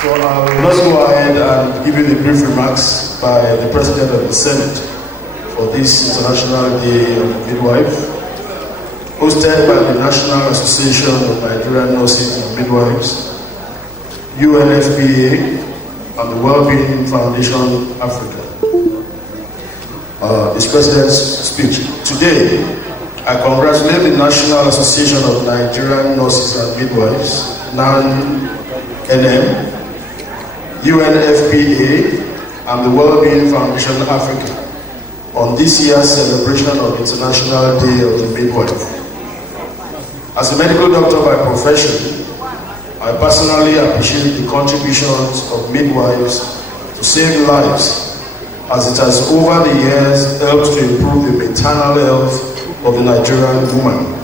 So let's go ahead and give you the brief remarks by the President of the Senate for this International Day of the Midwife, hosted by the National Association of Nigerian Nurses and Midwives, UNFPA, and the Wellbeing Foundation Africa. His President's speech. Today, I congratulate the National Association of Nigerian Nurses and Midwives, NAN-NM, UNFPA, and the Wellbeing Foundation Africa on this year's celebration of International Day of the Midwife. As a medical doctor by profession, I personally appreciate the contributions of midwives to save lives, as it has over the years helped to improve the maternal health of the Nigerian woman.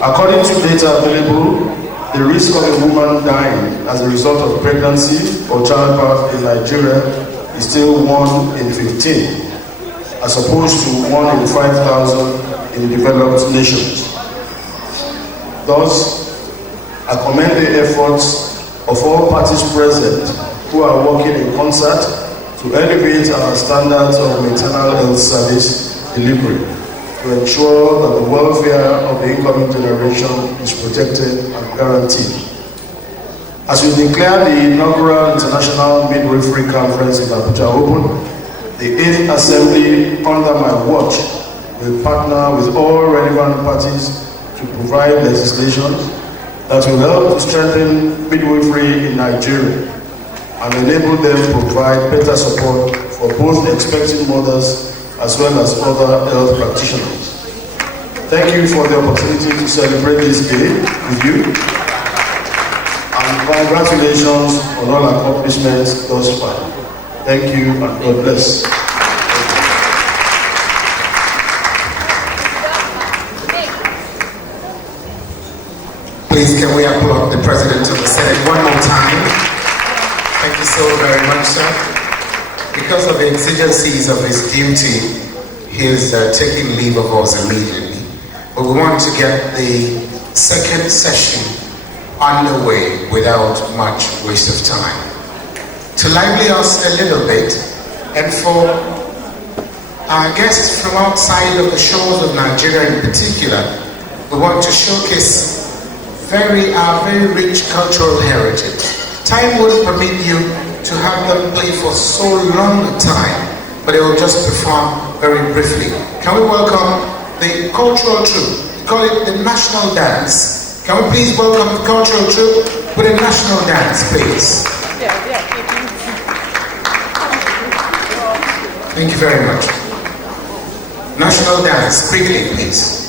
According to data available, the risk of a woman dying as a result of pregnancy or childbirth in Nigeria is still 1 in 15, as opposed to 1 in 5,000 in developed nations. Thus, I commend the efforts of all parties present who are working in concert to elevate our standards of maternal health service delivery to ensure that the welfare of the incoming generation is protected and guaranteed. As we declare the inaugural International Midwifery Conference in Abuja open, the 8th Assembly under my watch will partner with all relevant parties to provide legislation that will help to strengthen midwifery in Nigeria and enable them to provide better support for both expecting mothers as well as other health practitioners. Thank you for the opportunity to celebrate this day with you, and congratulations on all accomplishments thus far. Thank you and God bless. Please, can we applaud the President of the Senate one more time? Thank you so very much, sir. Because of the exigencies of his duty, he is taking leave of us immediately. But we want to get the second session underway without much waste of time. To lively us a little bit, and for our guests from outside of the shores of Nigeria in particular, we want to showcase our very rich cultural heritage. Time wouldn't permit you to have them play for so long a time, but they will just perform very briefly. Can we welcome the cultural troupe? We call it the national dance. Can we please welcome the cultural troupe with a national dance, please? Thank you very much. National dance, quickly, please.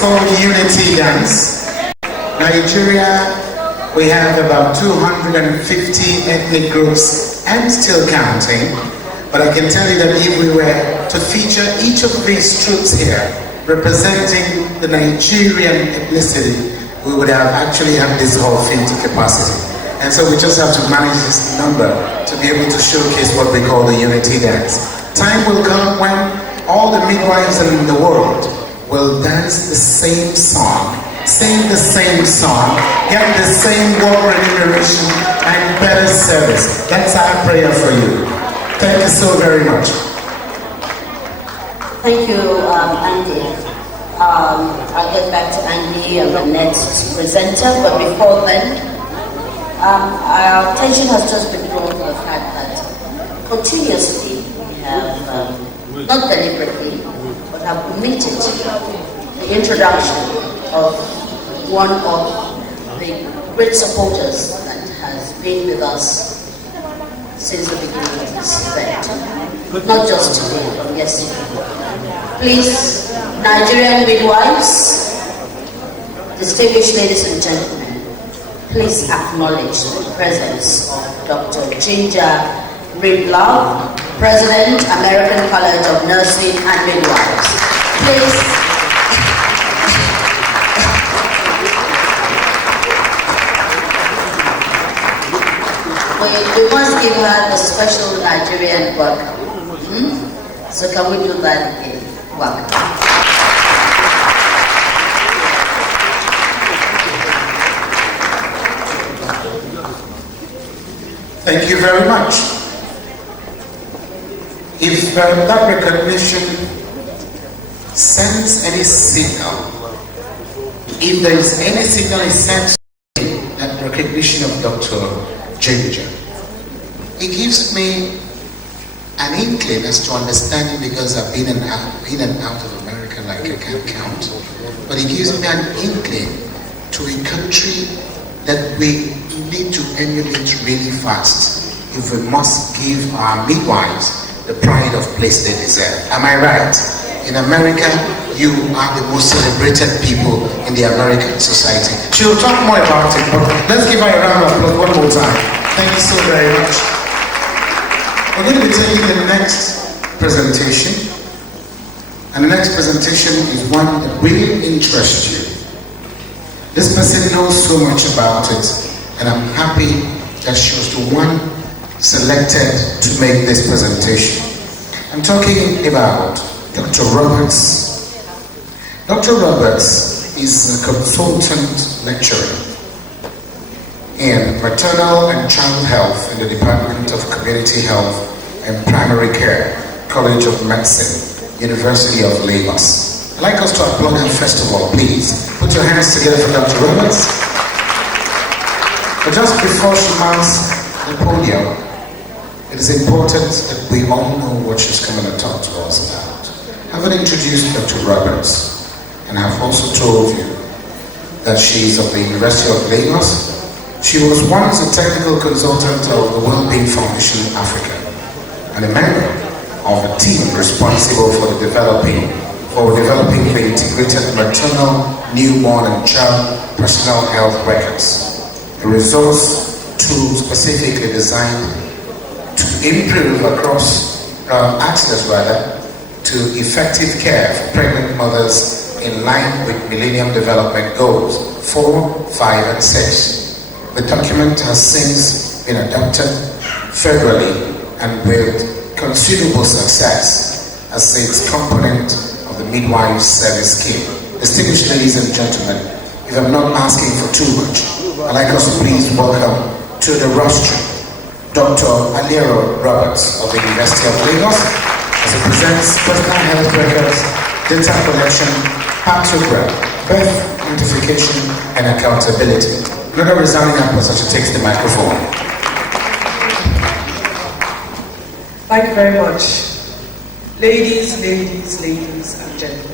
called Unity Dance. Nigeria, we have about 250 ethnic groups and still counting. But I can tell you that if we were to feature each of these troops here, representing the Nigerian ethnicity, we would have actually had this whole field to capacity. And so we just have to manage this number to be able to showcase what we call the Unity Dance. Time will come when all the midwives in the world will dance the same song, sing the same song, get the same work remuneration and better service. That's our prayer for you. Thank you so very much. Thank you, Andy. I'll get back to Andy and the next presenter, but before then, our attention has just been drawn to the fact that continuously we have, not deliberately, but have omitted the introduction of one of the great supporters that has been with us since the beginning of this event. Not just today, but yesterday. Please, Nigerian midwives, distinguished ladies and gentlemen, please acknowledge the presence of Dr. Ginger Breedlove, President, American College of Nursing and Midwives. Please. We must give her the special Nigerian welcome. So can we do that again? Welcome. Thank you very much. If that recognition sends any signal, if there is any signal it sends, that recognition of Dr. Ginger, it gives me an inkling as to understanding, because I've been and out of America like I can't count, but it gives me an inkling to a country that we need to emulate really fast if we must give our midwives the pride of place they deserve. Am I right? In America, you are the most celebrated people in the American society. She'll talk more about it, but let's give her a round of applause one more time. Thank you so very much. We're going to be taking the next presentation, and the next presentation is one that will interest you. This person knows so much about it, and I'm happy that she was the one selected to make this presentation. I'm talking about Dr. Roberts. Dr. Roberts is a consultant lecturer in maternal and child health in the Department of Community Health and Primary Care, College of Medicine, University of Lagos. I'd like us to applaud her first of all, please. Put your hands together for Dr. Roberts. But just before she mounts the podium, it is important that we all know what she's coming to talk to us about. Having introduced Dr. Roberts, and I've also told you that she is of the University of Lagos. She was once a technical consultant of the Wellbeing Foundation Africa and a member of a team responsible for developing the integrated maternal, newborn and child personal health records, a resource tool specifically designed to improve access to effective care for pregnant mothers in line with Millennium Development Goals 4, 5 and 6. The document has since been adopted federally and with considerable success as its component of the Midwife Service Scheme. Distinguished ladies and gentlemen, if I'm not asking for too much, I'd like us to please welcome to the rostrum Dr. Alero Roberts of the University of Lagos as he presents personal health records, data collection, pathogram, birth notification and accountability. Another resounding applause as she takes the microphone. Thank you very much. Ladies and gentlemen.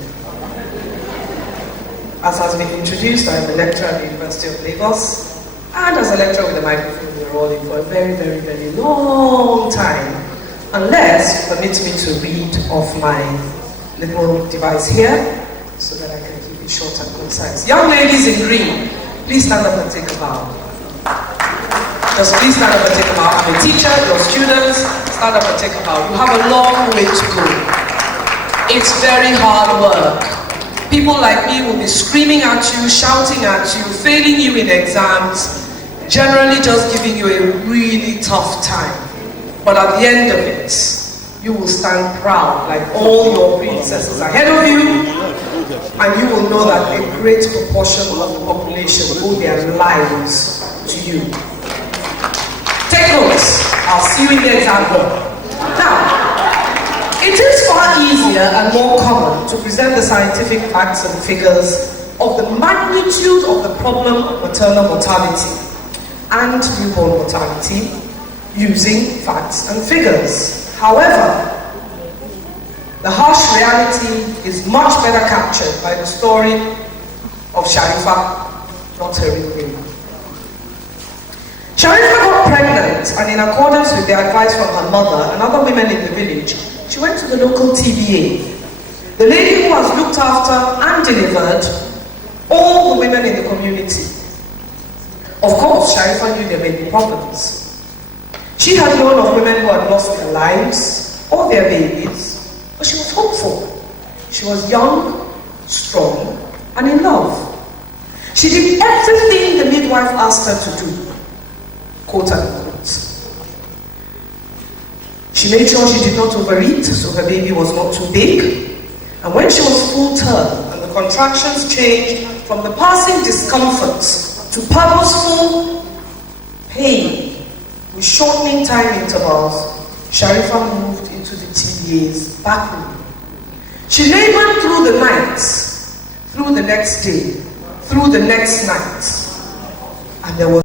As has been introduced, I am a lecturer at the University of Lagos, and as a lecturer with a microphone, we're all in for a very, very, very long time, unless you permit me to read off my little device here, so that I can keep it short and concise. Young ladies in green, please stand up and take a bow. Just please stand up and take a bow. I'm a teacher, your students, stand up and take a bow. You have a long way to go. It's very hard work. People like me will be screaming at you, shouting at you, failing you in exams, generally just giving you a really tough time. But at the end of it, you will stand proud like all your predecessors ahead of you, and you will know that a great proportion of the population owe their lives to you. Take notes. I'll see you in the exam hall. Now, it is far easier and more common to present the scientific facts and figures of the magnitude of the problem of maternal mortality and newborn mortality using facts and figures. However, the harsh reality is much better captured by the story of Sharifa, not her real name. Sharifa got pregnant, and in accordance with the advice from her mother and other women in the village, she went to the local TBA, the lady who has looked after and delivered all the women in the community. Of course, Sharifa knew there may be problems. She had known of women who had lost their lives or their babies, but she was hopeful. She was young, strong, and in love. She did everything the midwife asked her to do, quote unquote. She made sure she did not overeat, so her baby was not too big. And when she was full term and the contractions changed from the passing discomforts to purposeful pain with shortening time intervals, Sharifa moved into the TBA's back room. She labored through the nights, through the next day, through the next night, and there was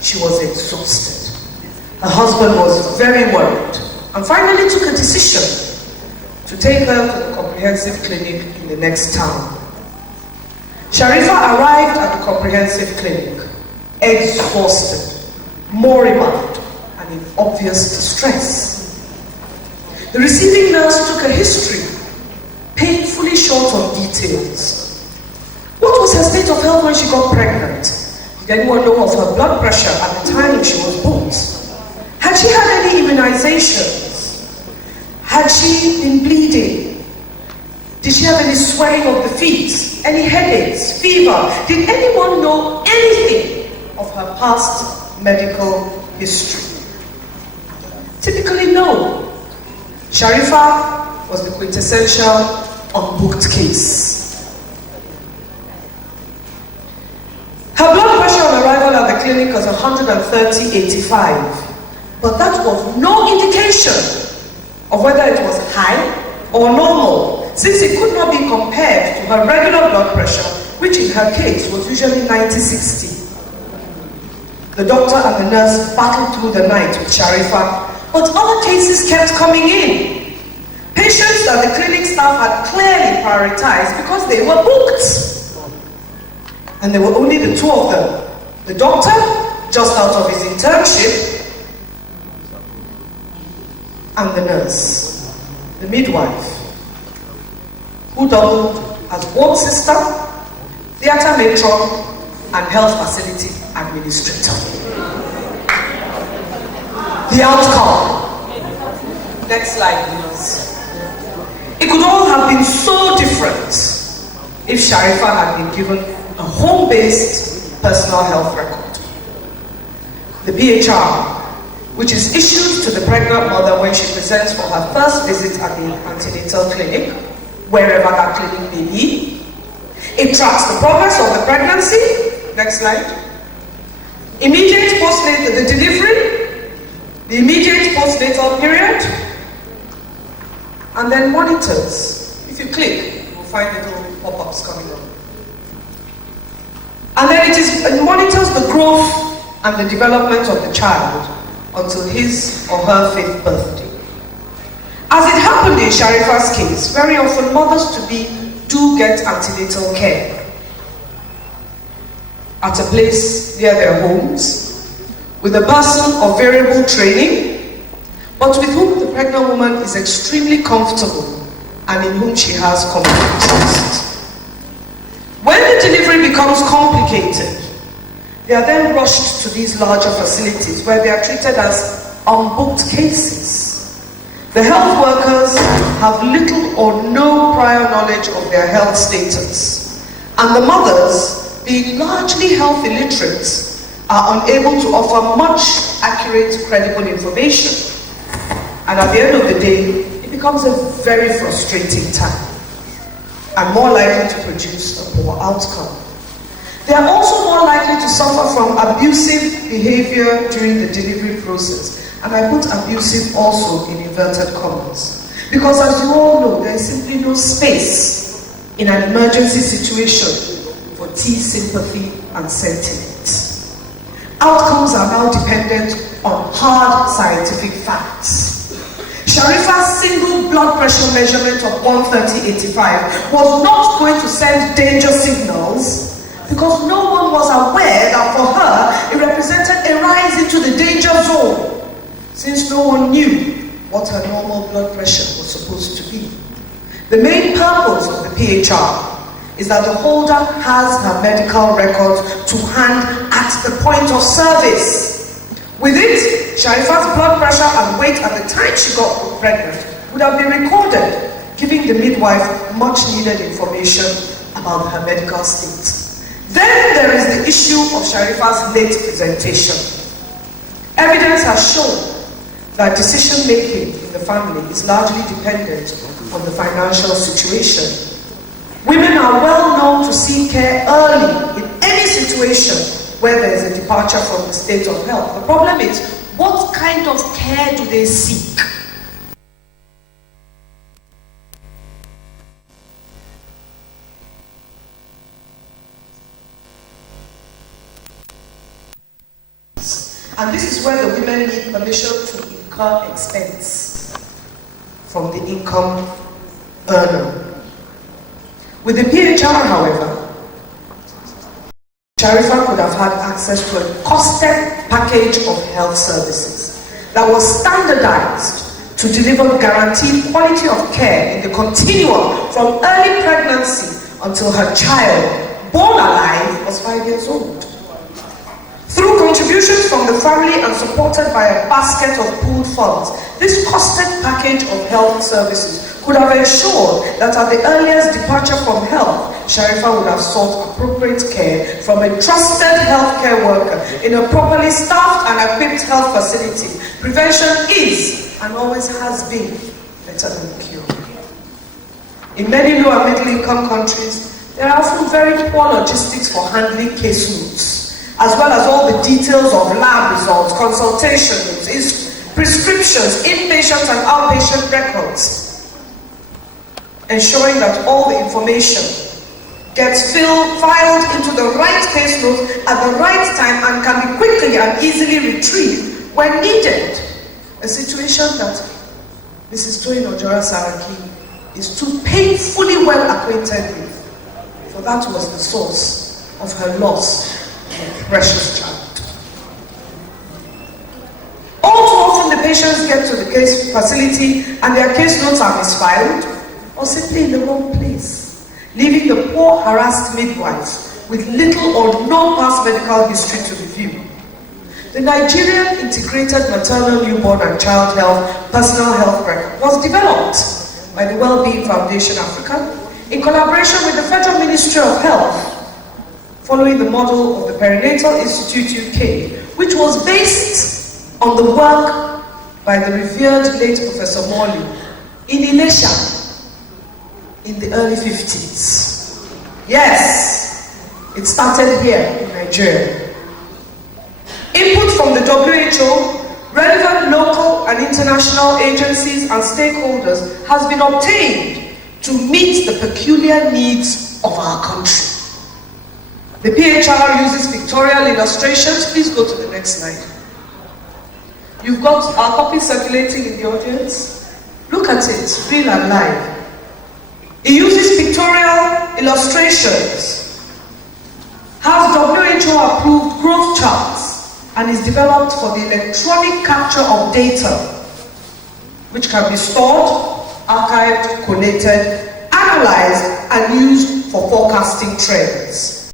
she was exhausted. Her husband was very worried and finally took a decision to take her to the comprehensive clinic in the next town. Sharifa arrived at the comprehensive clinic, exhausted, moribund, and in obvious distress. The receiving nurse took a history, painfully short on details. What was her state of health when she got pregnant? Did anyone know of her blood pressure at the time she was booked? Had she had any immunizations? Had she been bleeding? Did she have any swelling of the feet? Any headaches? Fever? Did anyone know anything of her past medical history? Typically, no. Sharifa was the quintessential unbooked case. Her blood pressure on arrival at the clinic was 130/85. But that was no indication of whether it was high or normal, since it could not be compared to her regular blood pressure, which in her case was usually 90/60. The doctor and the nurse battled through the night with Sharifa, but other cases kept coming in. Patients that the clinic staff had clearly prioritized because they were booked. And there were only the two of them. The doctor, just out of his internship, and the nurse, the midwife, who doubled as ward sister, theatre matron, and health facility administrator. The outcome. Next slide, please. It could all have been so different if Sharifa had been given a home-based personal health record. The PHR, which is issued to the pregnant mother when she presents for her first visit at the antenatal clinic, wherever that clinic may be. It tracks the progress of the pregnancy. Next slide. Immediate postnatal, the delivery, the immediate postnatal period, and then monitors. If you click, you will find little pop-ups coming up. And then it monitors the growth and the development of the child until his or her 5th birthday. As it happened in Sharifa's case, very often mothers-to-be do get antenatal care at a place near their homes, with a person of variable training, but with whom the pregnant woman is extremely comfortable and in whom she has complete trust. becomes complicated, they are then rushed to these larger facilities where they are treated as unbooked cases. The health workers have little or no prior knowledge of their health status, and the mothers, being largely health illiterate, are unable to offer much accurate, credible information. And at the end of the day, it becomes a very frustrating time and more likely to produce a poor outcome. They are also more likely to suffer from abusive behavior during the delivery process. And I put abusive also in inverted commas. Because as you all know, there is simply no space in an emergency situation for sympathy and sentiment. Outcomes are now dependent on hard scientific facts. Sharifa's single blood pressure measurement of 130/85 was not going to send danger signals because no one was aware that for her it represented a rise into the danger zone, since no one knew what her normal blood pressure was supposed to be. The main purpose of the PHR is that the holder has her medical records to hand at the point of service. With it, Sharifa's blood pressure and weight at the time she got pregnant would have been recorded, giving the midwife much needed information about her medical state. Then there is the issue of Sharifa's late presentation. Evidence has shown that decision-making in the family is largely dependent on the financial situation. Women are well known to seek care early in any situation where there is a departure from the state of health. The problem is, what kind of care do they seek? And this is where the women need permission to incur expense from the income earner. With the PHR, however, Sharifa could have had access to a costed package of health services that was standardized to deliver guaranteed quality of care in the continuum from early pregnancy until her child, born alive, was 5 years old. Through contributions from the family and supported by a basket of pooled funds, this costed package of health services could have ensured that at the earliest departure from health, Sharifa would have sought appropriate care from a trusted healthcare worker in a properly staffed and equipped health facility. Prevention is, and always has been, better than the cure. In many low and middle income countries, there are often very poor logistics for handling case notes, as well as all the details of lab results, consultation notes, prescriptions, inpatient and outpatient records, ensuring that all the information gets filed into the right case note at the right time and can be quickly and easily retrieved when needed. A situation that Mrs. Toyin Ojora Saraki is too painfully well acquainted with, for that was the source of her loss of a precious child. All too often the patients get to the case facility and their case notes are misfiled or simply in the wrong place, leaving the poor, harassed midwife with little or no past medical history to review. The Nigerian Integrated Maternal, Newborn and Child Health Personal Health Record was developed by the Wellbeing Foundation Africa in collaboration with the Federal Ministry of Health, following the model of the Perinatal Institute UK, which was based on the work by the revered late Professor Morley in Ilesha in the early 50s. Yes, it started here in Nigeria. Input from the WHO, relevant local and international agencies and stakeholders has been obtained to meet the peculiar needs of our country. The PHR uses pictorial illustrations. Please go to the next slide. You've got our copy circulating in the audience. Look at it, real and live. It uses pictorial illustrations, has WHO approved growth charts, and is developed for the electronic capture of data, which can be stored, archived, collated, analyzed, and used for forecasting trends.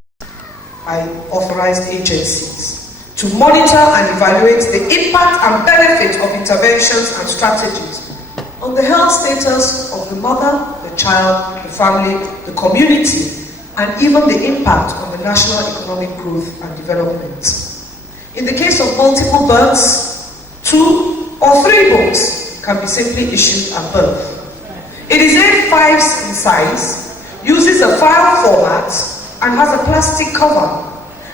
by authorized agencies to monitor and evaluate the impact and benefit of interventions and strategies on the health status of the mother, the child, the family, the community, and even the impact on the national economic growth and development. In the case of multiple births, 2 or 3 books can be simply issued at birth. It is A5 in size, uses a file format, and has a plastic cover.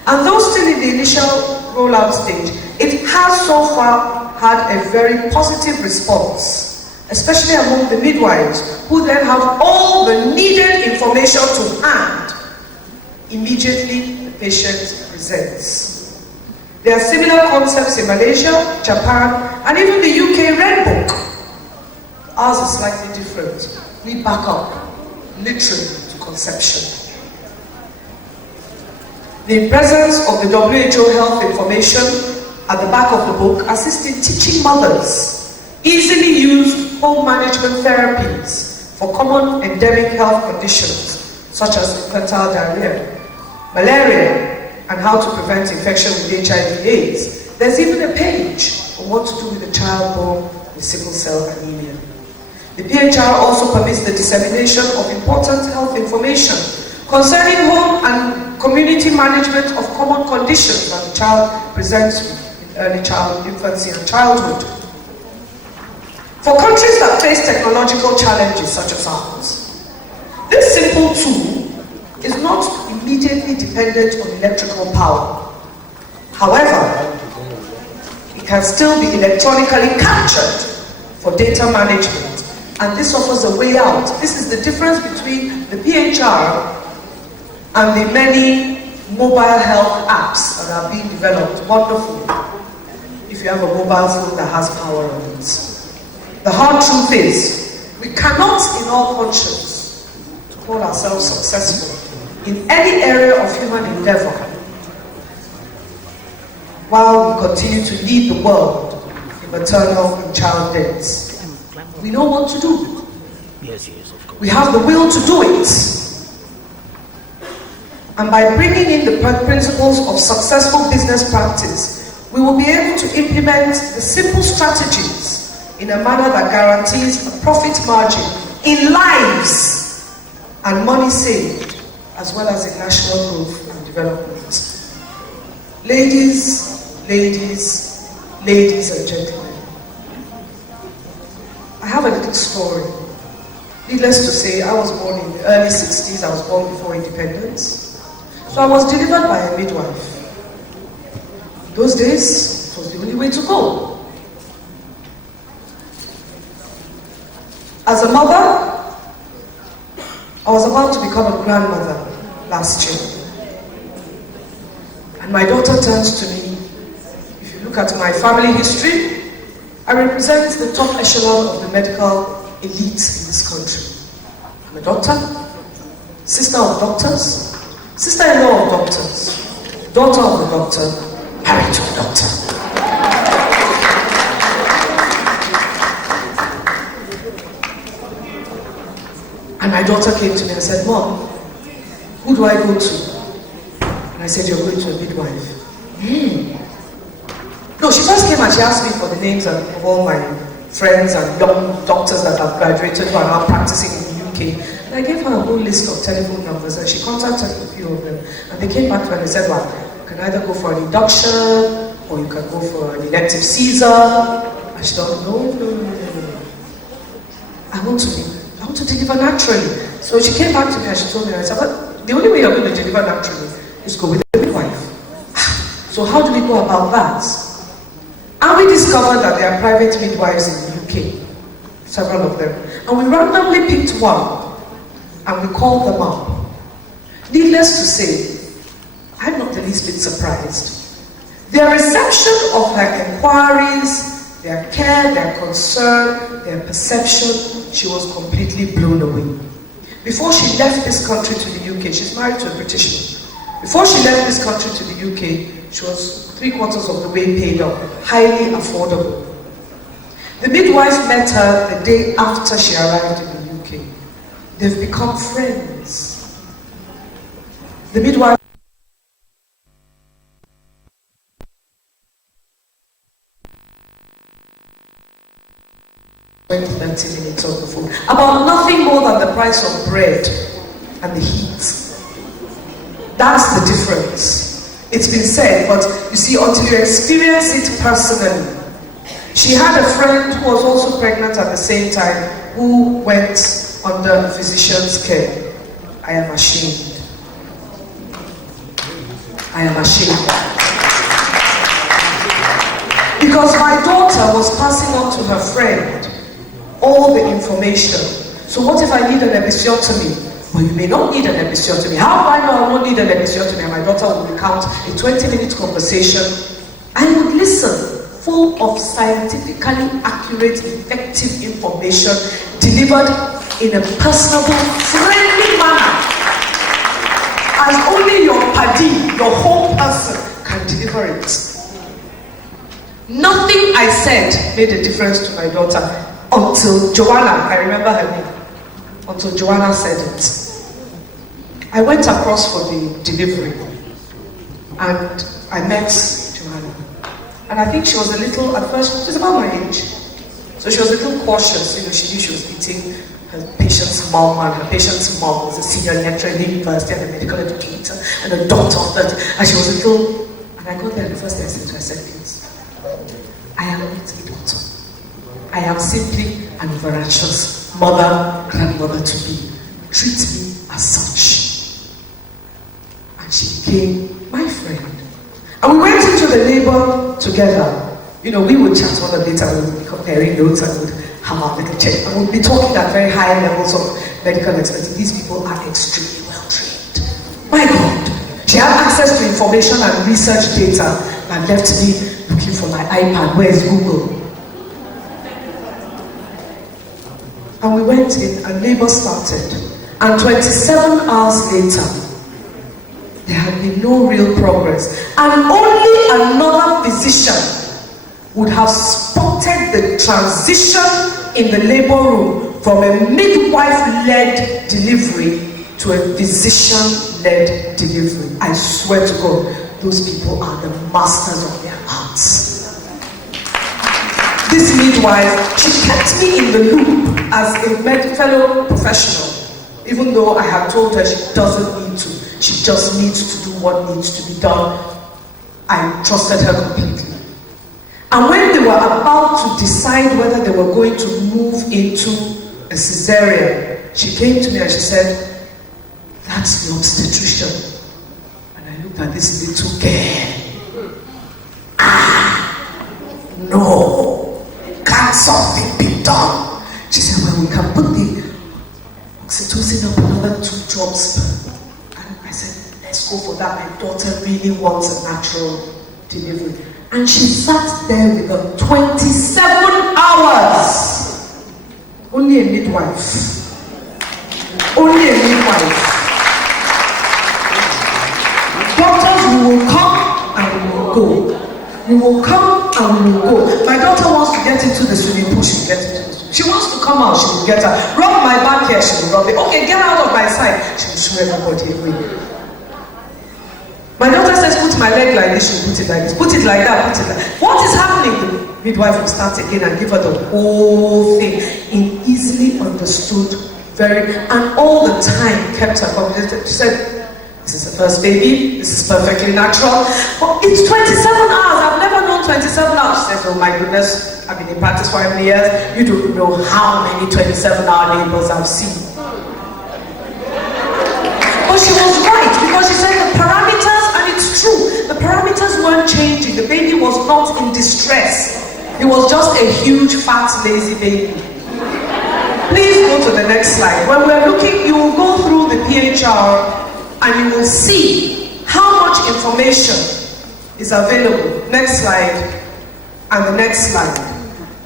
And though still in the initial rollout stage, it has so far had a very positive response, especially among the midwives, who then have all the needed information to hand immediately the patient presents. There are similar concepts in Malaysia, Japan, and even the UK Red Book. Ours is slightly different. We back up literally to conception. The presence of the WHO health information at the back of the book assists in teaching mothers easily use home management therapies for common endemic health conditions such as infantile diarrhea, malaria, and how to prevent infection with HIV/AIDS. There's even a page on what to do with a child born with sickle cell anemia. The PHR also permits the dissemination of important health information concerning home and community management of common conditions that the child presents with in early infancy and childhood. For countries that face technological challenges such as ours, this simple tool is not immediately dependent on electrical power. However, it can still be electronically captured for data management, and this offers a way out. This is the difference between the PHR and the many mobile health apps that are being developed. Wonderful if you have a mobile phone that has power on it. The hard truth is, we cannot in all conscience call ourselves successful in any area of human endeavor while we continue to lead the world in maternal and child deaths. We know what to do. Yes, of course. We have the will to do it. And by bringing in the principles of successful business practice, we will be able to implement the simple strategies in a manner that guarantees a profit margin in lives and money saved, as well as in national growth and development. Ladies and gentlemen, I have a little story. Needless to say, I was born in the early 60s. I was born before independence. So I was delivered by a midwife. In those days, it was the only way to go. As a mother, I was about to become a grandmother last year. And my daughter turns to me. If you look at my family history, I represent the top echelon of the medical elite in this country. I'm a doctor, sister of doctors, sister-in-law of doctors, daughter of a doctor, married to a doctor. And my daughter came to me and said, "Mom, who do I go to?" And I said, "You're going to a midwife." No, she first came and she asked me for the names of all my friends and young doctors that have graduated who are now practicing in the UK. And I gave her a whole list of telephone numbers, and she contacted a few of them. And they came back to her and they said, "Well, you can either go for an induction or you can go for an elective Caesar." And she thought, no. I want to deliver naturally. So she came back to me and she told me, I said, "But the only way you're going to deliver naturally is go with a midwife." So how do we go about that? And we discovered that there are private midwives in the UK, several of them. And we randomly picked one and we called them up. Needless to say, I'm not the least bit surprised. Their reception of her inquiries, their care, their concern, their perception, she was completely blown away. Before she left this country to the UK, she's married to a British man. Before she left this country to the UK, she was 3/4 of the way paid up, highly affordable. The midwife met her the day after she arrived in the UK. They've become friends. The midwife spent 30 minutes on the phone about nothing more than the price of bread and the heat. That's the difference. It's been said, but you see, until you experience it personally. She had a friend who was also pregnant at the same time, who went under physician's care. I am ashamed. I am ashamed. Because my daughter was passing on to her friend all the information. So what if I need an episiotomy? Well, you may not need an episiotomy. How do I know I won't need an episiotomy? And my daughter would recount a 20-minute conversation. I would listen, full of scientifically accurate, effective information delivered in a personable, friendly manner. As only your paddy, your whole person, can deliver it. Nothing I said made a difference to my daughter until Joanna, I remember her name, until Joanna said it. I went across for the delivery and I met Joanna. And I think she was a little, at first, she was about my age. So she was a little cautious, she knew she was meeting her patient's mom, and her patient's mom was a senior lecturer in the university and a medical educator and a doctor of that. And she was a little, and I got there the first day I said to her, I said, please, I am not a daughter. I am simply an voracious mother, grandmother to be. Treat me as such. And she became my friend. And we went into the labor together. We would chat one later, we would be comparing notes and would have our little check. And we'd be talking at very high levels of medical expertise. These people are extremely well trained. My God. She had access to information and research data and left me looking for my iPad. Where's Google? And we went in and labor started. And 27 hours later, there had been no real progress. And only another physician would have spotted the transition in the labor room from a midwife-led delivery to a physician-led delivery. I swear to God, those people are the masters of their arts. This midwife, she kept me in the loop as a fellow professional, even though I had told her she doesn't need to. She just needs to do what needs to be done. I trusted her completely. And when they were about to decide whether they were going to move into a cesarean, she came to me and she said, that's the obstetrician. And I looked at this little girl. No. Can't something be done? She said, well, we can put the oxytocin up another 2 drops. And I said, let's go for that. My daughter really wants a natural delivery. And she sat there with her 27 hours. Only a midwife. Only a midwife. Doctors, we will come and we will go. We will come and we will go. My daughter wants to get into the swimming pool, she will get into the swimming pool. She wants to come out, she will get her. Rub my back here, she will rub it. Okay, get out of my side. She will show everybody away. My daughter says, put my leg like this, she'll put it like this. Put it like that, put it like that. What is happening? The midwife will start again and give her the whole thing in easily understood, and all the time kept her confident. She said, this is the first baby, this is perfectly natural. But it's 27 hours, I've never known 27 hours. She said, oh my goodness, I've been in practice for how many years? You don't know how many 27-hour labors I've seen. But she was right, because she said the parameters, and it's true, the parameters weren't changing. The baby was not in distress. It was just a huge, fat, lazy baby. Please go to the next slide. When we're looking, you will go through the PHR and you will see how much information is available. Next slide, and the next slide.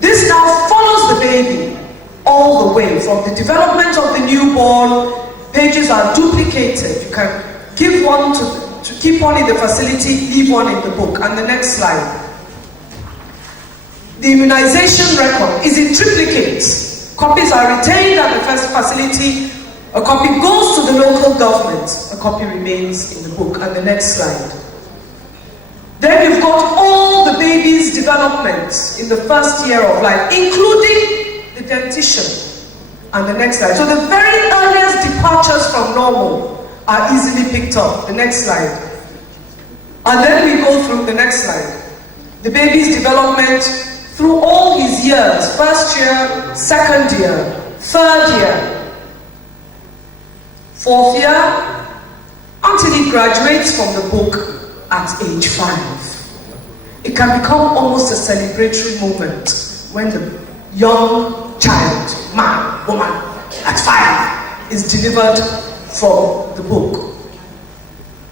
This now follows the baby all the way from the development of the newborn. Pages are duplicated. You can give one to keep one in the facility, leave one in the book. And the next slide. The immunization record is in triplicate. Copies are retained at the first facility. A copy goes to the local government. A copy remains in the book. And the next slide. Then you've got all the baby's development in the first year of life, including the dentition. And the next slide. So the very earliest departures from normal are easily picked up. The next slide. And then we go through the next slide. The baby's development through all his years, first year, second year, third year, fourth year, until he graduates from the book at age 5. It can become almost a celebratory moment when the young child, man, woman, at 5 is delivered from the book.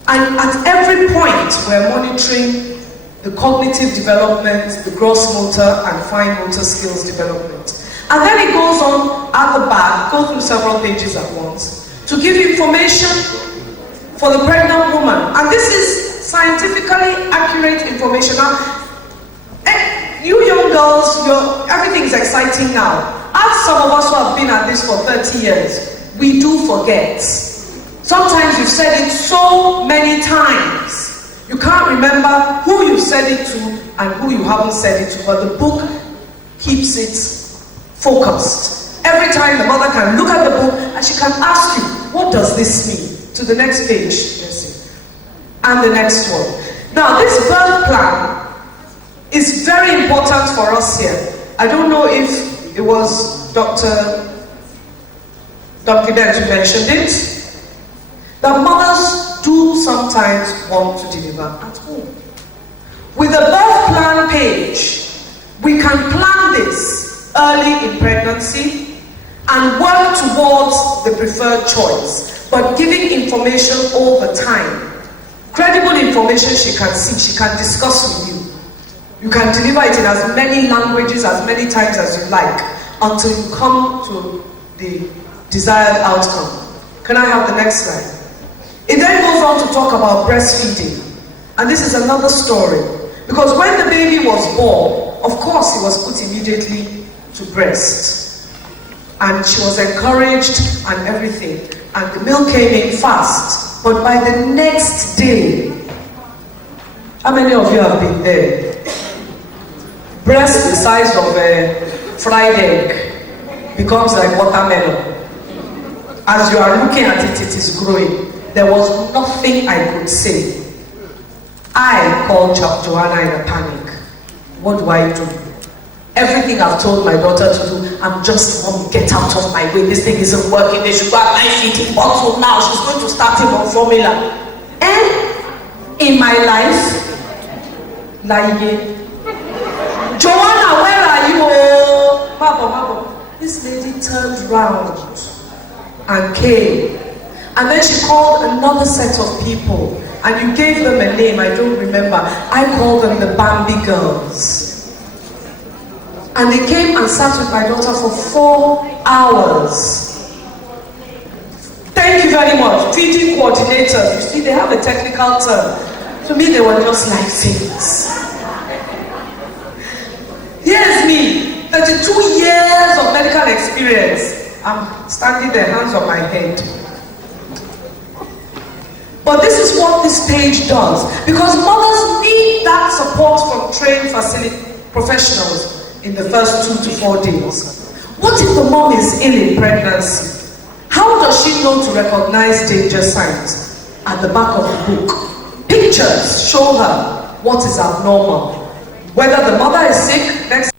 And at every point, we're monitoring the cognitive development, the gross motor and fine motor skills development. And then it goes on at the back, go through several pages at once, to give information for the pregnant woman. And this is scientifically accurate information. Now, you young girls, everything is exciting now. As some of us who have been at this for 30 years, we do forget. Sometimes you've said it so many times, you can't remember who you said it to and who you haven't said it to, but the book keeps it focused. Every time the mother can look at the book and she can ask you, what does this mean? To the next page, Jesse. And the next one. Now, this birth plan is very important for us here. I don't know if it was Dr. Dent who mentioned it. That mothers do sometimes want to deliver at home. With the birth plan page, we can plan this early in pregnancy and work towards the preferred choice, but giving information all the time. Credible information she can see, she can discuss with you. You can deliver it in as many languages, as many times as you like, until you come to the desired outcome. Can I have the next slide? It then goes on to talk about breastfeeding. And this is another story. Because when the baby was born, of course he was put immediately to breast. And she was encouraged and everything. And the milk came in fast. But by the next day, how many of you have been there? Breast the size of a fried egg becomes like watermelon. As you are looking at it, it is growing. There was nothing I could say. I called Joanna in a panic. What do I do? Everything I've told my daughter to do, I'm just, Mom, get out of my way. This thing isn't working. They should go at my feeding bottle now. She's going to start him on formula. And in my life, like, Joanna, where are you? Oh, Mabo. This lady turned round and came. And then she called another set of people. And you gave them a name, I don't remember. I called them the Bambi Girls. And they came and sat with my daughter for 4 hours. Thank you very much. Feeding coordinators. You see, they have a technical term. To me, they were just like things. Here's me, 32 years of medical experience. I'm standing there, hands on my head. But this is what this page does. Because mothers need that support from trained professionals in the first 2 to 4 days. What if the mom is ill in pregnancy? How does she know to recognize danger signs? At the back of the book, pictures show her what is abnormal. Whether the mother is sick, next.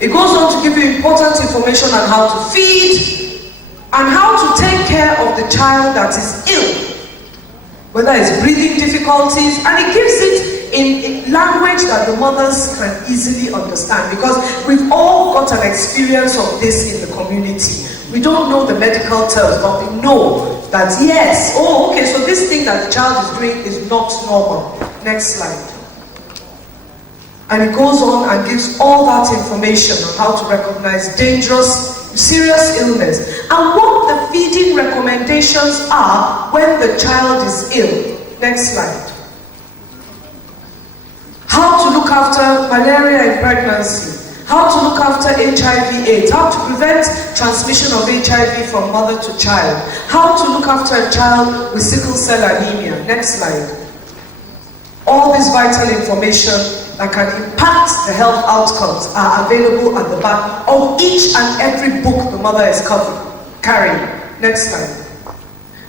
It goes on to give you important information on how to feed and how to take care of the child that is ill, whether it's breathing difficulties, and it gives it in language that the mothers can easily understand, because we've all got an experience of this in the community. We don't know the medical terms, but we know that yes, oh okay, so this thing that the child is doing is not normal. Next slide. And it goes on and gives all that information on how to recognize dangerous, serious illness. And what the feeding recommendations are when the child is ill. Next slide. How to look after malaria in pregnancy. How to look after HIV/AIDS. How to prevent transmission of HIV from mother to child. How to look after a child with sickle cell anemia. Next slide. All this vital information that can impact the health outcomes are available at the back of each and every book the mother is carrying. Next slide.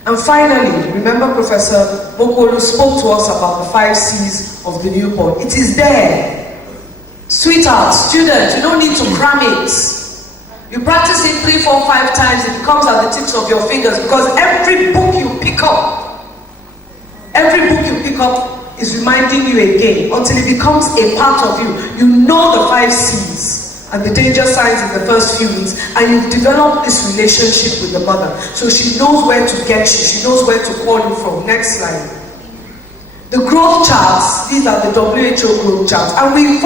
And finally, remember Professor Mokolu spoke to us about the 5 C's of the newborn. It is there. Sweetheart, student, you don't need to cram it. You practice it 3, 4, 5 times, it comes at the tips of your fingers, because every book you pick up is reminding you again until it becomes a part of you. You know the 5 C's and the danger signs in the first few weeks, and you've developed this relationship with the mother. So she knows where to get you, she knows where to call you from. Next slide. The growth charts, these are the WHO growth charts, and you'll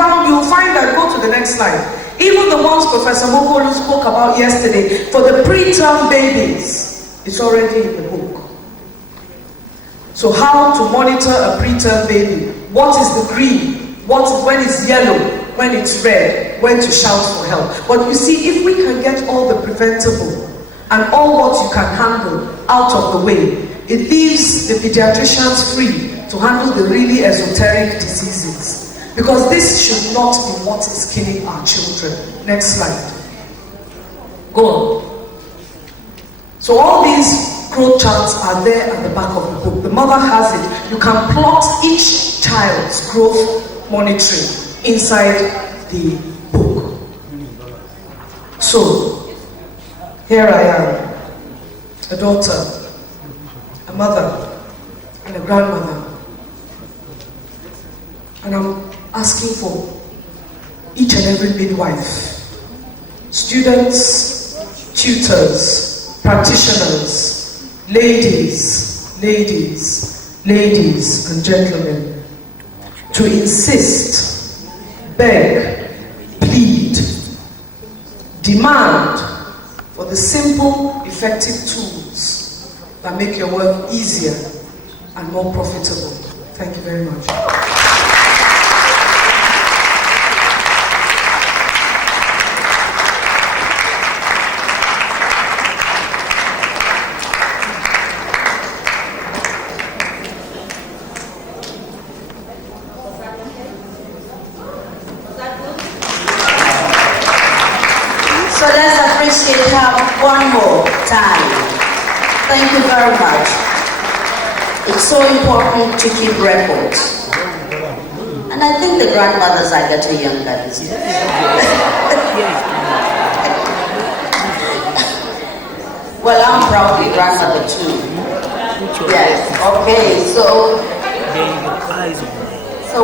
find that, go to the next slide, even the ones Professor Mokolu spoke about yesterday, for the preterm babies, it's already in the book. So how to monitor a preterm baby, what is the green, when it's yellow, when it's red, when to shout for help. But you see, if we can get all the preventable and all what you can handle out of the way, it leaves the pediatricians free to handle the really esoteric diseases. Because this should not be what is killing our children. Next slide. Go on. So all these growth charts are there at the back of the book. The mother has it. You can plot each child's growth monitoring inside the book. So, here I am, a daughter, a mother, and a grandmother. And I'm asking for each and every midwife, students, tutors, practitioners, ladies, and gentlemen, to insist, beg, plead, demand for the simple, effective tools that make your work easier and more profitable. Thank you very much. One more time. Thank you very much. It's so important to keep records. And I think the grandmothers are getting younger these days. Well, I'm proudly grandmother too. Yes. Okay, so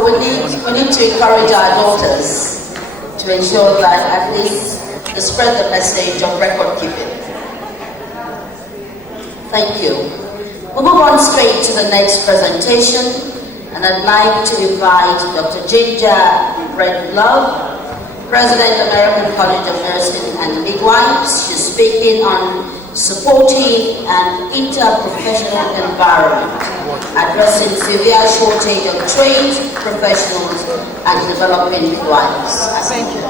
we need to encourage our daughters to ensure that at least to spread the message of record keeping. Thank you. We'll move on straight to the next presentation, and I'd like to invite Dr. Ginger Love, President, American College of Nursing and Midwives. She's speaking on supporting an interprofessional environment, addressing severe shortage of trained professionals and developing midwives. Thank you.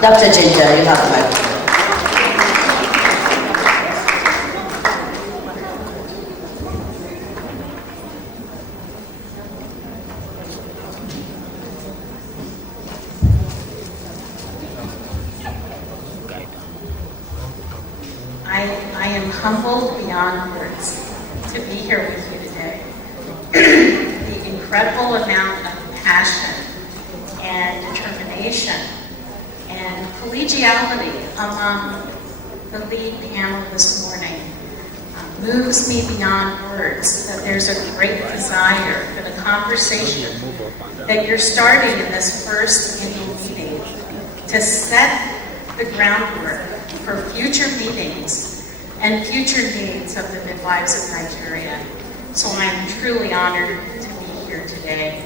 Dr. Ginger, you have the microphone. I am humbled beyond words to be here with you today. The incredible amount of passion and determination and collegiality among the lead panel this morning moves me beyond words, that there's a great desire for the conversation that you're starting in this first annual meeting to set the groundwork for future meetings and future needs of the midwives of Nigeria. So I'm truly honored to be here today.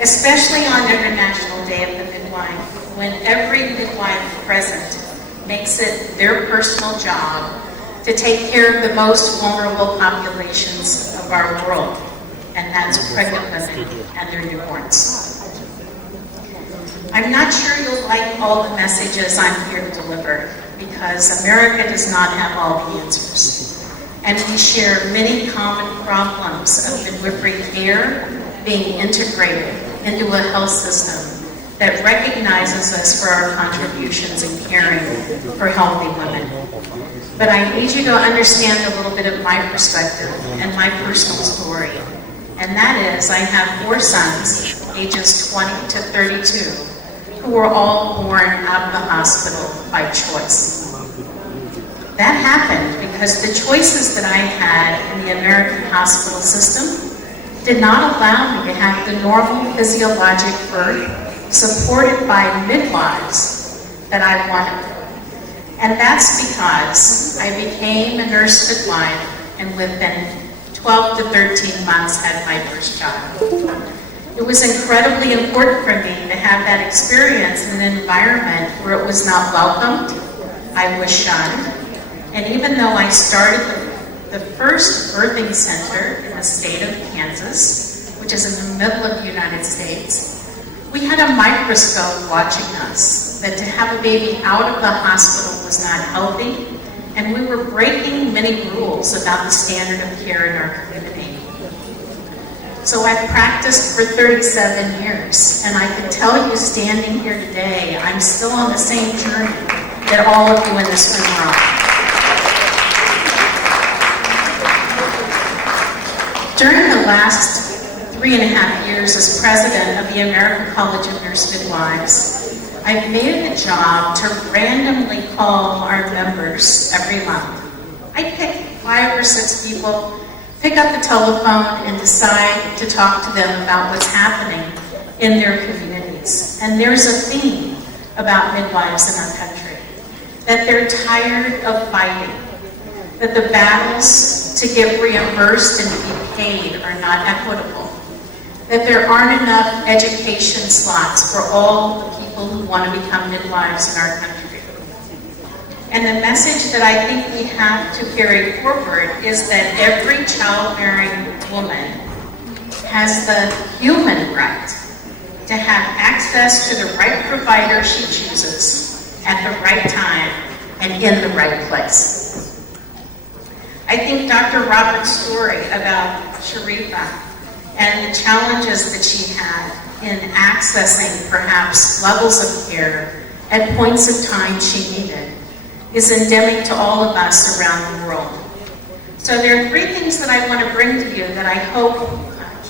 Especially on International Day of the Midwife, when every midwife present makes it their personal job to take care of the most vulnerable populations of our world, and that's pregnant women and their newborns. I'm not sure you'll like all the messages I'm here to deliver, because America does not have all the answers. And we share many common problems of midwifery care being integrated into a health system that recognizes us for our contributions in caring for healthy women. But I need you to understand a little bit of my perspective and my personal story. And that is, I have 4 sons, ages 20 to 32, who were all born out of the hospital by choice. That happened because the choices that I had in the American hospital system did not allow me to have the normal physiologic birth supported by midwives that I wanted. And that's because I became a nurse midwife and within 12 to 13 months had my first child. It was incredibly important for me to have that experience in an environment where it was not welcomed, I was shunned, and even though I started the first birthing center in the state of Kansas, which is in the middle of the United States, we had a microscope watching us, that to have a baby out of the hospital was not healthy, and we were breaking many rules about the standard of care in our community. So I've practiced for 37 years, and I can tell you standing here today, I'm still on the same journey that all of you in this room are on. During the last 3.5 years as president of the American College of Nurse Midwives, I've made it a job to randomly call our members every month. I pick 5 or 6 people, pick up the telephone, and decide to talk to them about what's happening in their communities. And there's a theme about midwives in our country, that they're tired of fighting, that the battles to get reimbursed and to be paid are not equitable, that there aren't enough education slots for all the people who want to become midwives in our country. And the message that I think we have to carry forward is that every childbearing woman has the human right to have access to the right provider she chooses at the right time and in the right place. I think Dr. Roberts' story about Sharifa and the challenges that she had in accessing perhaps levels of care at points of time she needed is endemic to all of us around the world. So there are 3 things that I want to bring to you that I hope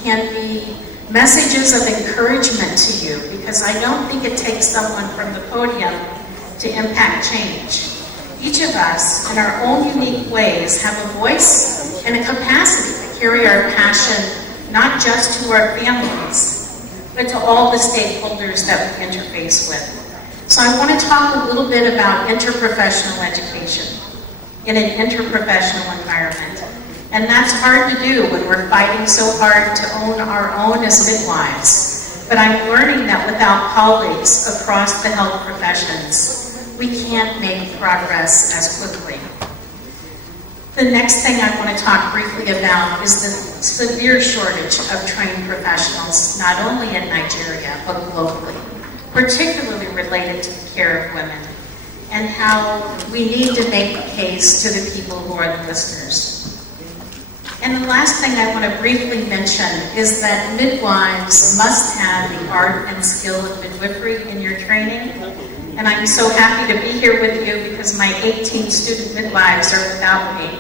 can be messages of encouragement to you, because I don't think it takes someone from the podium to impact change. Each of us, in our own unique ways, have a voice and a capacity to carry our passion not just to our families, but to all the stakeholders that we interface with. So I want to talk a little bit about interprofessional education in an interprofessional environment. And that's hard to do when we're fighting so hard to own our own as midwives. But I'm learning that without colleagues across the health professions, we can't make progress as quickly. The next thing I want to talk briefly about is the severe shortage of trained professionals, not only in Nigeria, but globally, particularly related to the care of women, and how we need to make a case to the people who are the listeners. And the last thing I want to briefly mention is that midwives must have the art and skill of midwifery in your training. And I'm so happy to be here with you because my 18 student midwives are without me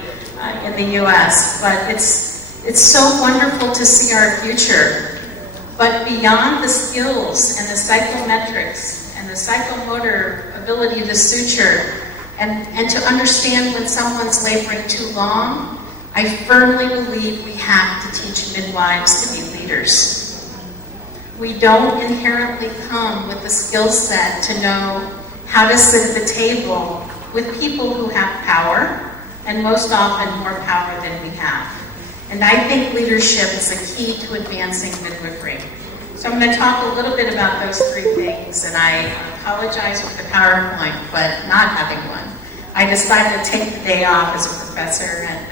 in the US. But it's so wonderful to see our future. But beyond the skills and the psychometrics and the psychomotor ability to suture and to understand when someone's laboring too long, I firmly believe we have to teach midwives to be leaders. We don't inherently come with the skill set to know how to sit at the table with people who have power, and most often more power than we have. And I think leadership is a key to advancing midwifery. So I'm going to talk a little bit about those 3 things, and I apologize for the PowerPoint, but not having one. I decided to take the day off as a professor and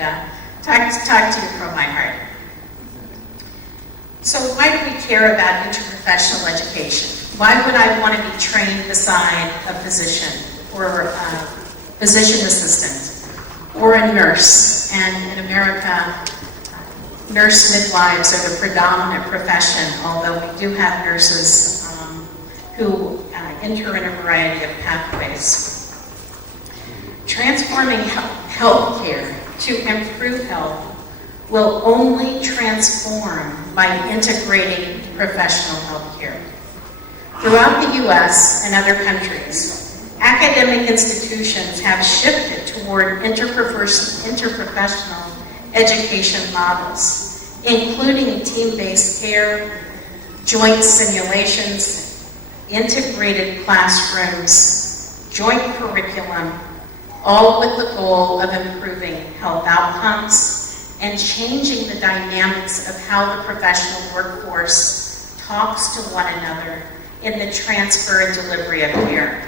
talk to you from my heart. So why do we care about interprofessional education? Why would I want to be trained beside a physician or a physician assistant or a nurse? And in America, nurse midwives are the predominant profession, although we do have nurses who enter in a variety of pathways. Transforming healthcare to improve health will only transform by integrating professional healthcare. Throughout the U.S. and other countries, academic institutions have shifted toward interprofessional education models, including team-based care, joint simulations, integrated classrooms, joint curriculum, all with the goal of improving health outcomes and changing the dynamics of how the professional workforce talks to one another in the transfer and delivery of care.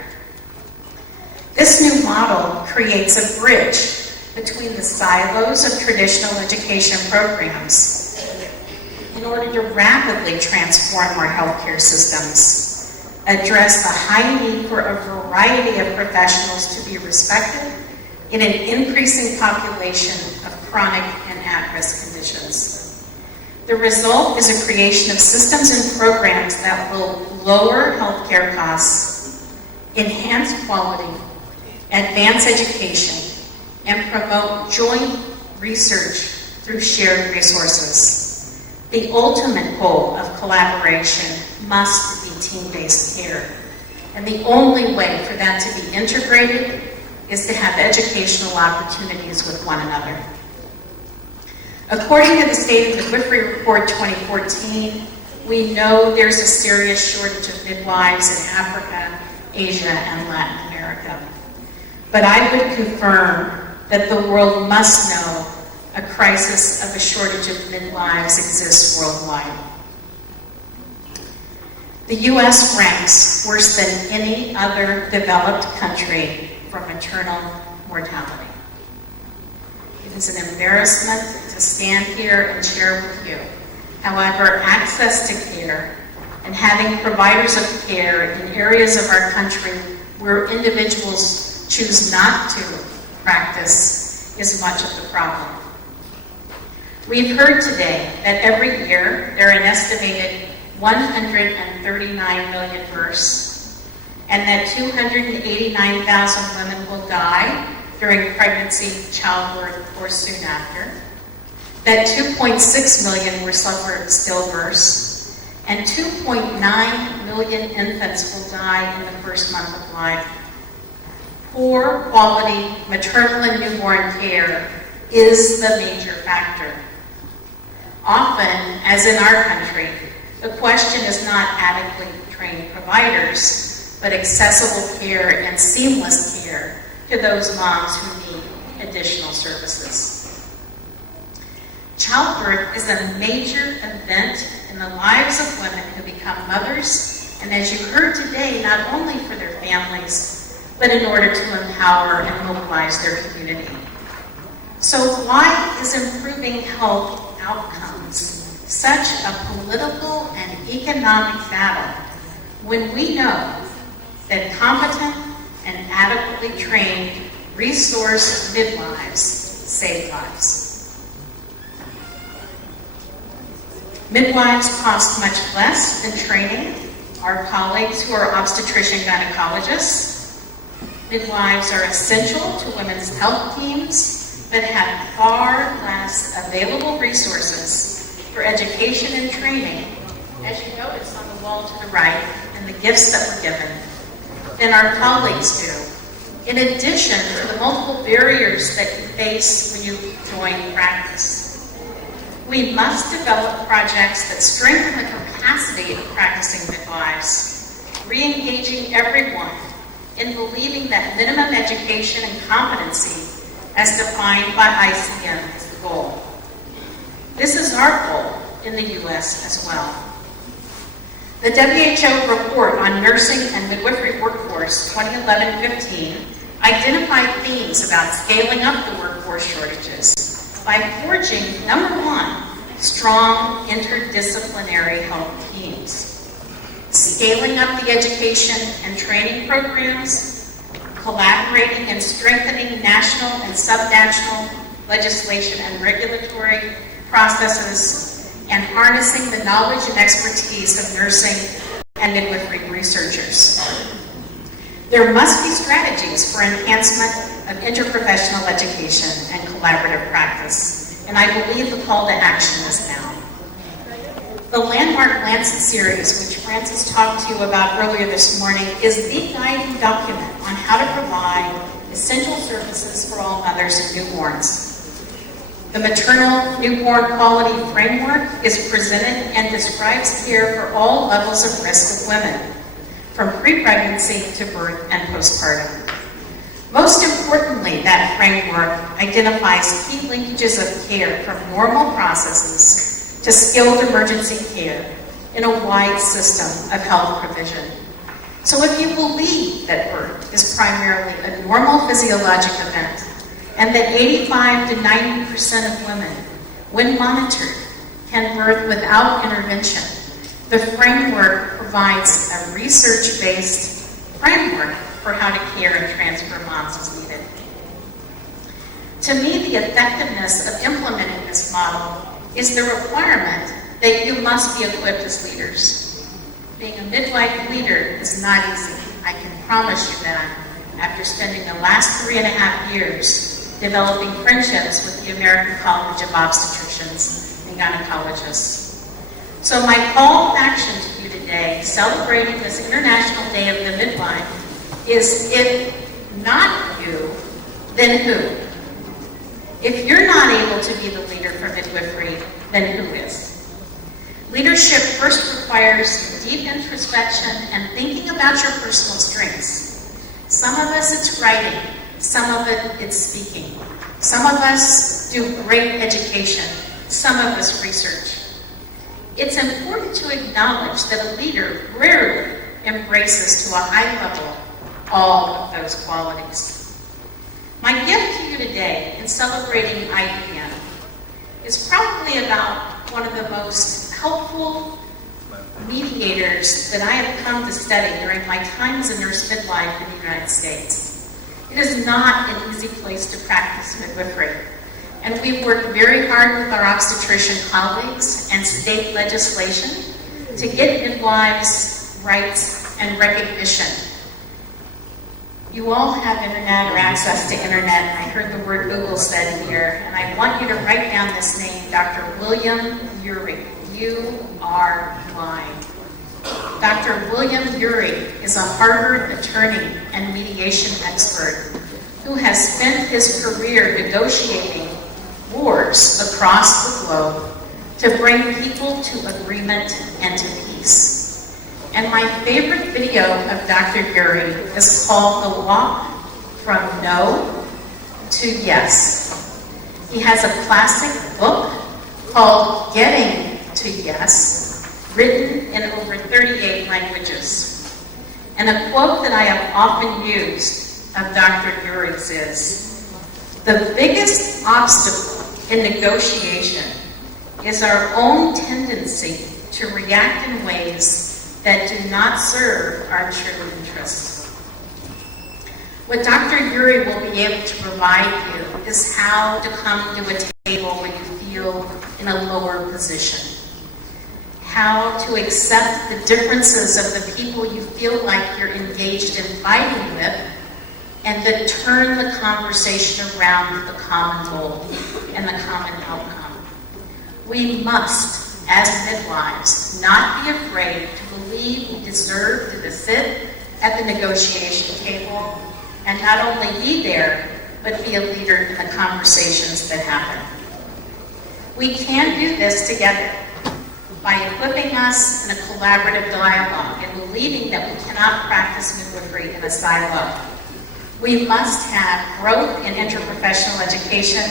This new model creates a bridge between the silos of traditional education programs in order to rapidly transform our healthcare systems, address the high need for a variety of professionals to be respected in an increasing population of chronic and at-risk conditions. The result is a creation of systems and programs that will lower healthcare costs, enhance quality, advance education, and promote joint research through shared resources. The ultimate goal of collaboration must be team-based care. And the only way for that to be integrated is to have educational opportunities with one another. According to the State of Midwifery Report 2014, we know there's a serious shortage of midwives in Africa, Asia, and Latin America. But I would confirm that the world must know a crisis of a shortage of midwives exists worldwide. The U.S. ranks worse than any other developed country for maternal mortality. It is an embarrassment to stand here and share with you. However, access to care and having providers of care in areas of our country where individuals choose not to practice is much of the problem. We've heard today that every year there are an estimated 139 million births, and that 289,000 women will die during pregnancy, childbirth, or soon after, that 2.6 million will suffer stillbirths, and 2.9 million infants will die in the first month of life. Poor quality maternal and newborn care is the major factor. Often, as in our country, the question is not adequately trained providers, but accessible care and seamless care to those moms who need additional services. Childbirth is a major event in the lives of women who become mothers, and as you heard today, not only for their families, but in order to empower and mobilize their community. So why is improving health outcomes such a political and economic battle when we know that competent and adequately trained, resourced midwives save lives? Midwives cost much less than training our colleagues who are obstetrician gynecologists. Midwives are essential to women's health teams, but have far less available resources for education and training, as you notice on the wall to the right, and the gifts that were given, than our colleagues do, in addition to the multiple barriers that you face when you join practice. We must develop projects that strengthen the capacity of practicing midwives, re-engaging everyone in believing that minimum education and competency, as defined by ICM, is the goal. This is our goal in the U.S. as well. The WHO report on nursing and midwifery workforce 2011-15 identified themes about scaling up the workforce shortages by forging, number one, strong interdisciplinary health teams, scaling up the education and training programs, collaborating and strengthening national and subnational legislation and regulatory processes, and harnessing the knowledge and expertise of nursing and midwifery researchers. There must be strategies for enhancement of interprofessional education and collaborative practice, and I believe the call to action is now. The landmark Lancet series, which Francis talked to you about earlier this morning, is the guiding document on how to provide essential services for all mothers and newborns. The Maternal Newborn Quality Framework is presented and describes care for all levels of risk of women, from pre-pregnancy to birth and postpartum. Most importantly, that framework identifies key linkages of care from normal processes to skilled emergency care in a wide system of health provision. So if you believe that birth is primarily a normal physiologic event, and that 85 to 90% of women, when monitored, can birth without intervention, the framework provides a research-based framework for how to care and transfer moms as needed. To me, the effectiveness of implementing this model is the requirement that you must be equipped as leaders. Being a midwife leader is not easy. I can promise you that after spending the last 3.5 years developing friendships with the American College of Obstetricians and Gynecologists. So my call of action to you today, celebrating this International Day of the Midwife, is if not you, then who? If you're not able to be the leader for midwifery, then who is? Leadership first requires deep introspection and thinking about your personal strengths. Some of us it's writing, some of it's speaking. Some of us do great education, some of us research. It's important to acknowledge that a leader rarely embraces to a high level all of those qualities. My gift to you today in celebrating IDM is probably about one of the most helpful mediators that I have come to study during my time as a nurse midwife in the United States. It is not an easy place to practice midwifery, and we've worked very hard with our obstetrician colleagues and state legislation to get midwives' rights and recognition. You all have internet or access to internet, and I heard the word Google said here, and I want you to write down this name, Dr. William Ury, U-R-Y. Dr. William Ury is a Harvard attorney and mediation expert who has spent his career negotiating wars across the globe to bring people to agreement and to peace. And my favorite video of Dr. Ury is called The Walk from No to Yes. He has a classic book called Getting to Yes, written in over 38 languages. And a quote that I have often used of Dr. Ury's is, the biggest obstacle in negotiation is our own tendency to react in ways that do not serve our true interests. What Dr. Ury will be able to provide you is how to come to a table when you feel in a lower position. How to accept the differences of the people you feel like you're engaged in fighting with, and then turn the conversation around the common goal and the common outcome. We must, as midwives, not be afraid to believe we deserve to sit at the negotiation table and not only be there, but be a leader in the conversations that happen. We can do this together by equipping us in a collaborative dialogue and believing that we cannot practice midwifery in a silo. We must have growth in interprofessional education.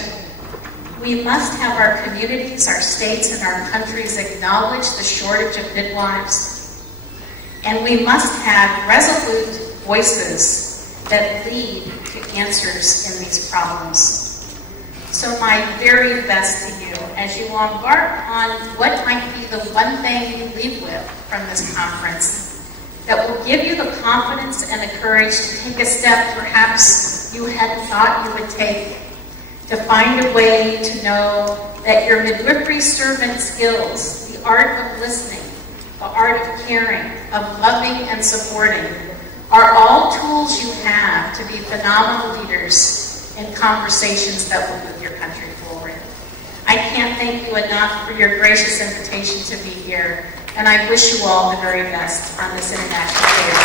We must have our communities, our states, and our countries acknowledge the shortage of midwives. And we must have resolute voices that lead to answers in these problems. So my very best to you as you embark on what might be the one thing you leave with from this conference that will give you the confidence and the courage to take a step perhaps you hadn't thought you would take, to find a way to know that your midwifery servant skills, the art of listening, the art of caring, of loving and supporting, are all tools you have to be phenomenal leaders in conversations that will move your country forward. I can't thank you enough for your gracious invitation to be here, and I wish you all the very best on this International Day of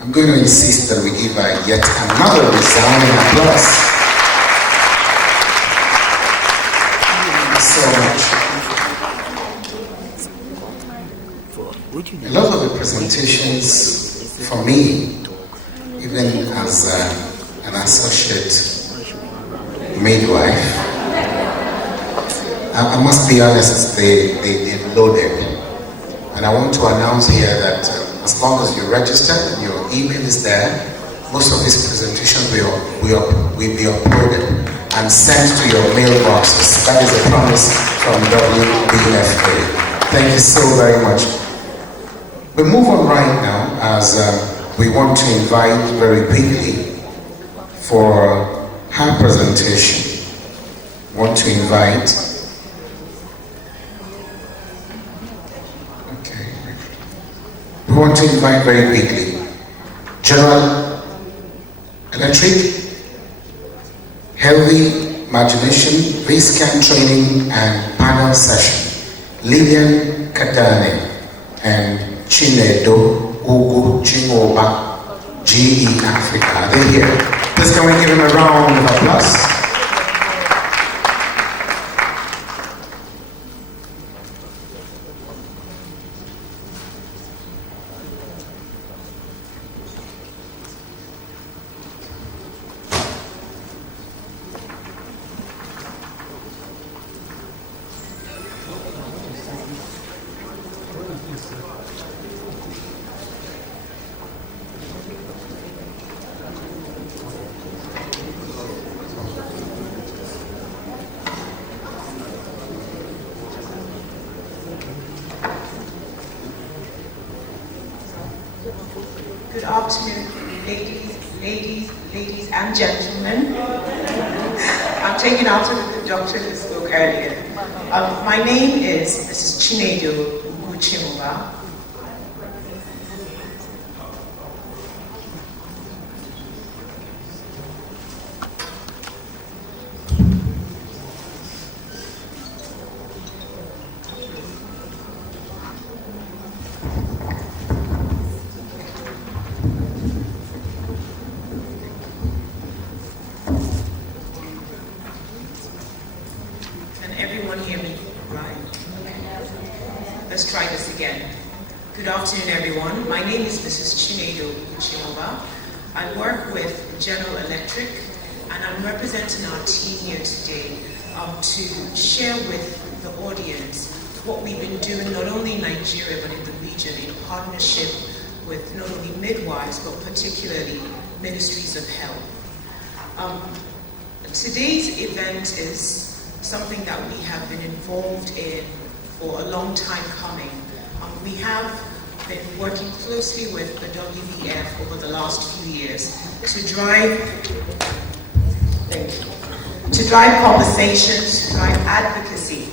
I'm going to insist that we give her yet another resounding applause. Thank you so much. A lot of the presentations for me, even as an associate midwife, I must be honest, they loaded. And I want to announce here that as long as you register, your email is there, most of these presentations will be uploaded and sent to your mailboxes. That is a promise from WBFA. Thank you so very much. We move on right now as we want to invite very quickly for her presentation. Want to invite we want to invite very quickly General Electric, Healthy Imagination, Vscan Training and Panel Session, Lillian Kadane and Chinedo Ugu Chingoba, GE Africa. Are they here? Please can we give them a round of applause? Good afternoon, ladies and gentlemen. I'm taking after the doctor who spoke earlier. My name is Mrs. Chinedo Uguchimba. Let's try this again. Good afternoon, everyone. My name is Mrs. Chinedo Uguchimba. I work with General Electric, and I'm representing our team here today to share with the audience what we've been doing not only in Nigeria but in the region in partnership with not only midwives but particularly ministries of health. Today's event is something that we have been involved in for a long time coming. We have been working closely with the WBF over the last few years to drive conversations, to drive advocacy,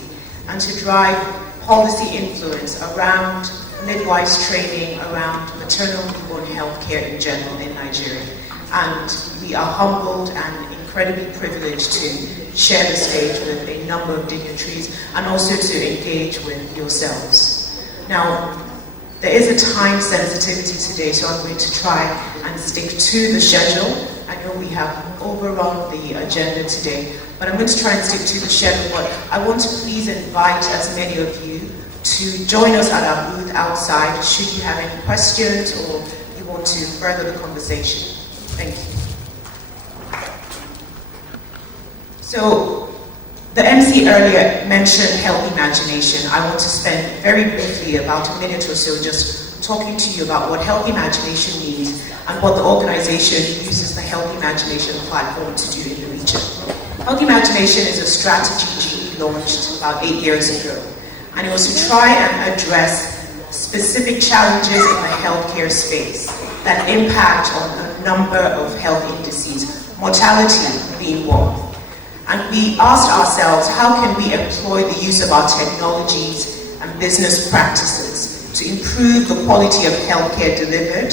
and to drive policy influence around midwives training, around maternal newborn health care in general in Nigeria. And we are humbled and incredibly privileged to share the stage with a number of dignitaries and also to engage with yourselves. Now, there is a time sensitivity today, so I'm going to try and stick to the schedule. I know we have overrun the agenda today, but I'm going to try and stick to the schedule. But I want to please invite as many of you to join us at our booth outside should you have any questions or you want to further the conversation. Thank you. So, the MC earlier mentioned health imagination. I want to spend very briefly about a minute or so just talking to you about what health imagination means and what the organization uses the health imagination platform to do in the region. Health imagination is a strategy GE launched about 8 years ago, and it was to try and address specific challenges in the healthcare space that impact on a number of health indices, mortality being one. And we asked ourselves, how can we employ the use of our technologies and business practices to improve the quality of healthcare delivered,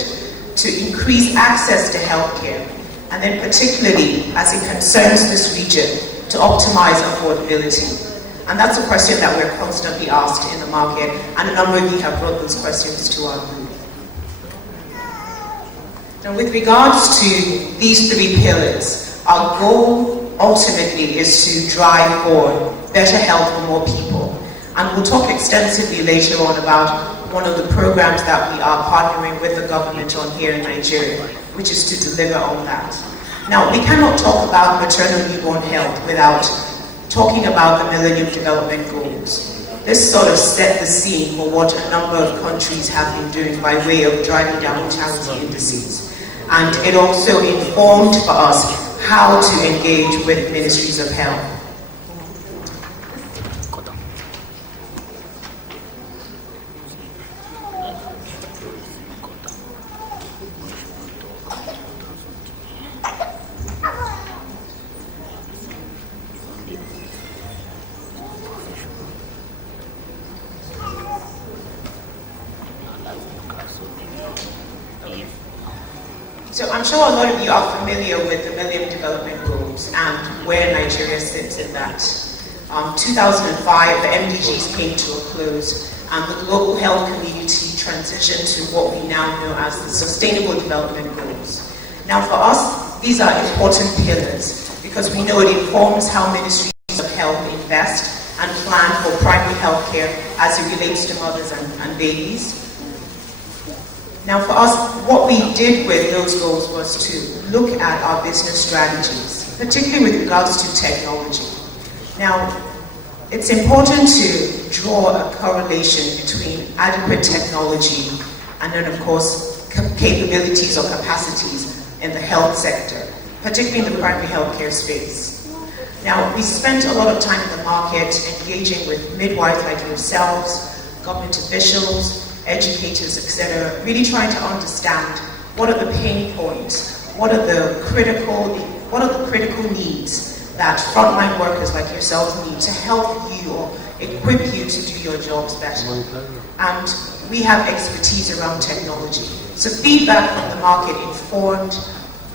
to increase access to healthcare, and then particularly as it concerns this region, to optimize affordability. And that's a question that we're constantly asked in the market, and a number of you have brought those questions to our group. Now, with regards to these three pillars, our goal ultimately is to drive for better health for more people. And we'll talk extensively later on about one of the programs that we are partnering with the government on here in Nigeria, which is to deliver on that. Now, we cannot talk about maternal newborn health without talking about the Millennium Development Goals. This sort of set the scene for what a number of countries have been doing by way of driving down mortality indices. And it also informed for us how to engage with ministries of health. So I'm sure a lot of you are familiar with the Millennium Development Goals and where Nigeria sits in that. 2005, the MDGs came to a close, and the global health community transitioned to what we now know as the Sustainable Development Goals. Now for us, these are important pillars because we know it informs how ministries of health invest and plan for primary health care as it relates to mothers and babies. Now for us, what we did with those goals was to look at our business strategies, particularly with regards to technology. Now, it's important to draw a correlation between adequate technology and then of course capabilities or capacities in the health sector, particularly in the primary healthcare space. Now, we spent a lot of time in the market engaging with midwives like yourselves, government officials, educators, etc., really trying to understand what are the pain points, what are the critical needs that frontline workers like yourselves need to help you or equip you to do your jobs better. And we have expertise around technology. So feedback from the market informed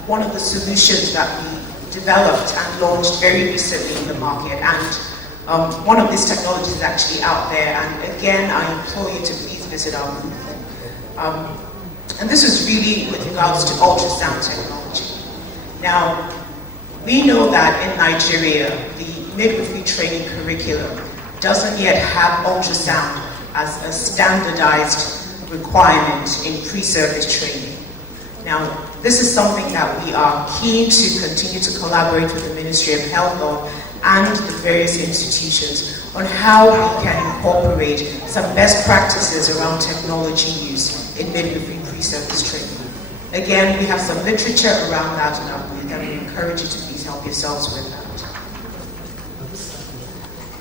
one of the solutions that we developed and launched very recently in the market. And one of these technologies is actually out there. And again, I implore you to please visit our booth. And this is really with regards to ultrasound technology. Now, we know that in Nigeria, the midwifery training curriculum doesn't yet have ultrasound as a standardized requirement in pre-service training. Now, this is something that we are keen to continue to collaborate with the Ministry of Health on and the various institutions on how we can incorporate some best practices around technology use in midwifery pre-service training. Again, we have some literature around that in our booth, and we encourage you to please help yourselves with that.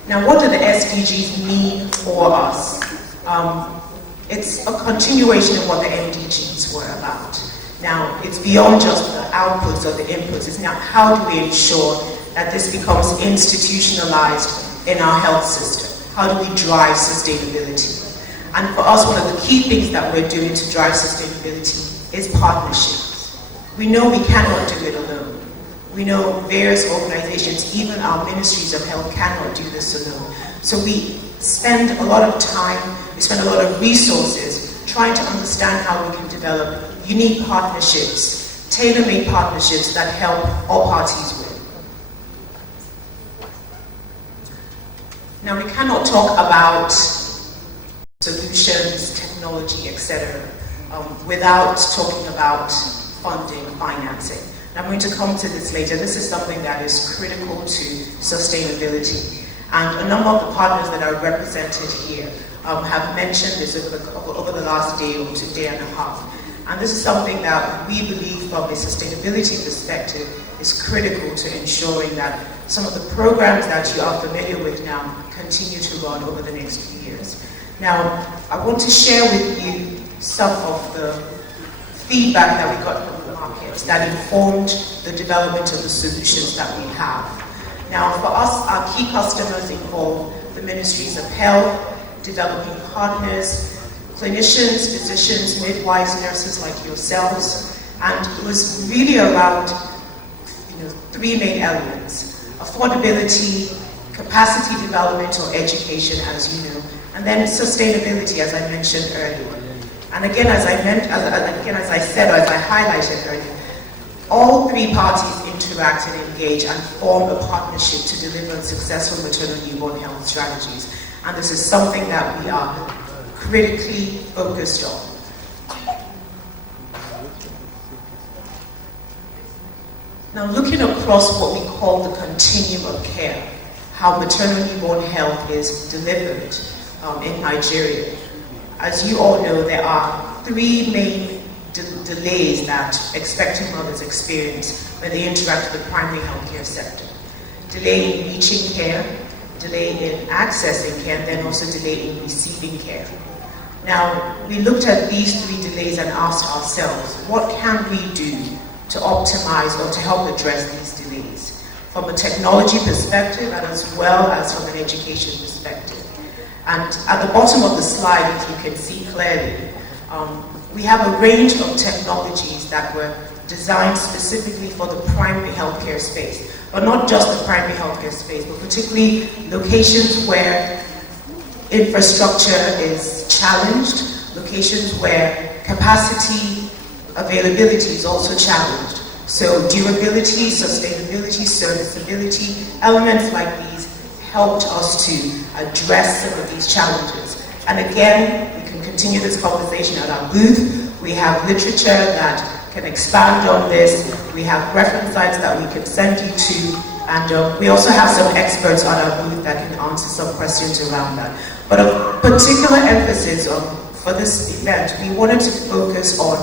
Now, what do the SDGs mean for us? It's a continuation of what the MDGs were about. Now, it's beyond just the outputs or the inputs. It's now how do we ensure that this becomes institutionalized in our health system? How do we drive sustainability? And for us, one of the key things that we're doing to drive sustainability is partnerships. We know we cannot do it alone. We know various organizations, even our ministries of health, cannot do this alone. So we spend a lot of time, we spend a lot of resources trying to understand how we can develop unique partnerships, tailor-made partnerships that help all parties win. Now, we cannot talk about solutions, technology, etc., without talking about funding, financing. I'm going to come to this later. This is something that is critical to sustainability. And a number of the partners that are represented here have mentioned this over the last day or day and a half. And this is something that we believe from a sustainability perspective is critical to ensuring that some of the programs that you are familiar with now continue to run over the next few years. Now, I want to share with you some of the feedback that we got from the markets that informed the development of the solutions that we have. Now, for us, our key customers involve the ministries of health, developing partners, clinicians, physicians, midwives, nurses like yourselves, and it was really around three main elements: affordability, capacity development or education, as you know, and then sustainability, as I mentioned earlier. And again, as I highlighted earlier, all three parties interact and engage and form a partnership to deliver successful maternal newborn health strategies. And this is something that we are critically focused on. Now, looking across what we call the continuum of care, how maternal newborn health is delivered in Nigeria. As you all know, there are three main delays that expecting mothers experience when they interact with the primary healthcare sector. Delay in reaching care, delay in accessing care, and then also delay in receiving care. Now, we looked at these three delays and asked ourselves, what can we do to optimize or to help address these delays from a technology perspective and as well as from an education perspective? And at the bottom of the slide, as you can see clearly, we have a range of technologies that were designed specifically for the primary healthcare space, but not just the primary healthcare space, but particularly locations where infrastructure is challenged, locations where capacity availability is also challenged. So durability, sustainability, serviceability, elements like these helped us to address some of these challenges. And again, we can continue this conversation at our booth. We have literature that can expand on this. We have reference sites that we can send you to. And we also have some experts on our booth that can answer some questions around that. But a particular emphasis for this event, we wanted to focus on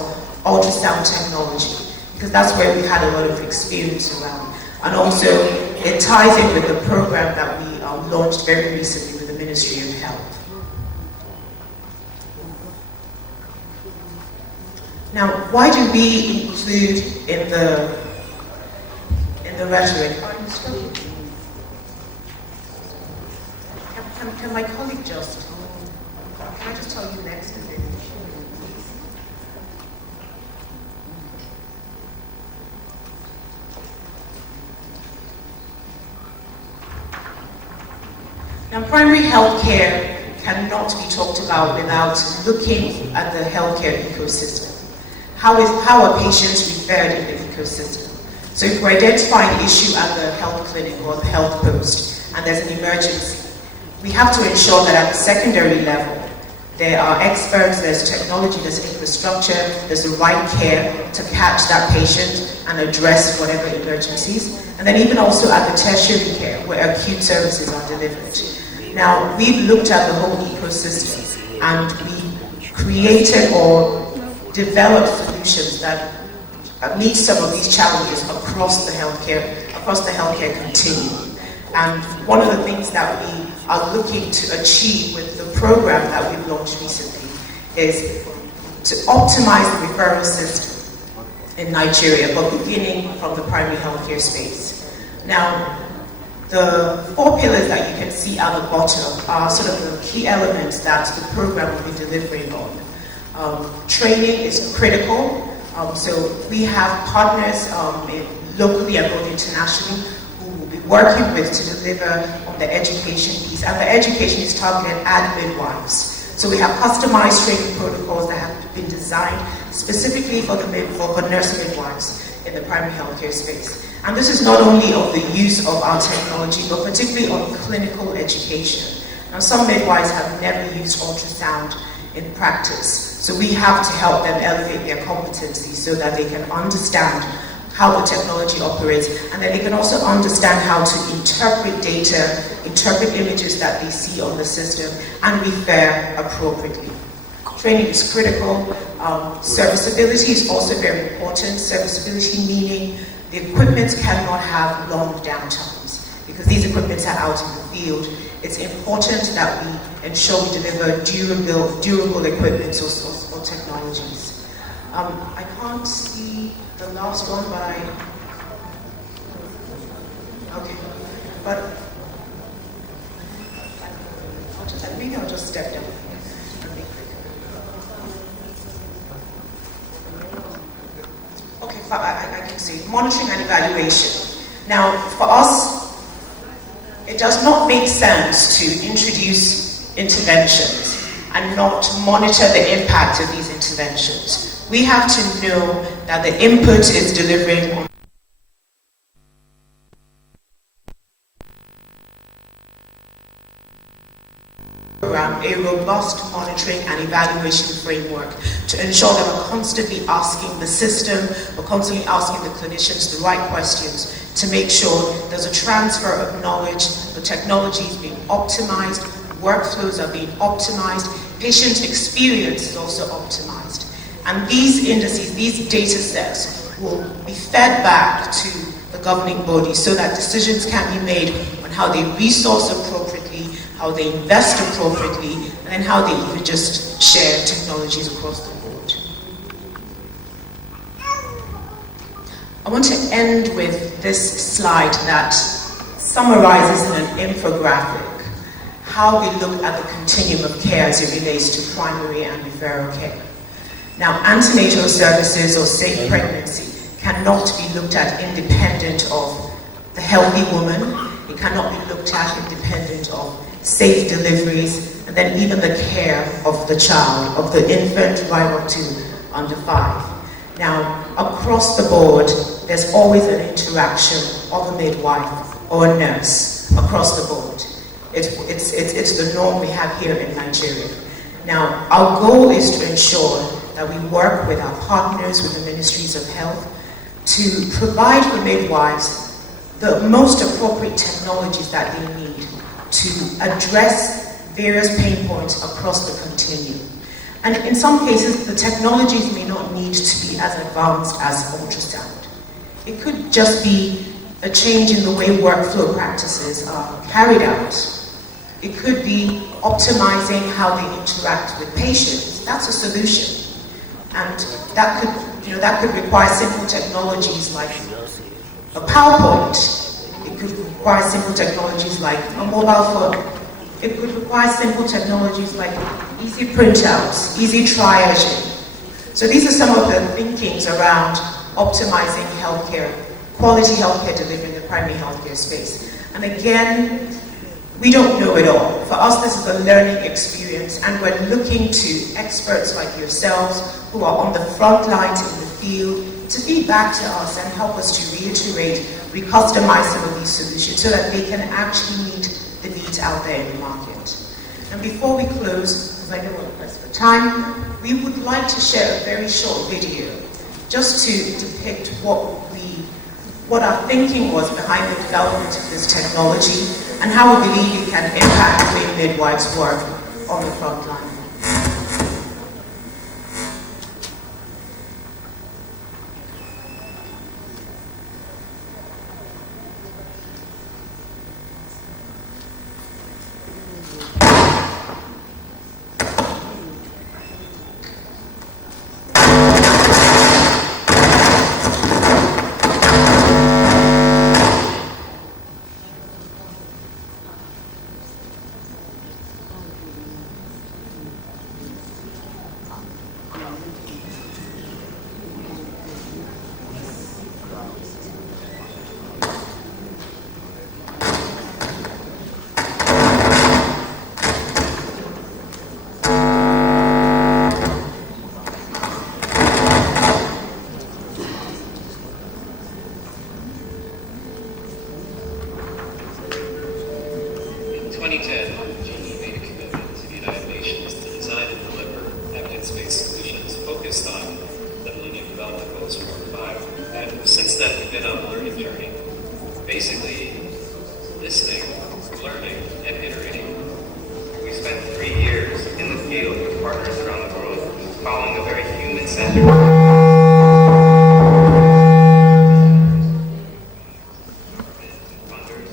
ultrasound technology, because that's where we had a lot of experience around. And also, it ties in with the program that we launched very recently with the Ministry of Health. Now, why do we include in the rhetoric? Can my colleague just? Can I just tell you next? Now, primary health care cannot be talked about without looking at the healthcare ecosystem. How are patients referred in the ecosystem? So if we identify an issue at the health clinic or the health post, and there's an emergency, we have to ensure that at the secondary level, there are experts, there's technology, there's infrastructure, there's the right care to catch that patient and address whatever emergencies. And then even also at the tertiary care, where acute services are delivered. Now, we've looked at the whole ecosystem and we created or developed solutions that meet some of these challenges across the healthcare continuum. And one of the things that we are looking to achieve with the program that we've launched recently is to optimize the referral system in Nigeria, but beginning from the primary healthcare space. Now, the 4 pillars that you can see at the bottom are sort of the key elements that the program will be delivering on. Training is critical. So we have partners locally and both internationally who will be working with to deliver on the education piece. And the education is targeted at midwives. So we have customized training protocols that have been designed specifically for nurse midwives in the primary healthcare space. And this is not only of the use of our technology, but particularly on clinical education. Now, some midwives have never used ultrasound in practice, so we have to help them elevate their competency so that they can understand how the technology operates, and then they can also understand how to interpret data, interpret images that they see on the system, and refer appropriately. Training is critical. Serviceability is also very important. Serviceability meaning the equipment cannot have long downtimes, because these equipments are out in the field. It's important that we ensure we deliver durable equipment or technologies. I can't see the last one, but maybe I'll just step down. Okay, I can see monitoring and evaluation. Now, for us, it does not make sense to introduce interventions and not monitor the impact of these interventions. We have to know that the input is delivering a robust monitoring and evaluation framework to ensure that we're constantly asking the system, we're constantly asking the clinicians the right questions to make sure there's a transfer of knowledge, the technology is being optimized, workflows are being optimized, patient experience is also optimized. And these indices, these data sets will be fed back to the governing body so that decisions can be made on how they resource appropriately, how they invest appropriately, and then how they even just share technologies across the board. I want to end with this slide that summarizes in an infographic how we look at the continuum of care as it relates to primary and referral care. Now, antenatal services or safe pregnancy cannot be looked at independent of the healthy woman. It cannot be looked at independent of safe deliveries, and then even the care of the child, of the infant right up to under 5. Now, across the board, there's always an interaction of a midwife or a nurse across the board. It's the norm we have here in Nigeria. Now, our goal is to ensure that we work with our partners, with the ministries of health, to provide for midwives the most appropriate technologies that they need to address various pain points across the continuum. And in some cases, the technologies may not need to be as advanced as ultrasound. It could just be a change in the way workflow practices are carried out. It could be optimizing how they interact with patients. That's a solution. And that could require simple technologies like a PowerPoint. It could require simple technologies like a mobile phone. It could require simple technologies like easy printouts, easy triaging. So these are some of the thinkings around optimizing healthcare, quality healthcare delivery in the primary healthcare space. And again, we don't know it all. For us, this is a learning experience, and we're looking to experts like yourselves who are on the front lines in the field to feed back to us and help us to reiterate, recustomize some of these solutions so that they can actually meet the needs out there in the market. And before we close, because I know we're pressed for time, we would like to share a very short video just to depict what our thinking was behind the development of this technology and how we believe it can impact the way midwives work on the front line. Since since then, we've been on a learning journey. Basically, listening, learning, and iterating. We spent 3 years in the field with partners around the world, following a very human-centered funders.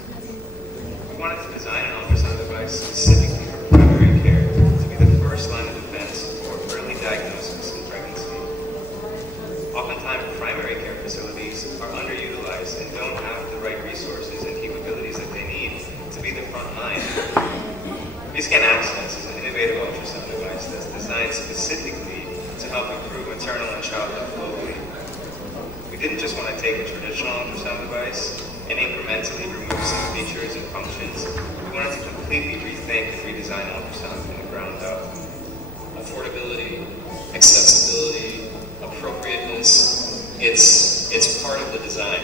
We wanted to design an ultrasound device specifically for primary care to be the first line of defense for early diagnosis in pregnancy. Oftentimes, primary care facilities are underutilized and don't have the right resources and capabilities that they need to be the front line. Vscan Access is an innovative ultrasound device that's designed specifically to help improve maternal and child health globally. We didn't just want to take a traditional ultrasound device and incrementally remove some features and functions. We wanted to completely rethink and redesign ultrasound from the ground up. Affordability, accessibility, appropriateness, it's part of the design.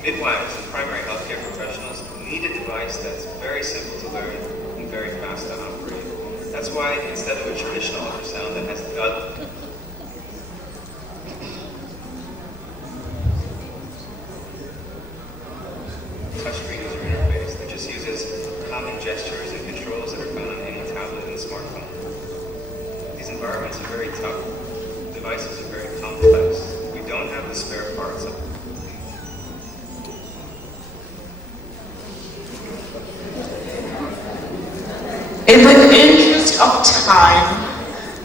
Midwives and primary healthcare professionals need a device that's very simple to learn and very fast to operate. That's why instead of a traditional ultrasound that has touchscreen user interface that just uses common gestures and controls that are found on any tablet and smartphone. These environments are very tough. Devices are very complex. We don't have the spare parts of In the interest of time,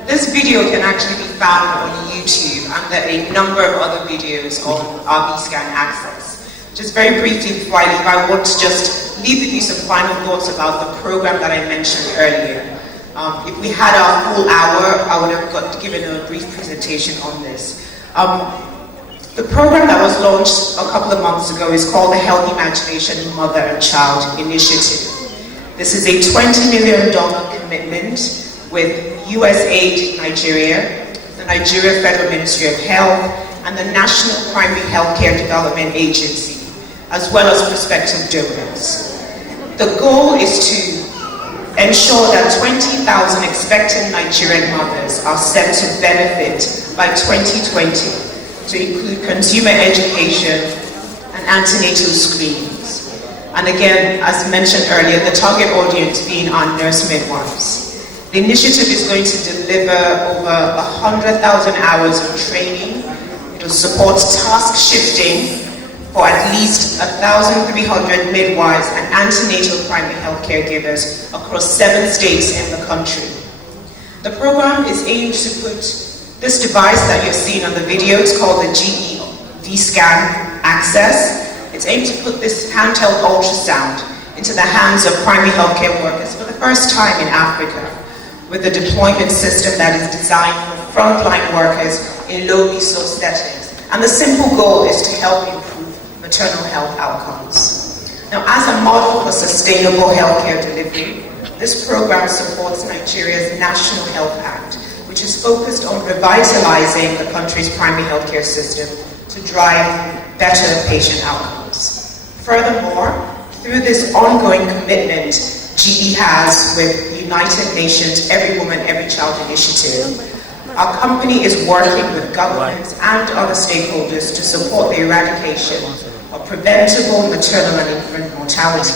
this video can actually be found on YouTube under a number of other videos on our Vscan Access. Just very briefly before I leave, I want to just leave with you some final thoughts about the program that I mentioned earlier. If we had our full hour, I would have given a brief presentation on this. The program that was launched a couple of months ago is called the Healthy Imagination Mother and Child Initiative. This is a $20 million commitment with USAID Nigeria, the Nigeria Federal Ministry of Health, and the National Primary Healthcare Development Agency, as well as prospective donors. The goal is to ensure that 20,000 expectant Nigerian mothers are set to benefit by 2020, to include consumer education and antenatal screenings. And again, as mentioned earlier, the target audience being our nurse midwives. The initiative is going to deliver over 100,000 hours of training. It will support task shifting for at least 1,300 midwives and antenatal primary health caregivers across 7 states in the country. The program is aimed to put this device that you're seeing on the video, it's called the GE Vscan Access. It's aimed to put this handheld ultrasound into the hands of primary healthcare workers for the first time in Africa, with a deployment system that is designed for frontline workers in low-resource settings. And the simple goal is to help improve maternal health outcomes. Now, as a model for sustainable healthcare delivery, this program supports Nigeria's National Health Act, which is focused on revitalizing the country's primary healthcare system to drive better patient outcomes. Furthermore, through this ongoing commitment GE has with United Nations Every Woman, Every Child initiative, our company is working with governments and other stakeholders to support the eradication of preventable maternal and infant mortality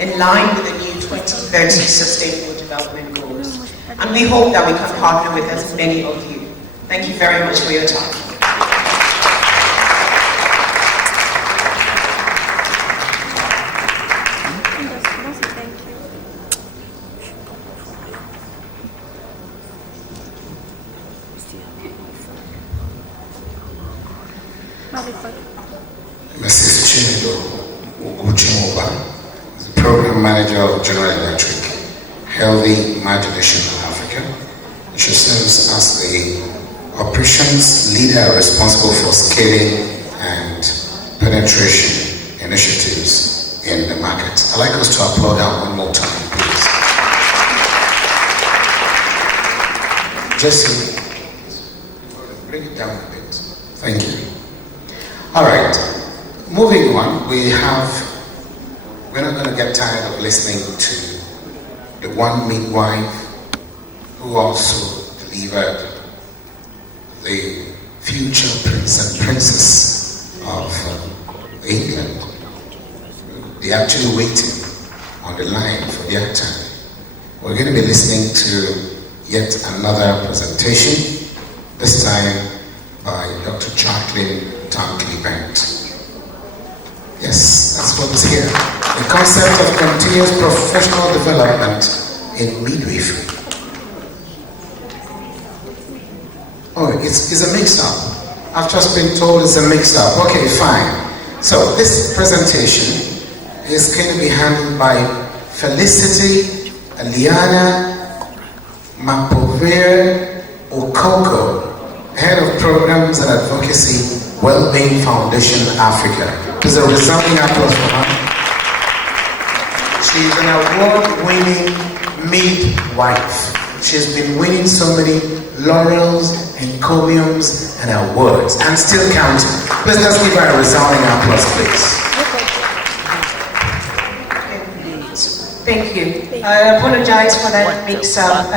in line with the new 2030 Sustainable Development Goals. And we hope that we can partner with as many of you. Thank you very much for your time. Mrs. Chinedo Uguchimoba is the Program Manager of General Electric, Healthy Imagination Africa. She serves as the Operations Leader responsible for scaling and penetration initiatives in the market. I'd like us to applaud her one more time, please. Jesse, bring it down a bit. Thank you. All right, moving on, we're not going to get tired of listening to the one midwife who also delivered the future prince and princess they're actually waiting on the line for their turn. We're going to be listening to yet another presentation, this time by Dr. Jacqueline Tankley-Bent. Yes, that's what is here. The concept of continuous professional development in midwifery. Oh, it's a mix-up. I've just been told it's a mix-up. Okay, fine. So this presentation is going to be handled by Felicity Eliana Mapovere Okoko, Head of Programs and Advocacy, Wellbeing Foundation Africa. There's a resounding applause for her. She's an award-winning midwife. She's been winning so many laurels, encomiums, and awards, and still counting. Let's give her a resounding applause, please. Thank you. I apologize for that mix-up.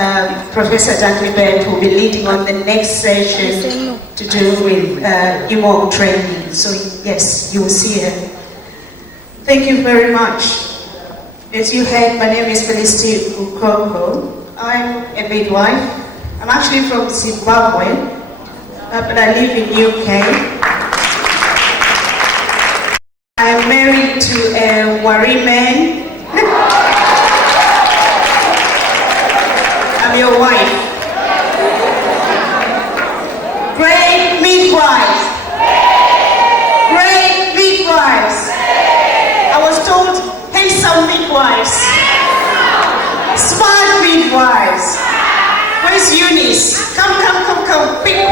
Professor Tankley-Bent will be leading on the next session to do with EWOG training. So yes, you will see her. Thank you very much. As you heard, my name is Felicity Ukoko. I'm a midwife. I'm actually from Zimbabwe, but I live in UK. I'm married to a Wari man. I'm your wife. Great midwives. Great midwives. I was told handsome midwives. Smart midwives. Where's Eunice? Come. Quick.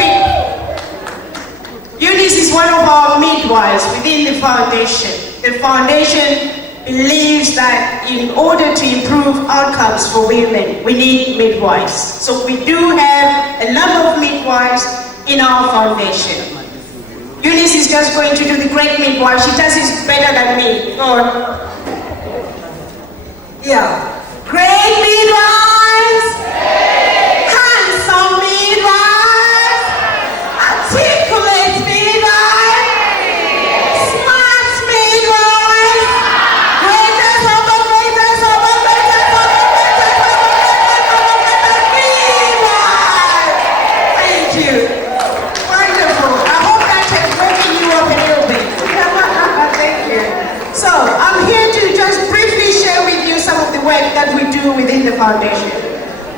Eunice is one of our midwives within the foundation. The foundation believes that in order to improve outcomes for women, we need midwives. So we do have a number of midwives in our foundation. Eunice is just going to do the great midwife. She does it better than me. Go on. Yeah. Great midwives! Handsome midwives! Articulate midwives! Smart midwives! Greatest of the greatest of the greatest of the midwives! Thank you. Wonderful. I hope that has woken you up a little bit. Thank you. So, I'm here to just briefly share with you some of the work that we do within the foundation.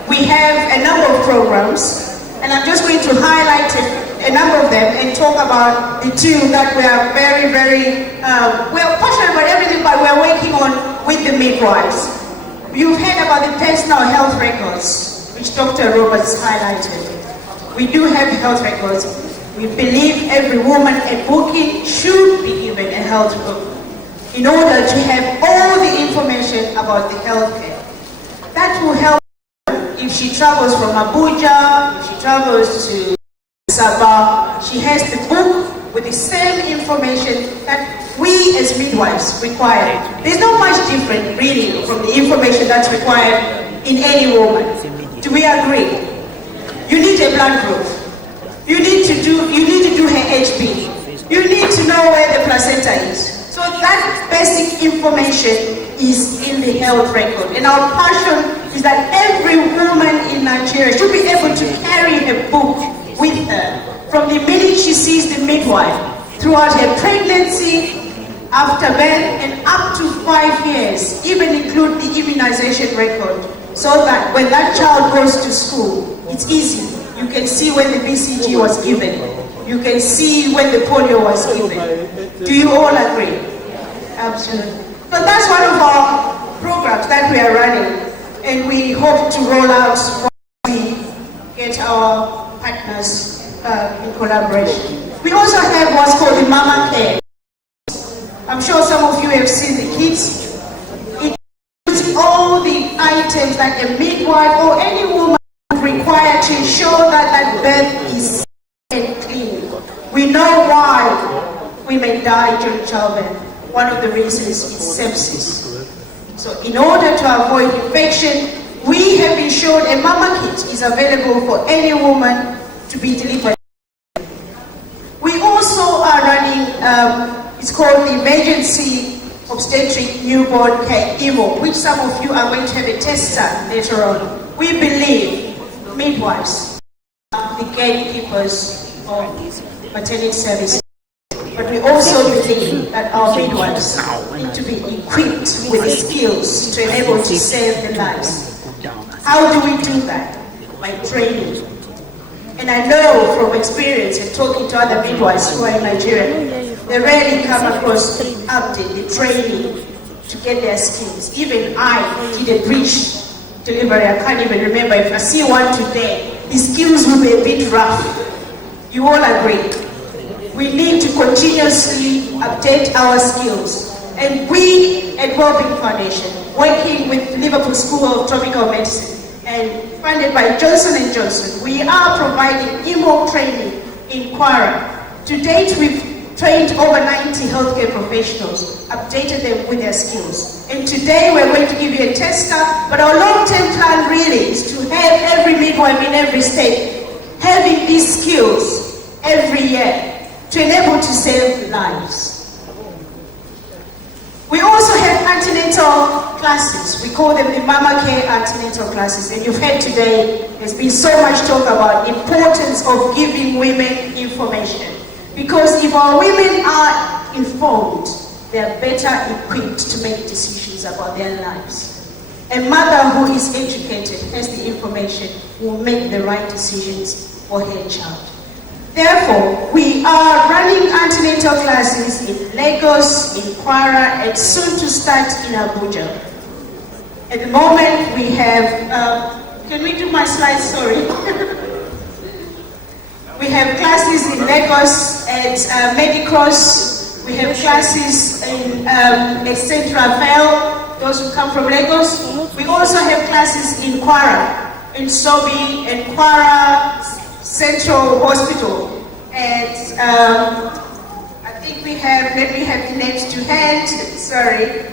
We have a number of programs, and I'm just going to highlight a number of them and talk about the two that we are very, we're passionate about everything, but we're working on with the midwives. You've heard about the personal health records, which Dr. Roberts highlighted. We do have health records. We believe every woman at booking should be given a health book in order to have all the information about the healthcare. That will help if she travels from Abuja, if she travels to Sabah, she has the book with the same information that we as midwives require. There's not much different really from the information that's required in any woman. Do we agree? You need a blood group. You need to do her HB. You need to know where the placenta is. So that basic information is in the health record. And our passion is that every woman in Nigeria should be able to carry a book with her from the minute she sees the midwife, throughout her pregnancy, after birth, and up to 5 years, even include the immunization record, so that when that child goes to school, it's easy. You can see when the BCG was given. You can see when the polio was given. Do you all agree? Absolutely. So that's one of our programs that we are running, and we hope to roll out once we get our partners in collaboration. We also have what's called the Mama Care. I'm sure some of you have seen the kits. It includes all the items that a midwife or any woman require to ensure that that birth is safe and clean. We know why women die during childbirth. One of the reasons is sepsis. So in order to avoid infection, we have ensured a mama kit is available for any woman to be delivered. We also are running, it's called the Emergency obstetric newborn care IMO, which some of you are going to have a tester later on. We believe midwives are the gatekeepers of maternity services. But we also believe that our midwives need to be equipped with the skills to enable to save the lives. How do we do that? By training. And I know from experience in talking to other midwives who are in Nigeria, they rarely come across the update, the training to get their skills. Even I did a breech delivery, I can't even remember. If I see one today, the skills will be a bit rough. You all agree? We need to continuously update our skills. And we at Wellbeing Foundation, working with Liverpool School of Tropical Medicine and funded by Johnson & Johnson, we are providing IMO training in Kwara. To date, we've trained over 90 healthcare professionals, updated them with their skills. And today we're going to give you a tester, but our long-term plan really is to have every midwife in every state having these skills every year to enable to save lives. We also have antenatal classes. We call them the Mama Care antenatal classes. And you've heard today, there's been so much talk about the importance of giving women information. Because if our women are informed, they're better equipped to make decisions about their lives. A mother who is educated, has the information, will make the right decisions for her child. Therefore, we are running antenatal classes in Lagos, in Kwara, and soon to start in Abuja. At the moment, we have, can we do my slides, sorry? We have classes in Lagos at Medicross. We have classes in St. Raphael, those who come from Lagos. We also have classes in Kwara, in Sobi, and Kwara Central Hospital. And I think we have, let me have the names to hand, sorry.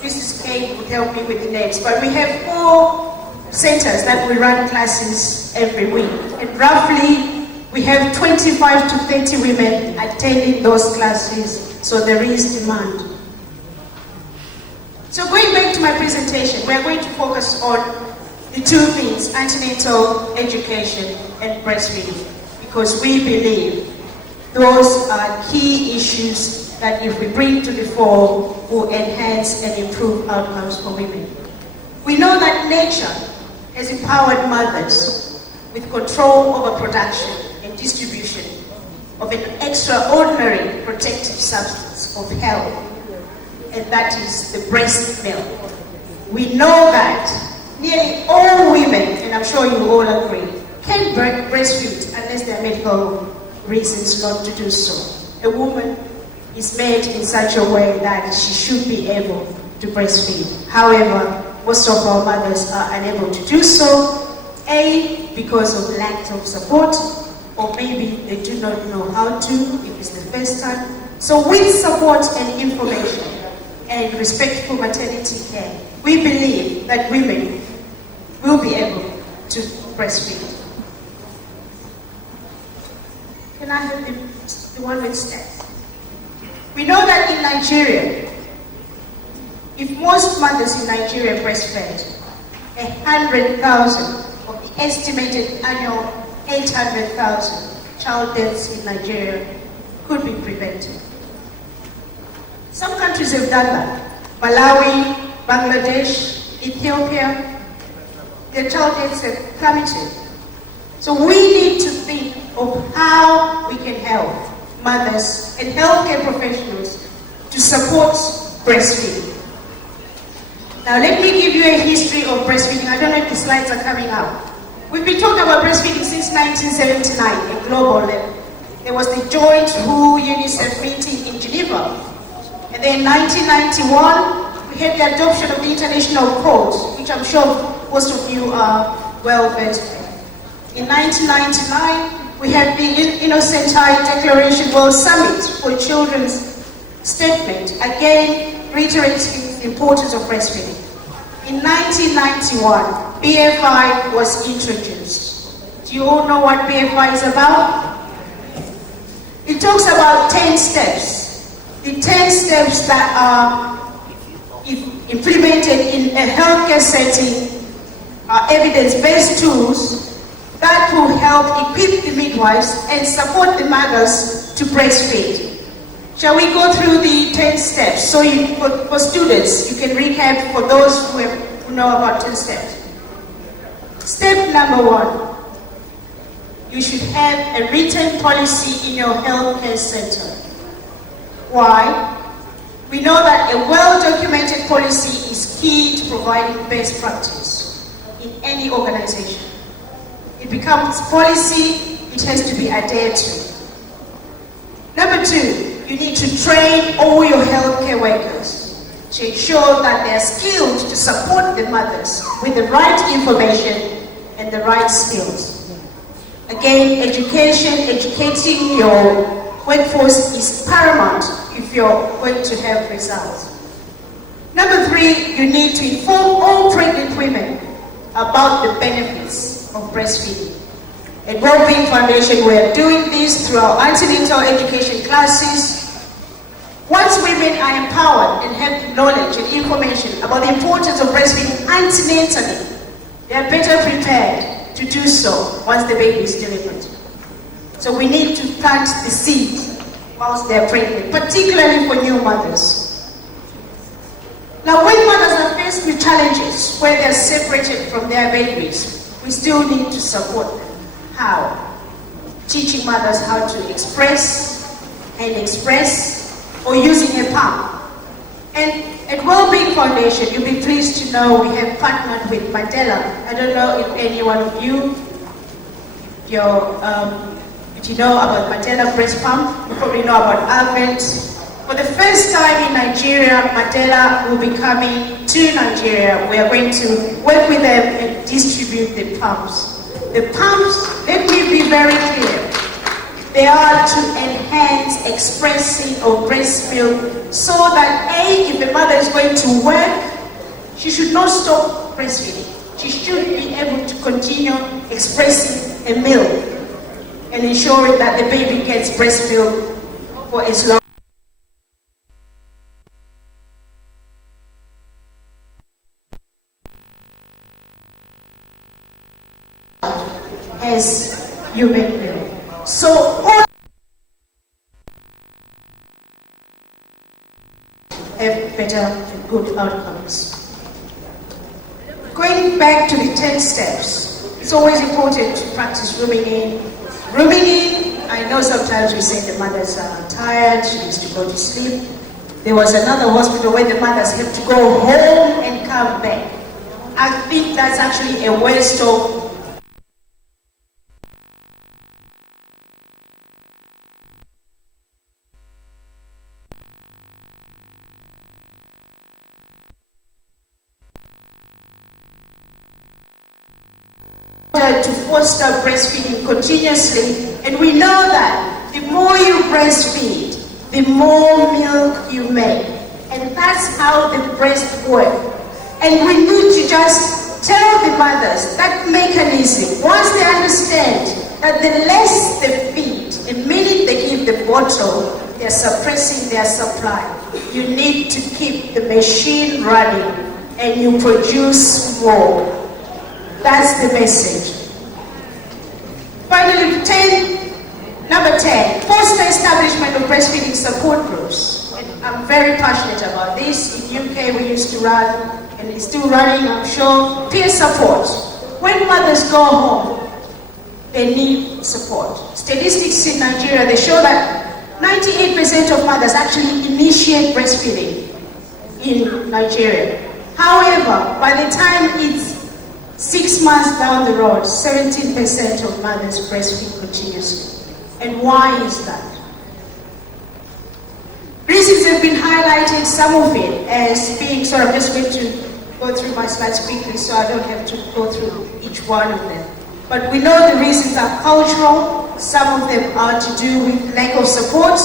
Mrs. Kate will help me with the names. But we have 4 centers that we run classes every week. And roughly, we have 25 to 30 women attending those classes, so there is demand. So going back to my presentation, we're going to focus on the 2 things, antenatal education and breastfeeding, because we believe those are key issues that if we bring to the fore will enhance and improve outcomes for women. We know that nature has empowered mothers with control over production and distribution of an extraordinary protective substance of health, and that is the breast milk. We know that nearly all women, and I'm sure you all agree, can breastfeed unless there are medical reasons not to do so. A woman is made in such a way that she should be able to breastfeed. However, most of our mothers are unable to do so, A, because of lack of support, or maybe they do not know how to if it's the first time. So with support and information and respectful maternity care, we believe that women will be able to breastfeed. Can I have the one with stats? We know that in Nigeria, if most mothers in Nigeria breastfed, 100,000 of the estimated annual 800,000 child deaths in Nigeria could be prevented. Some countries have done that. Malawi, Bangladesh, Ethiopia, their child deaths have plummeted. So we need to think of how we can help mothers and healthcare professionals to support breastfeeding. Now let me give you a history of breastfeeding. I don't know if the slides are coming up. We've been talking about breastfeeding since 1979 at global level. There was the joint WHO-UNICEF meeting in Geneva. And then in 1991, we had the adoption of the International Code, which I'm sure most of you are well versed in. In 1999, we had the Innocent Eye Declaration World Summit for Children's Statement, again reiterating the importance of breastfeeding. In 1991, BFI was introduced. Do you all know what BFI is about? It talks about 10 steps. The 10 10 steps that are, if implemented in a healthcare setting, are evidence-based tools that will help equip the midwives and support the mothers to breastfeed. Shall we go through the 10 steps? So for students, you can recap for those who know about 10 steps. Step number 1, you should have a written policy in your healthcare center. Why? We know that a well-documented policy is key to providing best practice in any organization. It becomes policy, it has to be adhered to. Number 2, you need to train all your healthcare workers to ensure that they are skilled to support the mothers with the right information and the right skills. Again, educating your workforce is paramount if you're going to have results. Number 3, you need to inform all pregnant women about the benefits of breastfeeding. At Wellbeing Foundation, we are doing this through our antenatal education classes. Once women are empowered and have knowledge and information about the importance of breastfeeding antenatally, they are better prepared to do so once the baby is delivered. So we need to plant the seed whilst they are pregnant, particularly for new mothers. Now, when mothers are faced with challenges where they are separated from their babies, we still need to support them. How? Teaching mothers how to express, or using a pump. And at Wellbeing Foundation, you'll be pleased to know we have partnered with Mandela. I don't know if any one of you, if you know about Mandela breast pump. You probably know about Advent. For the first time in Nigeria, Mandela will be coming to Nigeria. We are going to work with them and distribute the pumps. The pumps, let me be very clear, they are to enhance expressing of breast milk so that A, if the mother is going to work, she should not stop breastfeeding. She should be able to continue expressing a milk and ensuring that the baby gets breast milk for as long as human milk. So all have better and good outcomes. Going back to the 10 steps, it's always important to practice rooming in. Rooming in, I know sometimes we say the mothers are tired, she needs to go to sleep. There was another hospital where the mothers have to go home and come back. I think that's actually a waste of to foster breastfeeding continuously, and we know that the more you breastfeed, the more milk you make, and that's how the breast works. And we need to just tell the mothers that mechanism. Once they understand that the less they feed, the minute they give the bottle, they're suppressing their supply. You need to keep the machine running, and you produce more. That's the message. Finally, number 10, foster establishment of breastfeeding support groups. And I'm very passionate about this. In UK, we used to run, and it's still running, I'm sure, peer support. When mothers go home, they need support. Statistics in Nigeria, they show that 98% of mothers actually initiate breastfeeding in Nigeria. However, by the time it's 6 months down the road, 17% of mothers breastfeed continuously. And why is that? Reasons have been highlighted, some of it as being, so I'm just going to go through my slides quickly so I don't have to go through each one of them. But we know the reasons are cultural, some of them are to do with lack of support,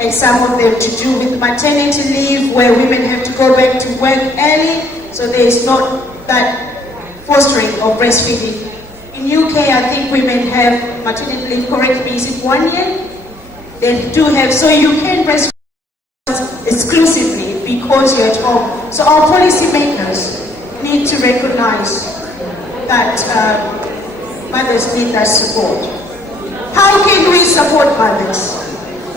and some of them to do with maternity leave where women have to go back to work early, so there is not that fostering of breastfeeding. In UK, I think women have maternity leave, correct me, is it 1 year? They do have, so you can breastfeed exclusively because you're at home. So our policymakers need to recognize that mothers need that support. How can we support mothers?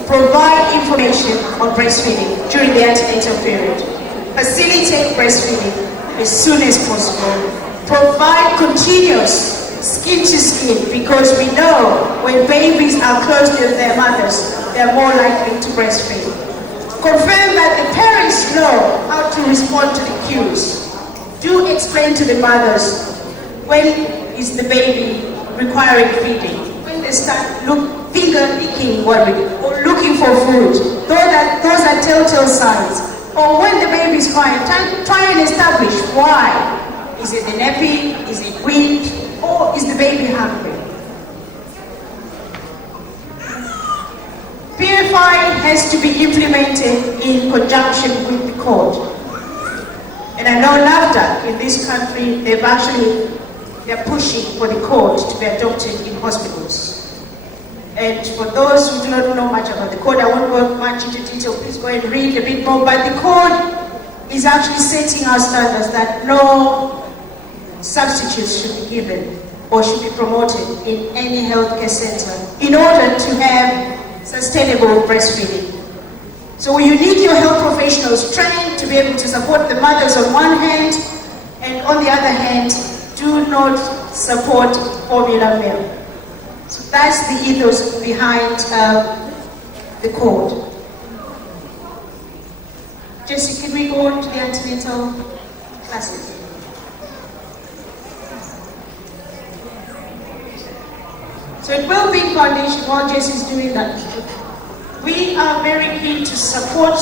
Provide information on breastfeeding during the antenatal period. Facilitate breastfeeding as soon as possible. Provide continuous skin to skin, because we know when babies are close to their mothers, they're more likely to breastfeed. Confirm that the parents know how to respond to the cues. Do explain to the mothers when is the baby requiring feeding. When they start finger picking or looking for food, those are telltale signs. Or when the baby is crying, try and establish why. Is it the nappy? Is it weak? Or is the baby hungry? PFI has to be implemented in conjunction with the court. And I know NAFDAC in this country, they're pushing for the code to be adopted in hospitals. And for those who do not know much about the code, I won't go much into detail, please go and read a bit more. But the code is actually setting our standards that no substitutes should be given or should be promoted in any healthcare center in order to have sustainable breastfeeding. So you need your health professionals trained to be able to support the mothers on one hand, and on the other hand, do not support formula milk. So that's the ethos behind the code. Jessie, can we go on to the antenatal classes? So at Wellbeing Foundation, while Jessie is doing that, we are very keen to support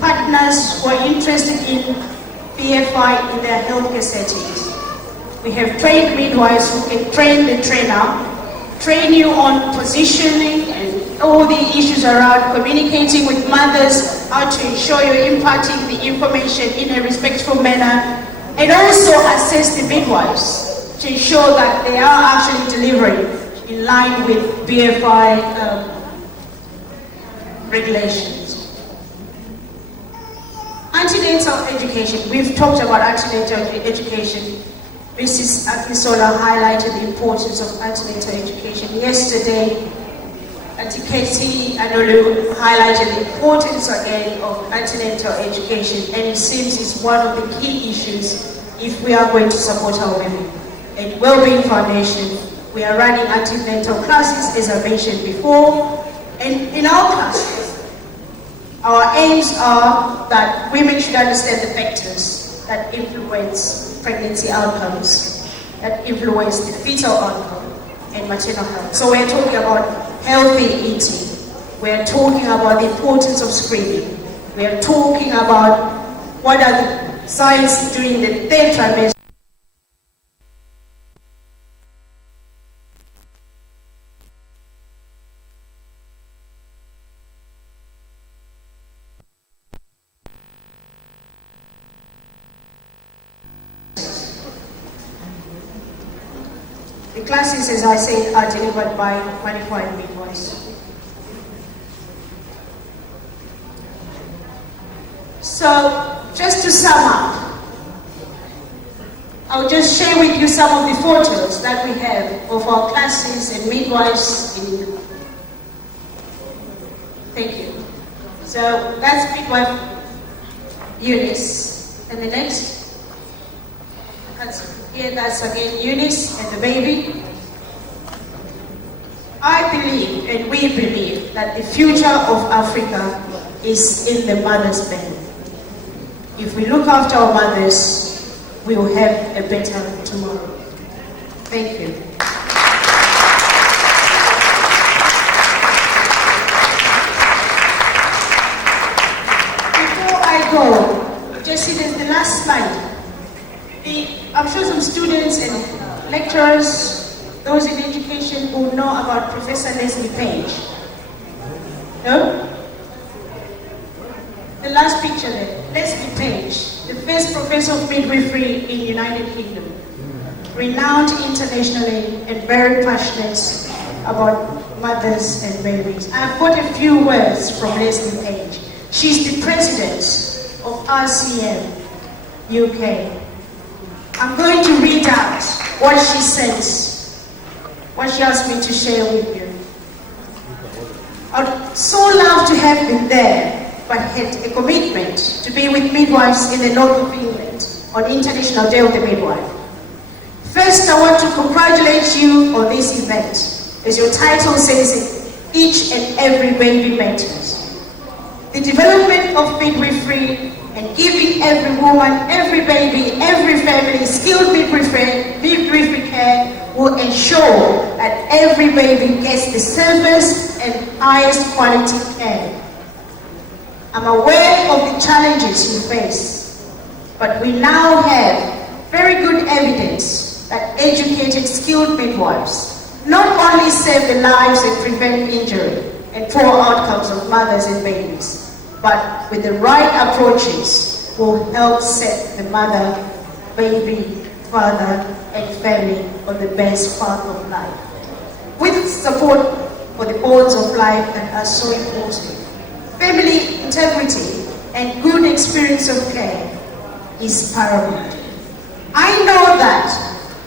partners who are interested in PFI in their healthcare settings. We have trained midwives who can train the trainer, train you on positioning and all the issues around communicating with mothers, how to ensure you're imparting the information in a respectful manner, and also assess the midwives to ensure that they are actually delivering in line with BFI regulations. Antenatal education. We've talked about antenatal education. Mrs. Akisola highlighted the importance of antenatal education. Yesterday, Auntie Katie Anolu highlighted the importance again of antenatal education, and it seems it's one of the key issues if we are going to support our women. At Wellbeing Foundation, we are running antenatal classes, as I mentioned before, and in our classes, our aims are that women should understand the factors that influence pregnancy outcomes, that influence the fetal outcome and maternal health. So we're talking about healthy eating, we're talking about the importance of screening, we're talking about what are the signs during the third trimester. The classes, as I said, are delivered by qualified midwives. So, just to sum up, I'll just share with you some of the photos that we have of our classes and midwives. Thank you. So, that's midwife Eunice. And the next? Here, that's again Eunice and the baby. I believe, and we believe, that the future of Africa is in the mother's belly. If we look after our mothers, we will have a better tomorrow. Thank you. Before I go, just see this, the last slide. I'm sure some students and lecturers, those in education, who know about Professor Leslie Page. No? The last picture there, Leslie Page, the first professor of midwifery in the United Kingdom, renowned internationally and very passionate about mothers and babies. I've got a few words from Leslie Page. She's the president of RCM UK. I'm going to read out what she says, what she asked me to share with you. I'd so love to have been there, but had a commitment to be with midwives in the north of England on International Day of the Midwife. First, I want to congratulate you on this event. As your title says, each and every baby matters. The development of midwifery and giving every woman, every baby, every family skilled midwifery care will ensure that every baby gets the safest and highest quality care. I'm aware of the challenges you face, but we now have very good evidence that educated, skilled midwives not only save the lives and prevent injury and poor outcomes of mothers and babies, but with the right approaches will help set the mother, baby, father, and family on the best path of life. With support for the bonds of life that are so important, family integrity and good experience of care is paramount. I know that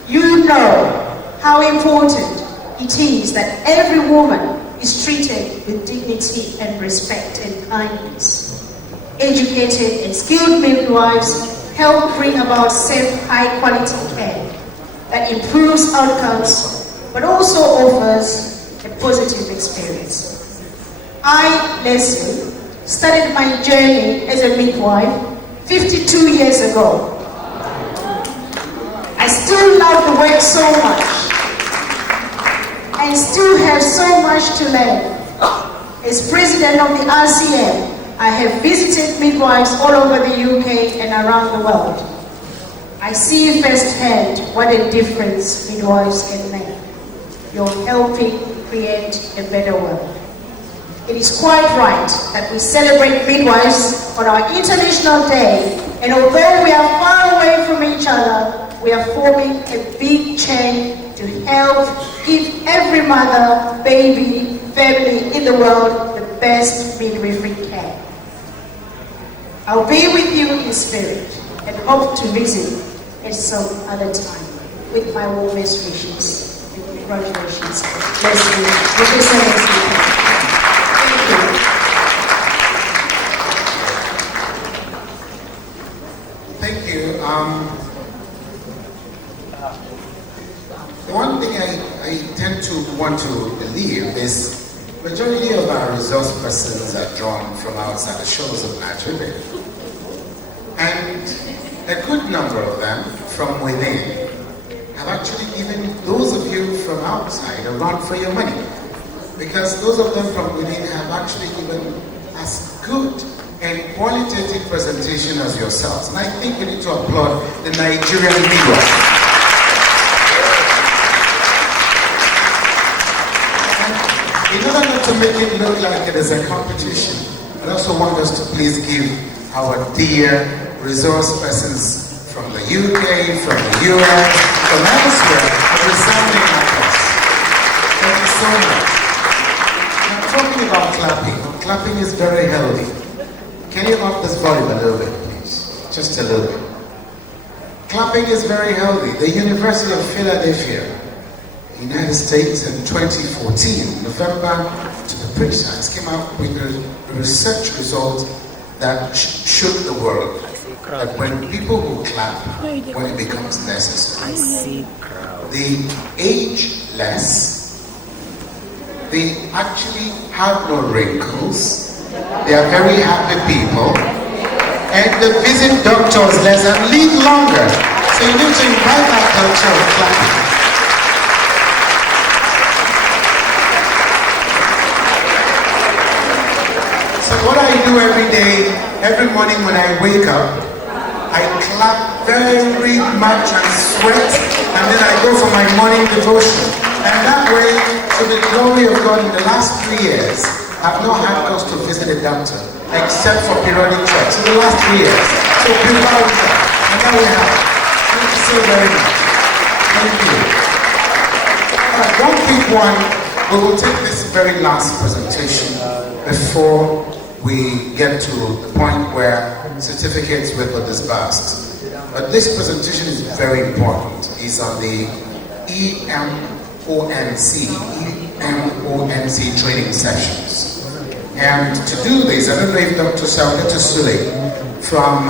you know how important it is that every woman is treated with dignity and respect and kindness. Educated and skilled midwives help bring about safe, high-quality care that improves outcomes, but also offers a positive experience. I, Leslie, started my journey as a midwife 52 years ago. I still love the work so much. I still have so much to learn. As president of the RCM, I have visited midwives all over the UK and around the world. I see firsthand what a difference midwives can make. You're helping create a better world. It is quite right that we celebrate midwives on our International Day, and although we are far away from each other, we are forming a big chain to help give every mother, baby, family in the world the best midwifery care. I'll be with you in spirit and hope to visit at some other time with my warmest wishes. And congratulations, Leslie, Professor Leslie. Thank you. The one thing I tend to want to believe is majority of our resource persons are drawn from outside the shores of Nigeria. And a good number of them from within have actually given those of you from outside a run for your money. Because those of them from within have actually given as good and qualitative presentation as yourselves. And I think we need to applaud the Nigerian midwife. In order not to make it look like it is a competition, I also want us to please give our dear resource persons from the UK, from the US, from elsewhere, a resounding applause. Thank you so much. Now, talking about clapping, clapping is very healthy. Can you up this volume a little bit, please? Just a little bit. Clapping is very healthy. The University of Philadelphia, United States, in 2014, November to be precise, came out with a research result that shook the world. That when people who clap, when it becomes necessary, they age less, they actually have no wrinkles, they are very happy people, and they visit doctors less and live longer. So you need to invite that culture of clapping. So what I do every day, every morning when I wake up, I clap very much and sweat, and then I go for my morning devotion. And that way, to the glory of God, in the last 3 years, I've not had cause to visit a doctor, except for periodic checks. In the last 3 years. So be proud of that. And now we have. Thank you so very much. Thank you. Alright, one quick one. We will take this very last presentation before we get to the point where certificates will be disbursed. But this presentation is very important. It's on the EMONC training sessions. And to do this, I don't know if Dr. Saudatu Sule from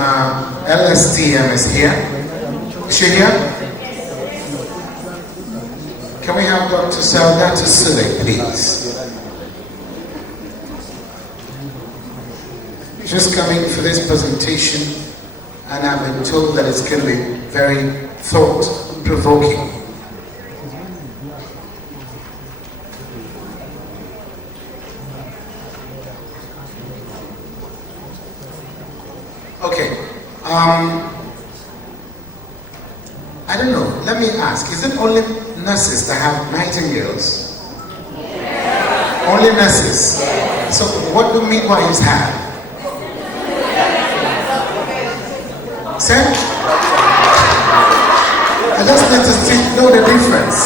LSTM is here. Is she here? Can we have Dr. Saudatu Sule, please? Just coming for this presentation, and I've been told that it's going to be very thought-provoking. Okay. I don't know. Let me ask. Is it only nurses that have nightingales? Only nurses? So what do midwives have? Sir? I just need to know the difference.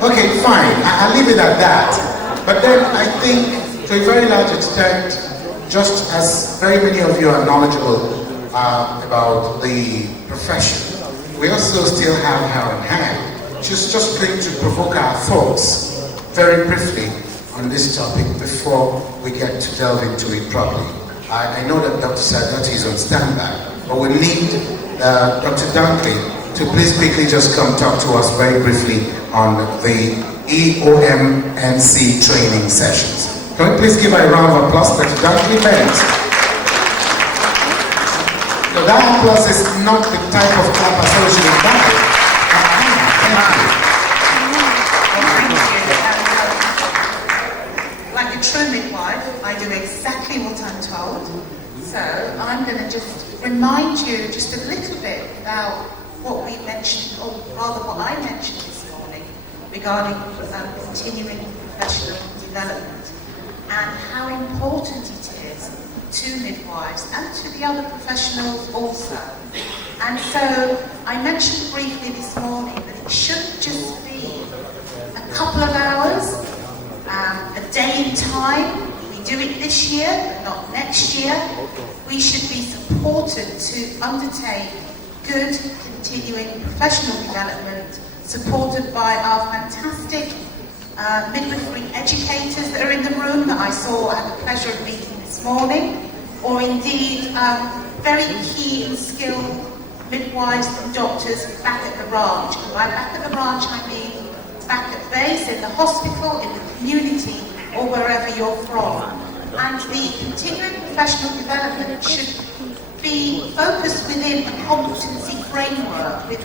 Okay, fine. I'll leave it at that. But then I think, to a very large extent, just as very many of you are knowledgeable about the profession, we also still have her in hand. She's just going to provoke our thoughts very briefly on this topic before we get to delve into it properly. I know that Dr. Saudatu is on standby, but we need Dr. Dunkley to please quickly just come talk to us very briefly on the EOMNC training sessions. Can we please give a round of applause to Dr. Dunkley Bennett? No, that applause is not the type of clap associated with that. Thank you. Like a true midwife, I do exactly what I'm told. So I'm going to just remind you just a little bit about what we mentioned, or rather what I mentioned this morning regarding continuing professional development and how important it is to midwives and to the other professionals also. And so I mentioned briefly this morning that it shouldn't just be a couple of hours, a day in time. We do it this year, but not next year. We should be supported to undertake good continuing professional development, supported by our fantastic midwifery educators that are in the room that I saw at the pleasure of meeting this morning, or indeed very key and skilled midwives and doctors back at the ranch. And by back at the ranch I mean back at base, in the hospital, in the community, or wherever you're from. And the continuing professional development should be focused within a competency framework with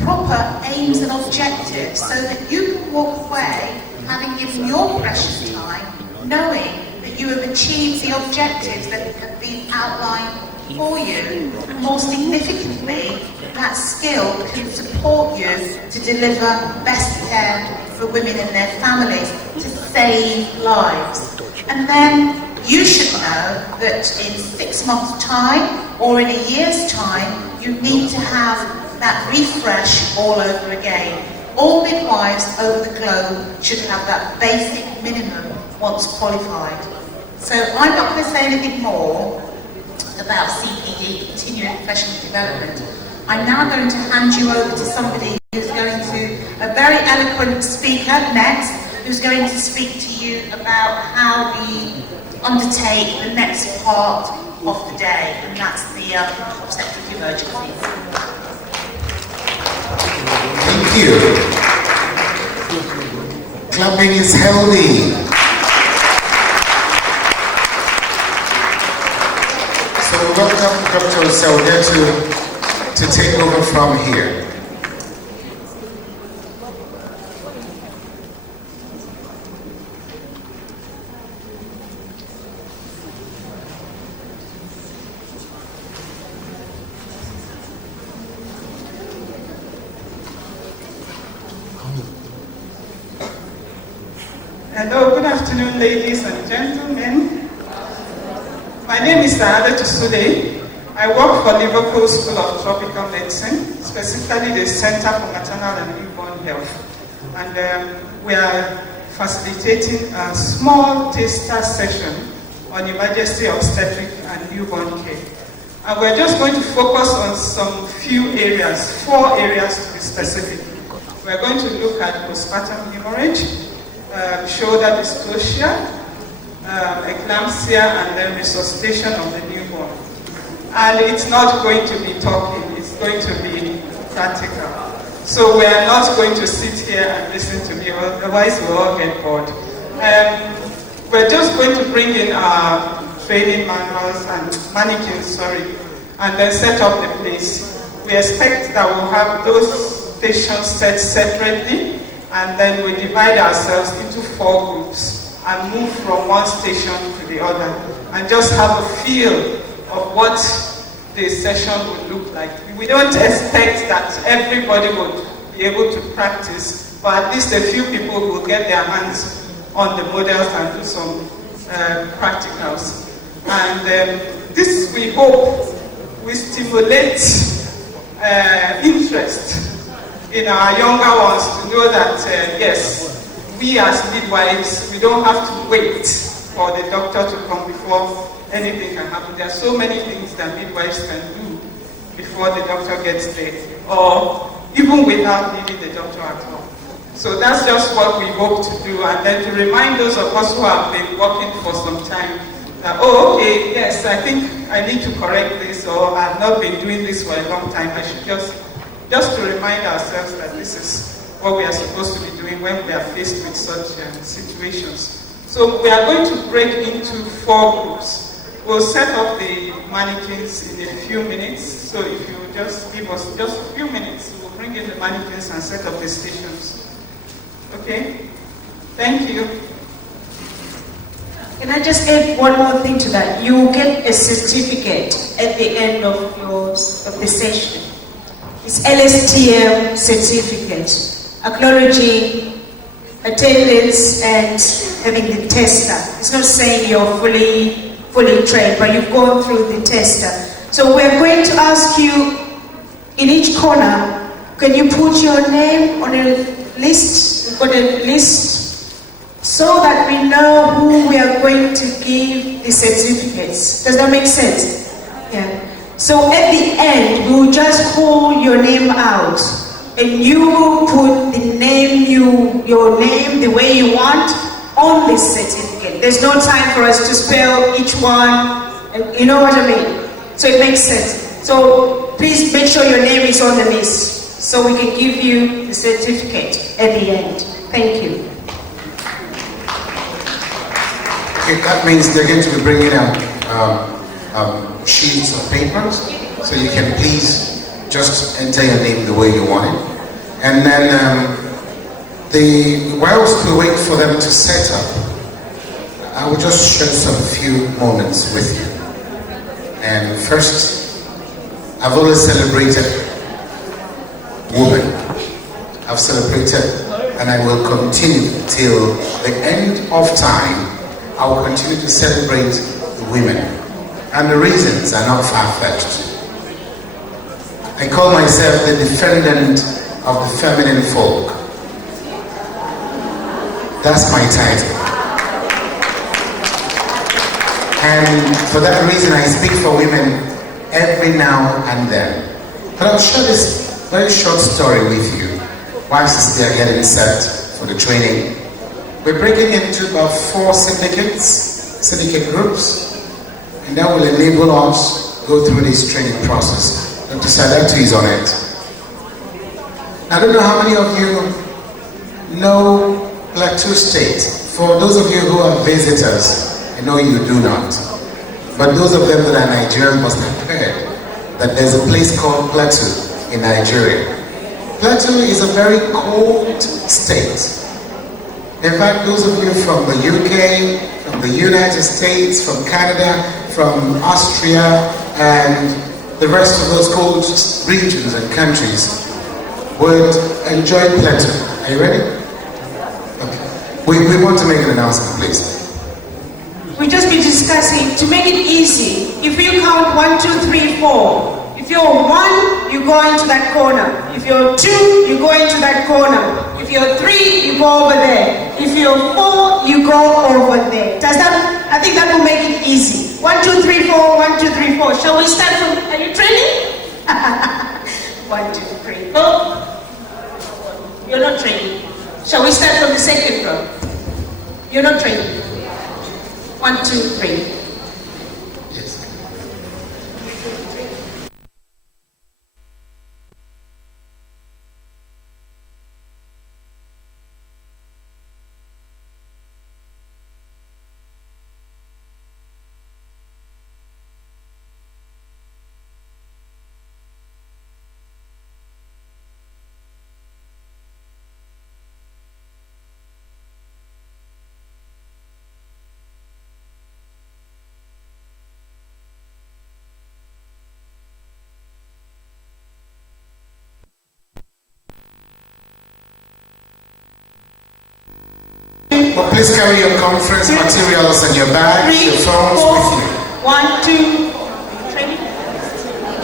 proper aims and objectives, so that you can walk away having given your precious time, knowing that you have achieved the objectives that have been outlined for you, and more significantly, that skill can support you to deliver best care for women and their families, to save lives. And then you should know that in 6 months' time, or in a year's time, you need to have that refresh all over again. All midwives over the globe should have that basic minimum once qualified. So I'm not going to say anything more about CPD, continuing professional development. I'm now going to hand you over to somebody who's going to, a very eloquent speaker next, who's going to speak to you about how we undertake the next part of the day, and that's the obstetric emergency. Thank you. Clapping is healthy. So we welcome Dr. Saudatu to take over from here. Hello, good afternoon, ladies and gentlemen. My name is Saudatu Sule. I work for Liverpool School of Tropical Medicine, specifically the Center for Maternal and Newborn Health. And we are facilitating a small taster session on emergency obstetric and newborn care. And we're just going to focus on some few areas, 4 areas to be specific. We're going to look at postpartum hemorrhage, shoulder dystocia, eclampsia, and then resuscitation of the newborn. And it's not going to be talking, it's going to be practical. So we are not going to sit here and listen to me, otherwise we'll all get bored. We're just going to bring in our training manuals and mannequins, and then set up the place. We expect that we'll have those stations set separately, and then we divide ourselves into 4 groups and move from one station to the other, and just have a feel of what the session would look like. We don't expect that everybody would be able to practice, but at least a few people will get their hands on the models and do some practicals. And this, we hope, will stimulate interest in our younger ones to know that, yes, we as midwives, we don't have to wait for the doctor to come before anything can happen. There are so many things that midwives can do before the doctor gets there, or even without needing the doctor at all. So that's just what we hope to do, and then to remind those of us who have been working for some time that, oh, okay, yes, I think I need to correct this, or I've not been doing this for a long time. I should just to remind ourselves that this is what we are supposed to be doing when we are faced with such situations. So we are going to break into 4 groups. We'll set up the mannequins in a few minutes. So if you just give us just a few minutes, we'll bring in the mannequins and set up the stations. Okay? Thank you. Can I just add one more thing to that? You will get a certificate at the end of the session. It's LSTM certificate, acknowledging attendance and having the tester. It's not saying you're fully trained, but you've gone through the tester. So we're going to ask you, in each corner, can you put your name on a list? We've got a list so that we know who we are going to give the certificates. Does that make sense? Yeah. So at the end, we will just call your name out, and you will put the name, your name the way you want on this certificate. There's no time for us to spell each one, and you know what I mean? So it makes sense. So please make sure your name is on the list so we can give you the certificate at the end. Thank you. Okay, that means they're going to be bringing out sheets of paper, so you can please just enter your name the way you want it. And then whilst we wait for them to set up, I will just share some few moments with you. And first, I've always celebrated women. I've celebrated, and I will continue till the end of time. I will continue to celebrate the women. And the reasons are not far-fetched. I call myself the defendant of the feminine folk. That's my title. And for that reason, I speak for women every now and then. But I'll share this very short story with you whilst they're getting set for the training. We're breaking into about 4 syndicate groups, and that will enable us to go through this training process. Dr. Sadatu is on it. I don't know how many of you know Plateau State. For those of you who are visitors, I know you do not. But those of them that are Nigerians must have heard that there's a place called Plateau in Nigeria. Plateau is a very cold state. In fact, those of you from the UK, from the United States, from Canada, from Austria, and the rest of those cold regions and countries would enjoy Plateau. Are you ready? Okay. We want to make an announcement, please. We'll just be discussing, to make it easy, if you count 1, 2, 3, 4. If you're 1, you go into that corner. If you're 2, you go into that corner. If you're 3, you go over there. If you're 4, you go over there. Does that? I think that will make it easy. 1, 2, 3, 4, 1, 2, 3, 4. Shall we start from, are you training? 1, 2, 3, 4. You're not training. Shall we start from the second row? You're not training. 1, 2, 3. But please carry your conference materials and your bags, your phones with you. 1, 2. Training?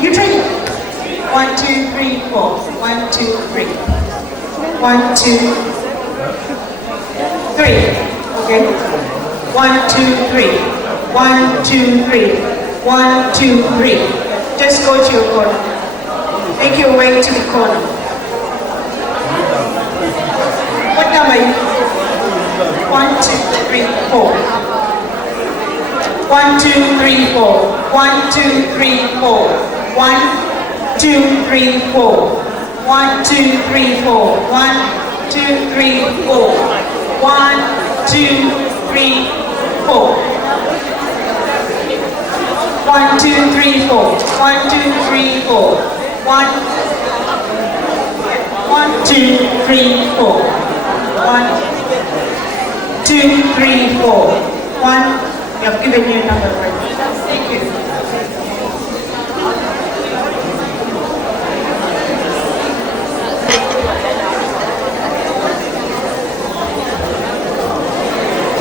You training? 1, 2, 3, 4. 1, 2, 3. 1, 2, 3. Okay. 1, 2, 3. 1, 2, 3. 1, 2, 3. Just go to your corner. Make your way to the corner. What number are you? 1, 2, 3, 4. 1, 2, 3, 4. 1, 2, 3, 4. 1, 2, 3, 4. 1, 2, 3, 4. 1, 2, 3, 4. 1, 2, 3, 4. 1, 2, 3, 4. 1, 2, 3, 4. 1, 2, 3, 4. 1, 2, 3, 4. 1. I've given you a number already. Thank you.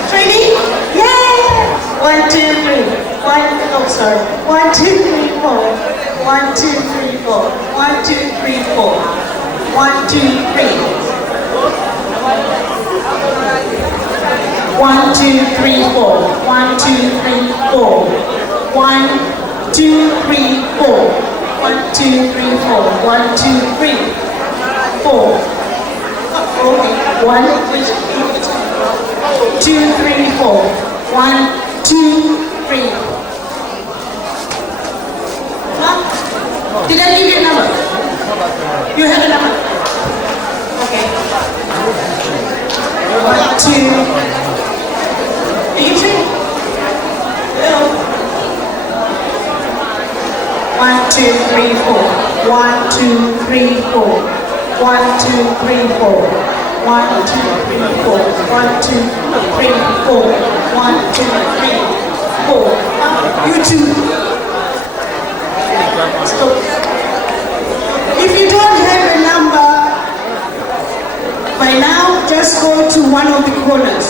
Training? Yeah! 1, 2, 3. 1, 2, 3, 4. 1, 2, 3, 4. 1, 2, 3, 4. 1, 2, 3. 1, 2, 3, 4. 1, 2, 3, 4. 1, 2, 3, 4. 1, 2, 3, 4. 1, 2, 3, 4. Okay. 1, 2, 3, 4. 1, 2, 3. Huh? Did I give you a number? You have a number? Okay. 1, 2. Are you training? Hello? 1, 2, 3, 4. 1, 2, 3, 4. 1, 2, 3, 4. 1, 2, 3, 4. 1, 2, 3, 4. 1, 2, 3, 4. You two. Stop. If you don't have a number by now, just go to one of the corners.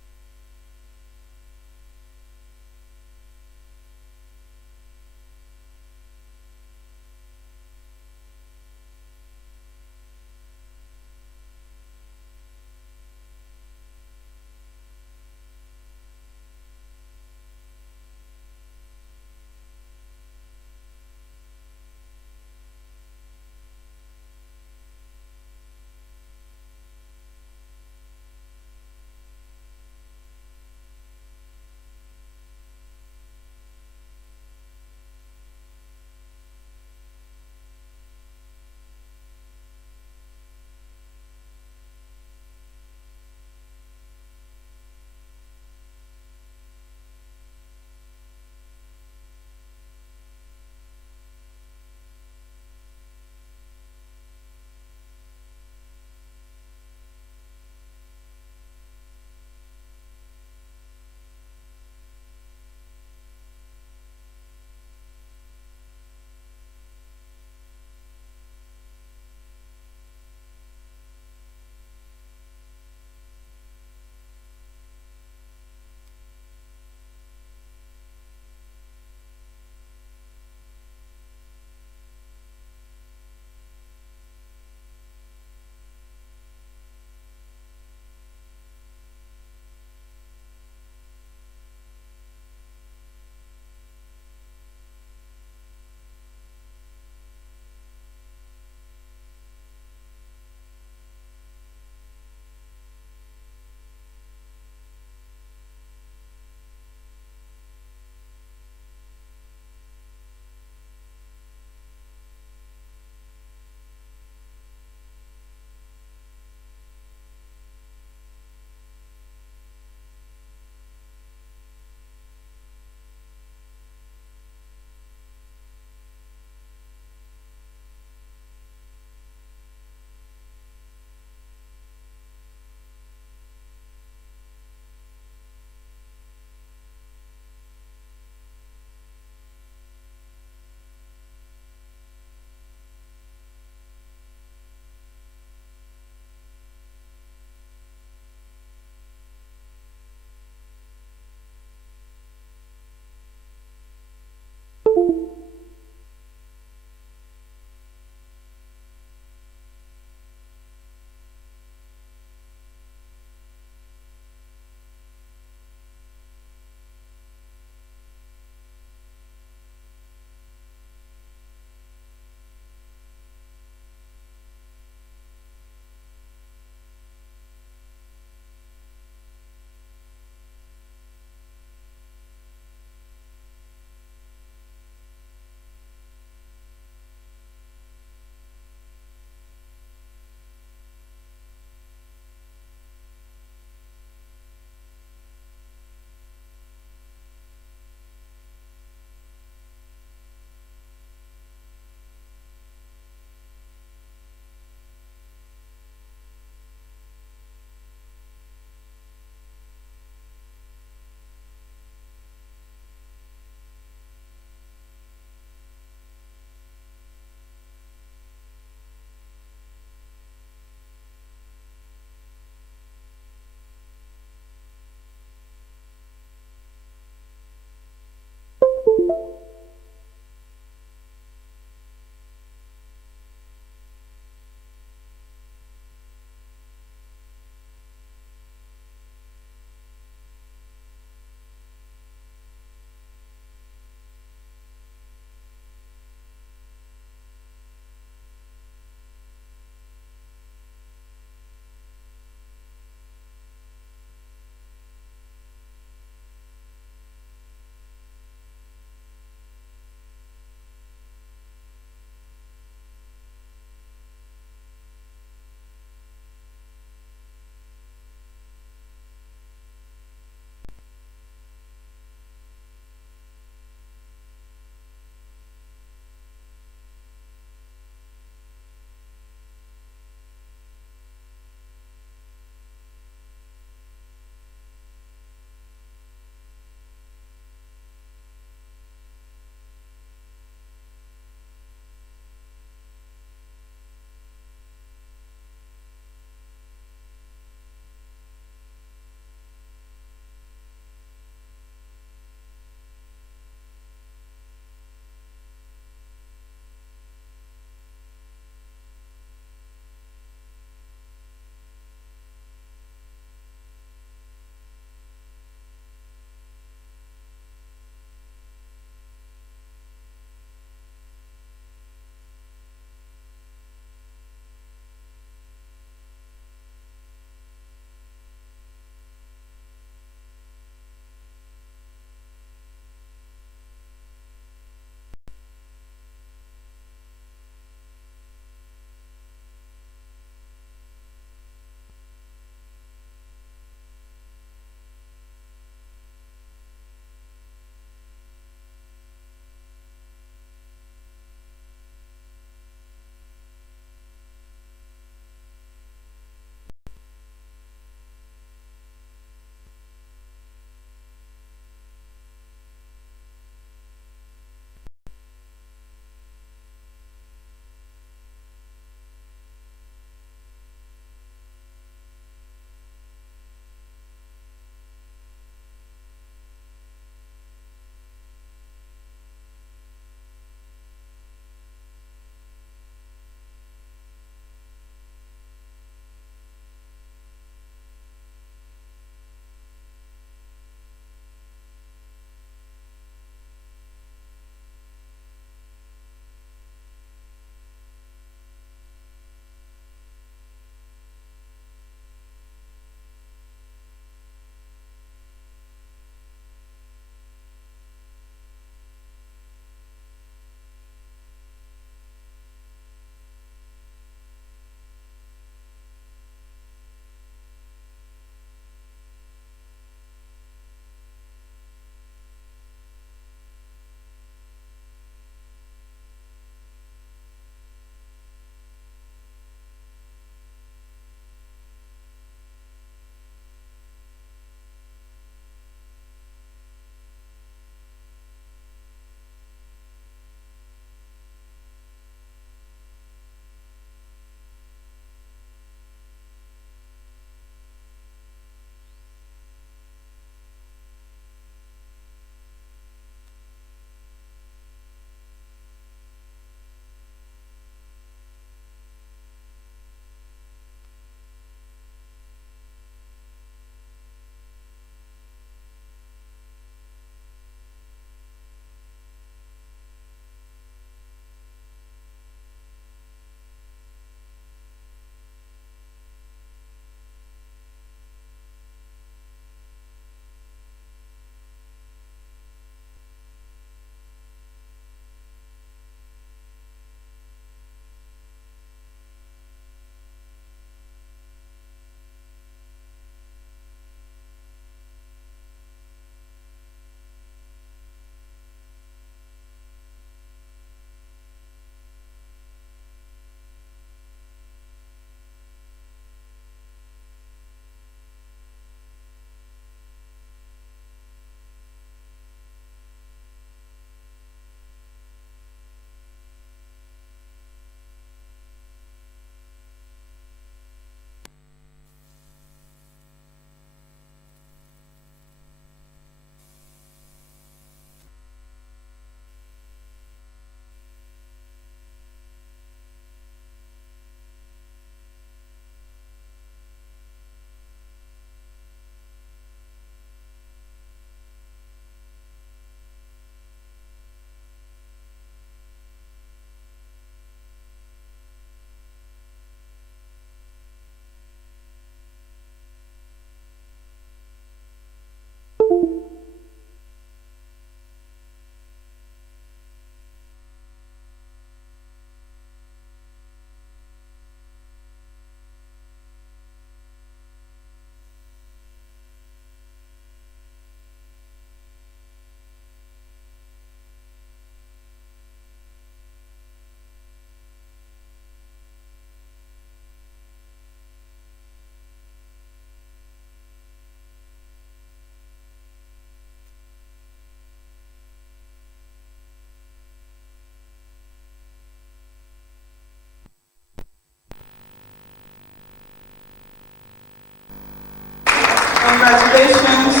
Congratulations.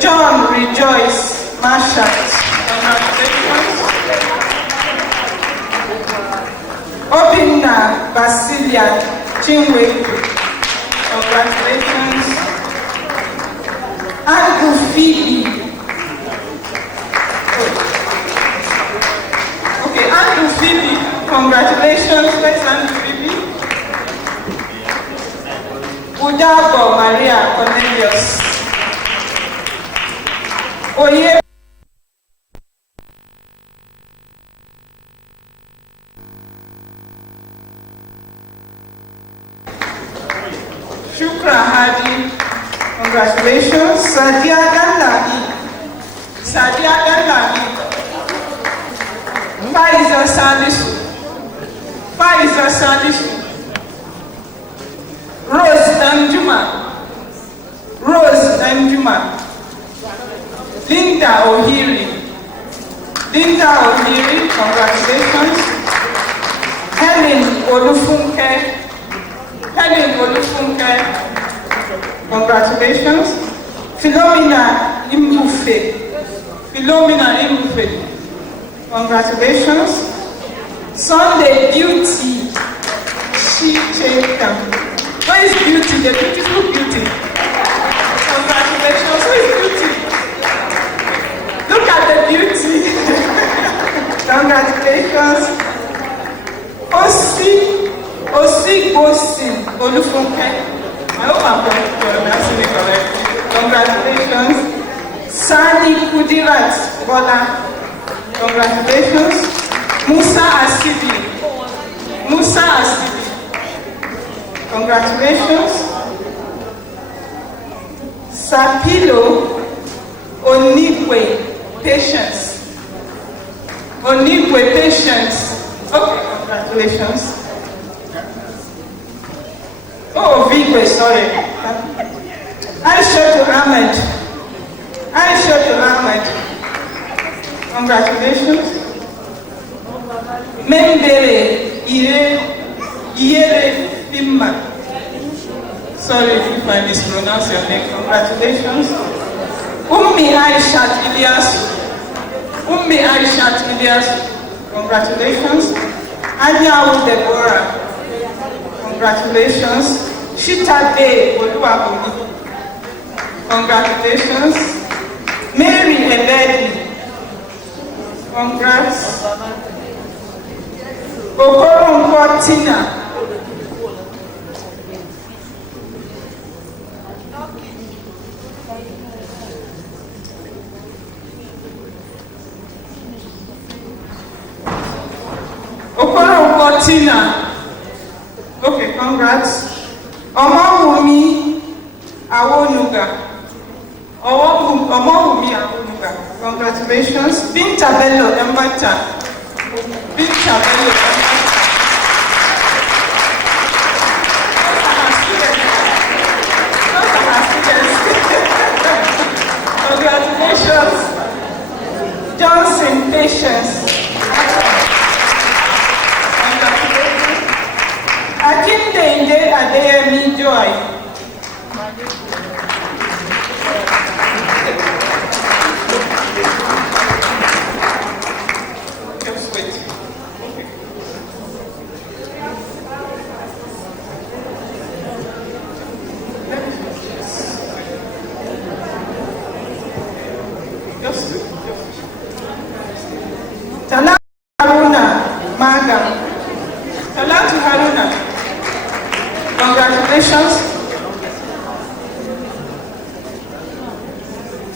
John Rejoice Marshall. Congratulations. Obinna Basilia Chinwe. Congratulations. Andrew Phoebe. Okay, Andrew Phoebe. Congratulations. Where's Andrew Phoebe? Udabo Maria Cornelius. Oye. Shukra Hadi. Congratulations. Sadia Gandhi. Sadia Gandhi. Faiza Salisu. Faiza Salisu. Rose Danjuma. Rose Danjuma. Linda Ohiri. Linda Ohiri, congratulations. Helen Olufunke. Helen Olufunke, congratulations. Philomena Imufe. Philomena Imufe, congratulations. Sunday Beauty. She Cheka. Where is Beauty? The beautiful Beauty. Congratulations. Where is Beauty? Look at the beauty. Congratulations. Osi Bosin Olufunke. I hope I'm pronouncing it correctly. Congratulations. Sani Kudirat Bola. Congratulations. Musa Asidi. Musa Asidi. Congratulations. Sapilo Onigwe Patience. Onigwe Patience. Okay, congratulations. Oh, Vigwe, sorry. Aisha to Ahmed. Aisha to Ahmed. Congratulations. Membere Iyere Fimma. Sorry if I mispronounce your name. Congratulations. Ummi Aishat Ilyasu. Ummi Aishat Ilyasu. Congratulations. Anyawu Deborah. Congratulations. Shitabe Oluwabomi. Congratulations. Mary Ebedi. Congrats. Okoronko Tina. Okoronko Tina. Okay, congrats. Omawumi Awonuga. Omawumi Awonuga. Congratulations. Binta Bello Mbata. Binta Bello Mbata. Congratulations. Johnson Patience. Akinde Adeyemi Joy. Just wait. Talatu Haruna Maga. Talatu Haruna. Congratulations.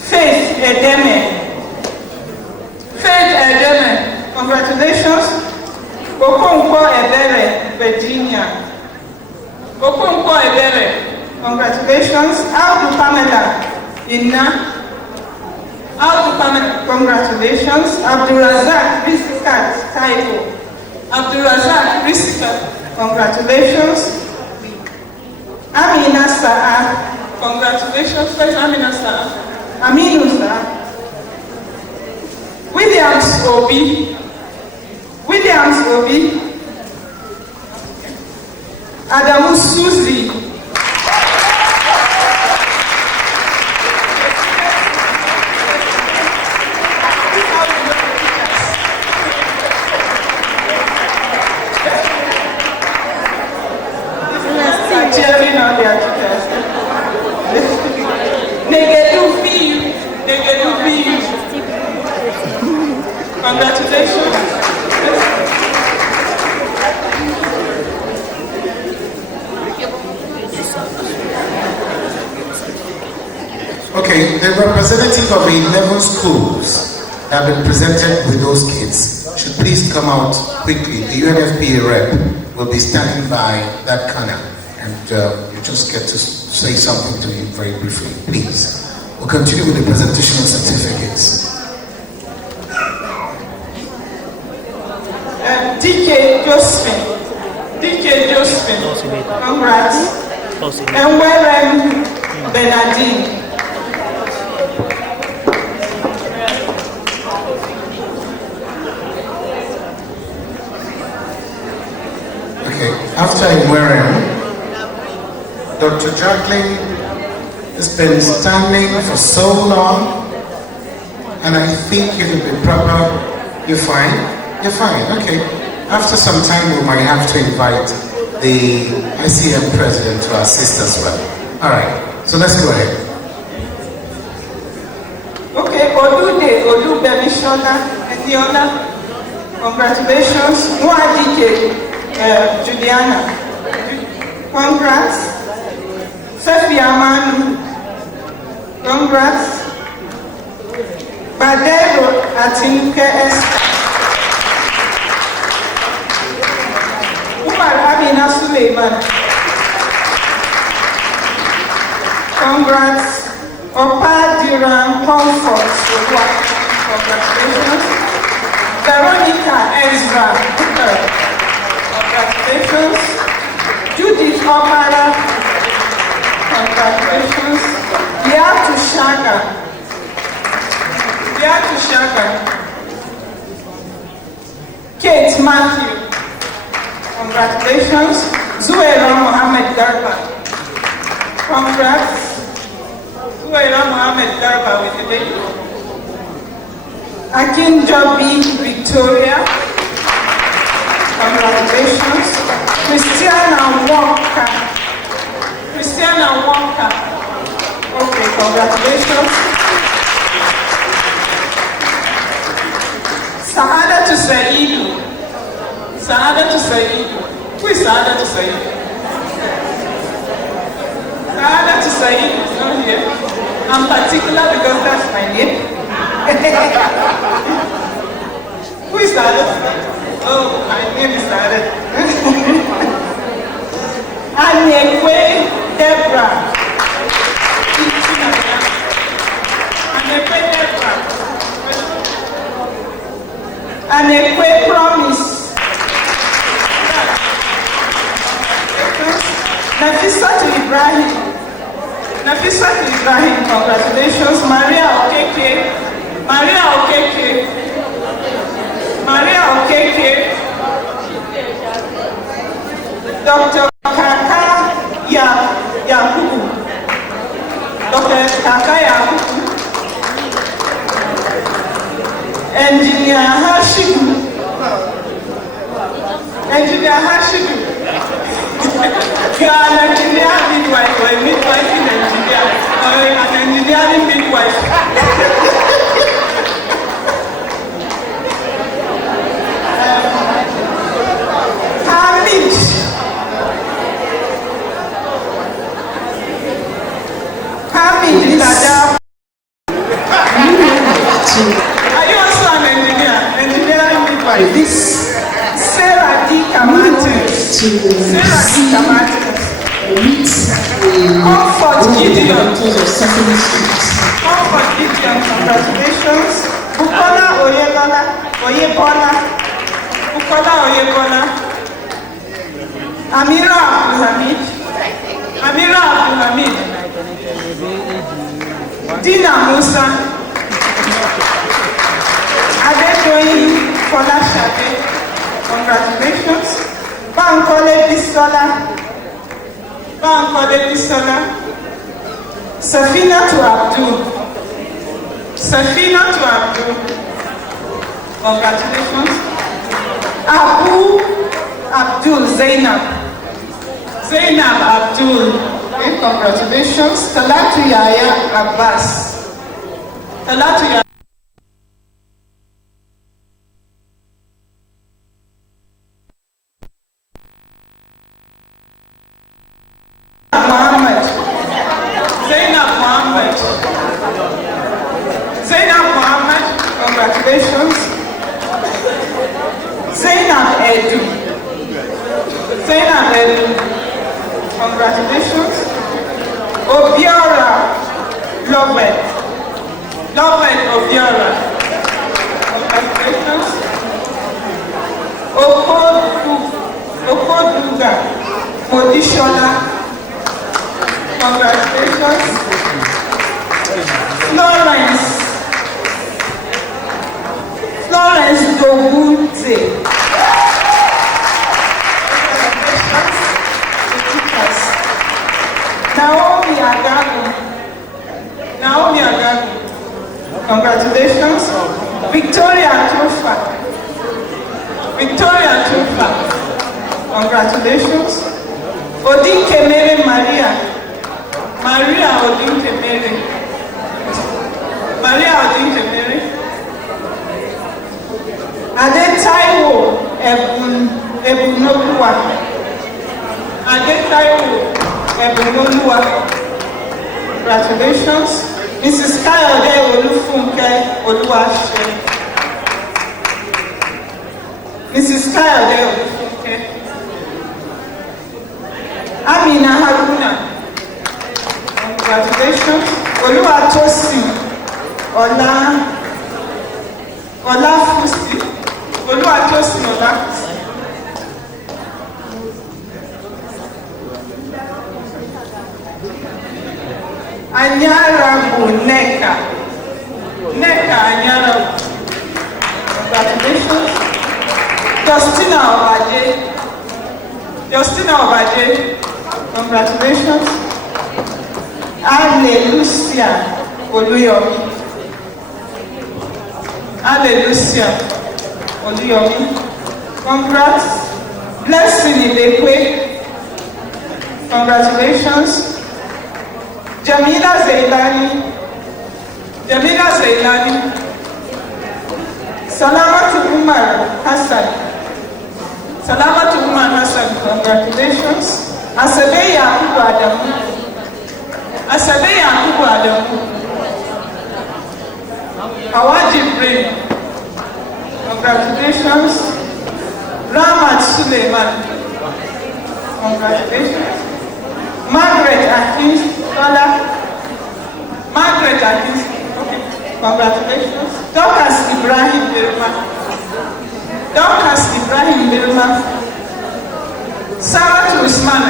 Faith Edeme. Faith Edeme. Congratulations. Okonkwo Ebere, Virginia. Okonkwo Ebere. Congratulations. Audu Pamela Inna. Audu Pamela. Congratulations. Abdurazak Risikat Taibo. Abdurazak Risikat. Congratulations. Amina Sa'a. Congratulations. First, Amina Sa'a. Aminu Sa'a. Williams Obi. Williams Obi. Adamu Suzy. Okay, the representative of 11 schools that have been presented with those kids should please come out quickly. The UNFPA rep will be standing by that corner, and you just get to say something to him very briefly, please. We'll continue with the presentation of certificates. DK Josephine, congrats. And Warren Bernardine. Okay, after Warren, Dr. Jacqueline has been standing for so long, and I think it would be proper. You're fine? You're fine, okay. After some time, we might have to invite the ICM president to assist as well. All right, so let's go ahead. Okay, Odu Bemishona, Eniola, congratulations. Mwadike, Juliana, congrats. Sefi Amanu, congrats. Badero Atinuke Esther. Amina Suleiman. Congrats. Opa Diran Comfort. Congratulations. Veronica Ezra. Congratulations. Judith Opara. Congratulations. Liatu Shaka. Kate Matthew. Congratulations. Zuhaira Mohammed Garba. Congrats. Zuhaira Mohammed Garba with the baby. Akinjobi Victoria. Congratulations. Christiana Walker. Okay, congratulations. Saada to Saidu. Who is Saada to Said? Saada to Said is not here. I'm particular because that's my name. Who is Saada? Oh, my name is Saada. Anekwe Deborah. Anekwe Promise. Nafisat Ibrahim, congratulations. Maria Okeke. Dr. Kaka Yakubu. Engineer Hashidu. You are an engineer midwife or a midwife in engineer or an engineering midwife. Hamid Lada. Are you also an engineer? Engineering midwife. This Sarah D. Kamate. Comfort Gideon, congratulations. Bukola Oyebola. Amira Abdulhamid. Dina Musa. Adedoyin Folashade. Congratulations. Bankole Bisola. Safina to Abdul. Congratulations. Abu Abdul Zainab Abdul. Okay, congratulations. Talatu Yaya Abbas. Zainab Muhammad. Lovett Obiora. Congratulations. Okoduga Modishola. Congratulations. Florence Dogunte. Naomi Agagu. Congratulations. Victoria Tufa. Congratulations. Odinke Mary Maria Odinke Mary. Adetaiwo Ebunoluwa. Congratulations. Mrs. Kayode Olufunke Oluwase. Amina Haruna. Congratulations. Oluwatosin Olafusi. Anyarabu Neka Anyarabu. Congratulations. Justina Obaje. Congratulations. Lucia Oluyomi. Congrats. Blessing Ibekwe. Congratulations. Jamila Zailani. Salamatu Umar Hassan. Congratulations. Asabe Yakubu Adamu. Hawaji Brain. Congratulations. Ramat Suleiman. Congratulations. Margaret Akins. Okay. Congratulations. Dorcas Ibrahim Birma. Sarah to Usman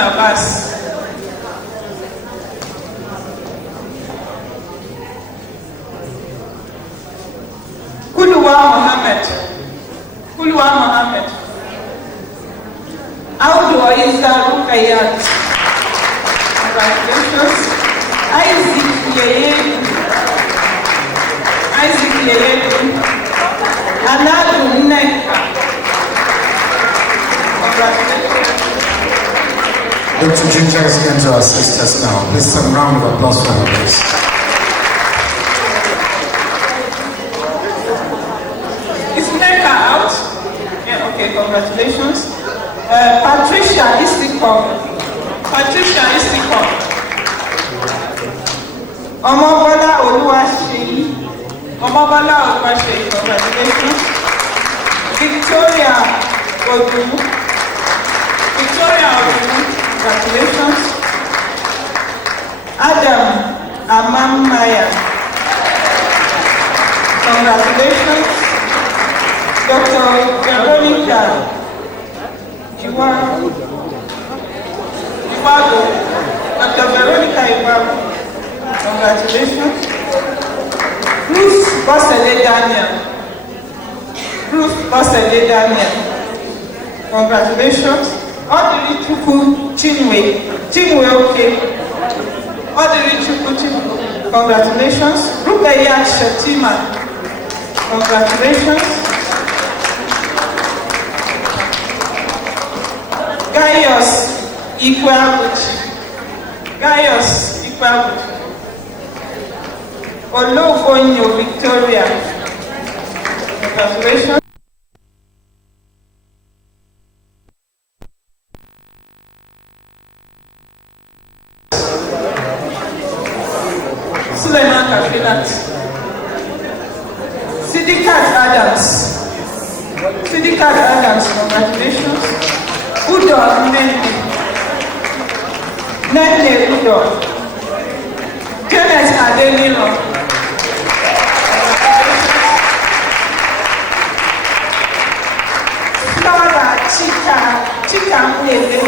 Abbas. Kuluwa Mohammed. Audu Oiza Rukayat. Congratulations. Isaac Yeyedu. Anadu Nneka. Congratulations. Dr. Ginger is going to assist us now. Please some round of applause for her, please. Is Nneka out? Yeah, okay, congratulations. Patricia Istikov. Omobola Oluwaseyi. Congratulations. Victoria Odumu. Congratulations. Adam Amamaya. Congratulations. Dr. Veronica Iwago. Dr. Veronica Iwago. Congratulations. Ruth Bosele Daniel. Congratulations. Odiri Chukwu Chinwe. Okay. Odiri Chukwu Chinwe. Congratulations. Rukayat Shatima. Congratulations. Gaius Ikweabuchi. Olofonyo Victoria. Congratulations. Suleiman Kafilat. Sidikat Adams. Congratulations. Udo Nene Udo. Adeniro. Flora Chika Mnele.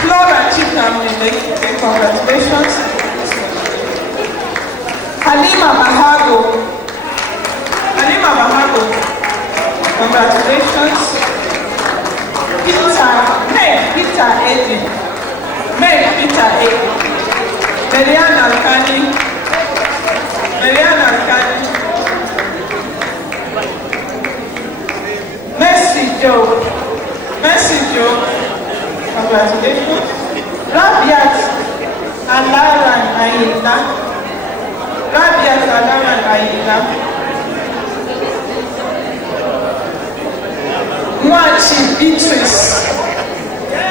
Flora Chika Mnele. Congratulations. Halima Bahago. Halima Bahago. Congratulations. Peter Edi. Peter Edi. Mariana Alkani. Mercy Joe. Congratulations. Rabiat Alaran Aida. Mwachi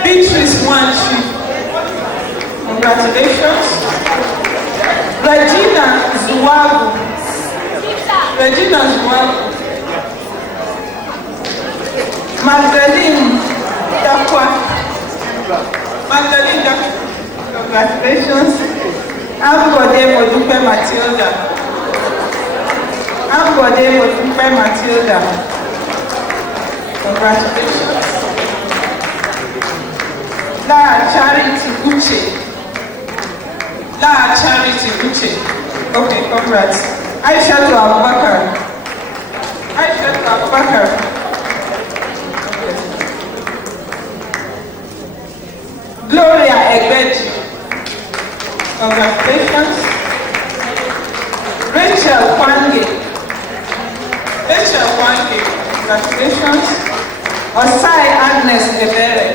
Beatrice Mwachi. Congratulations. Regina Zuwagu. Magdalene Dakwa. Congratulations. Ambode Modupe Matilda. Congratulations. La Charity Uche. Okay, congrats. Aisha to Abubakar. Gloria Egbeji. Congratulations. Rachel Kwange. Congratulations. Osai Agnes Ebere.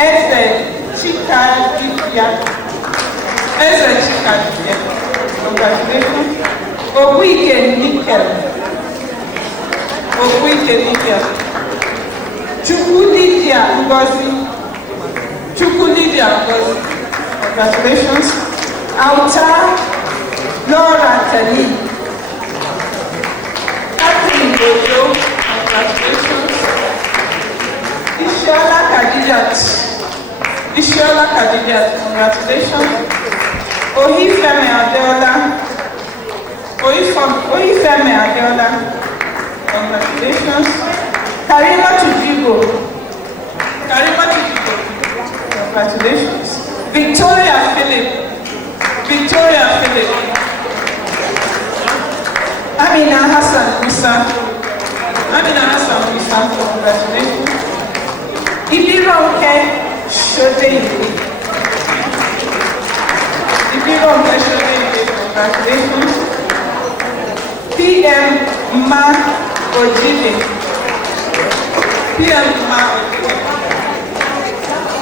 Eze Chika Dibia. Congratulations. Obuike Nickel. Chukwudidia Ngozi. Congratulations. Auta Laura Tali. Catherine Ojo. Congratulations. Ishola Kadijat. Congratulations. Ohifemi Adeola. Congratulations. Karima Tujibo. Congratulations. Victoria Philip. Amina Hassan Musa. Congratulations. Ibironke Shodeyi. Congratulations. PM Ma Ojide.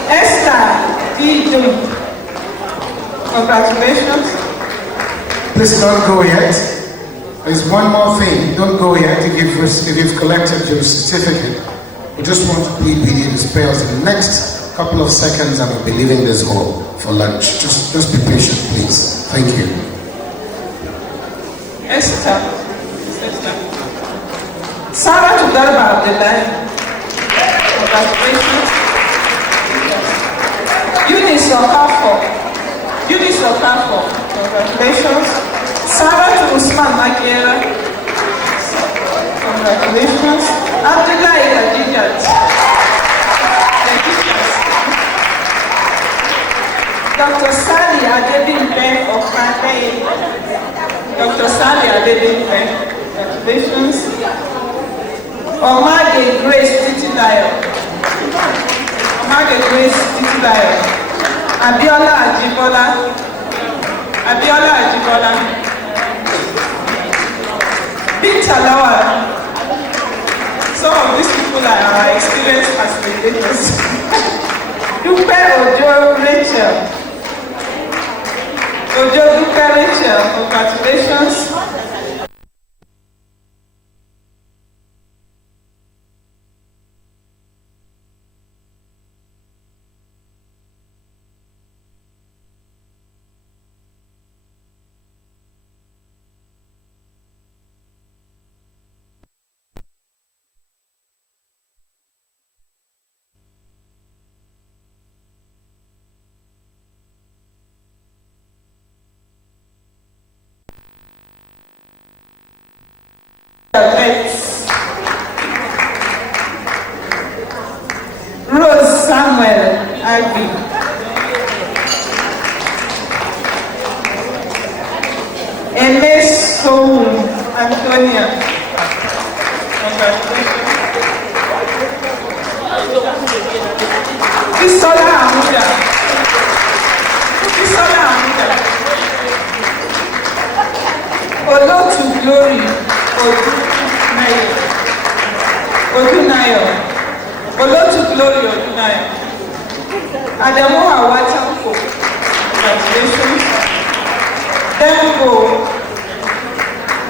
Esther Didum. Congratulations. Please don't go yet. There's one more thing. Don't go yet if you've collected your certificate. We just want to plead with you to spare us the next couple of seconds and we'll be leaving this hall for lunch. Just be patient, please. Thank you. Esther. Sarah Tugarba Abdullahi. Congratulations. Eunice Okafor. Congratulations. Sarah to Usman Makiera. Congratulations. Abdullahi Khadijat. Dr. Sally Adebimpe of Panay. Congratulations. Omage Grace Titilayo. Abiola Ajibola. Binta Lawal. Some of these people are our experienced facilitators. Dupe Ojo Rachel. Congratulations. Samuel Agbi. Emes Sowu Antonia. Bisola Amuda. Bisola Amuda. Olotu Glory Odunayo. Olotu Glory Odunayo. Adamu Awatanko. Congratulations. Dembo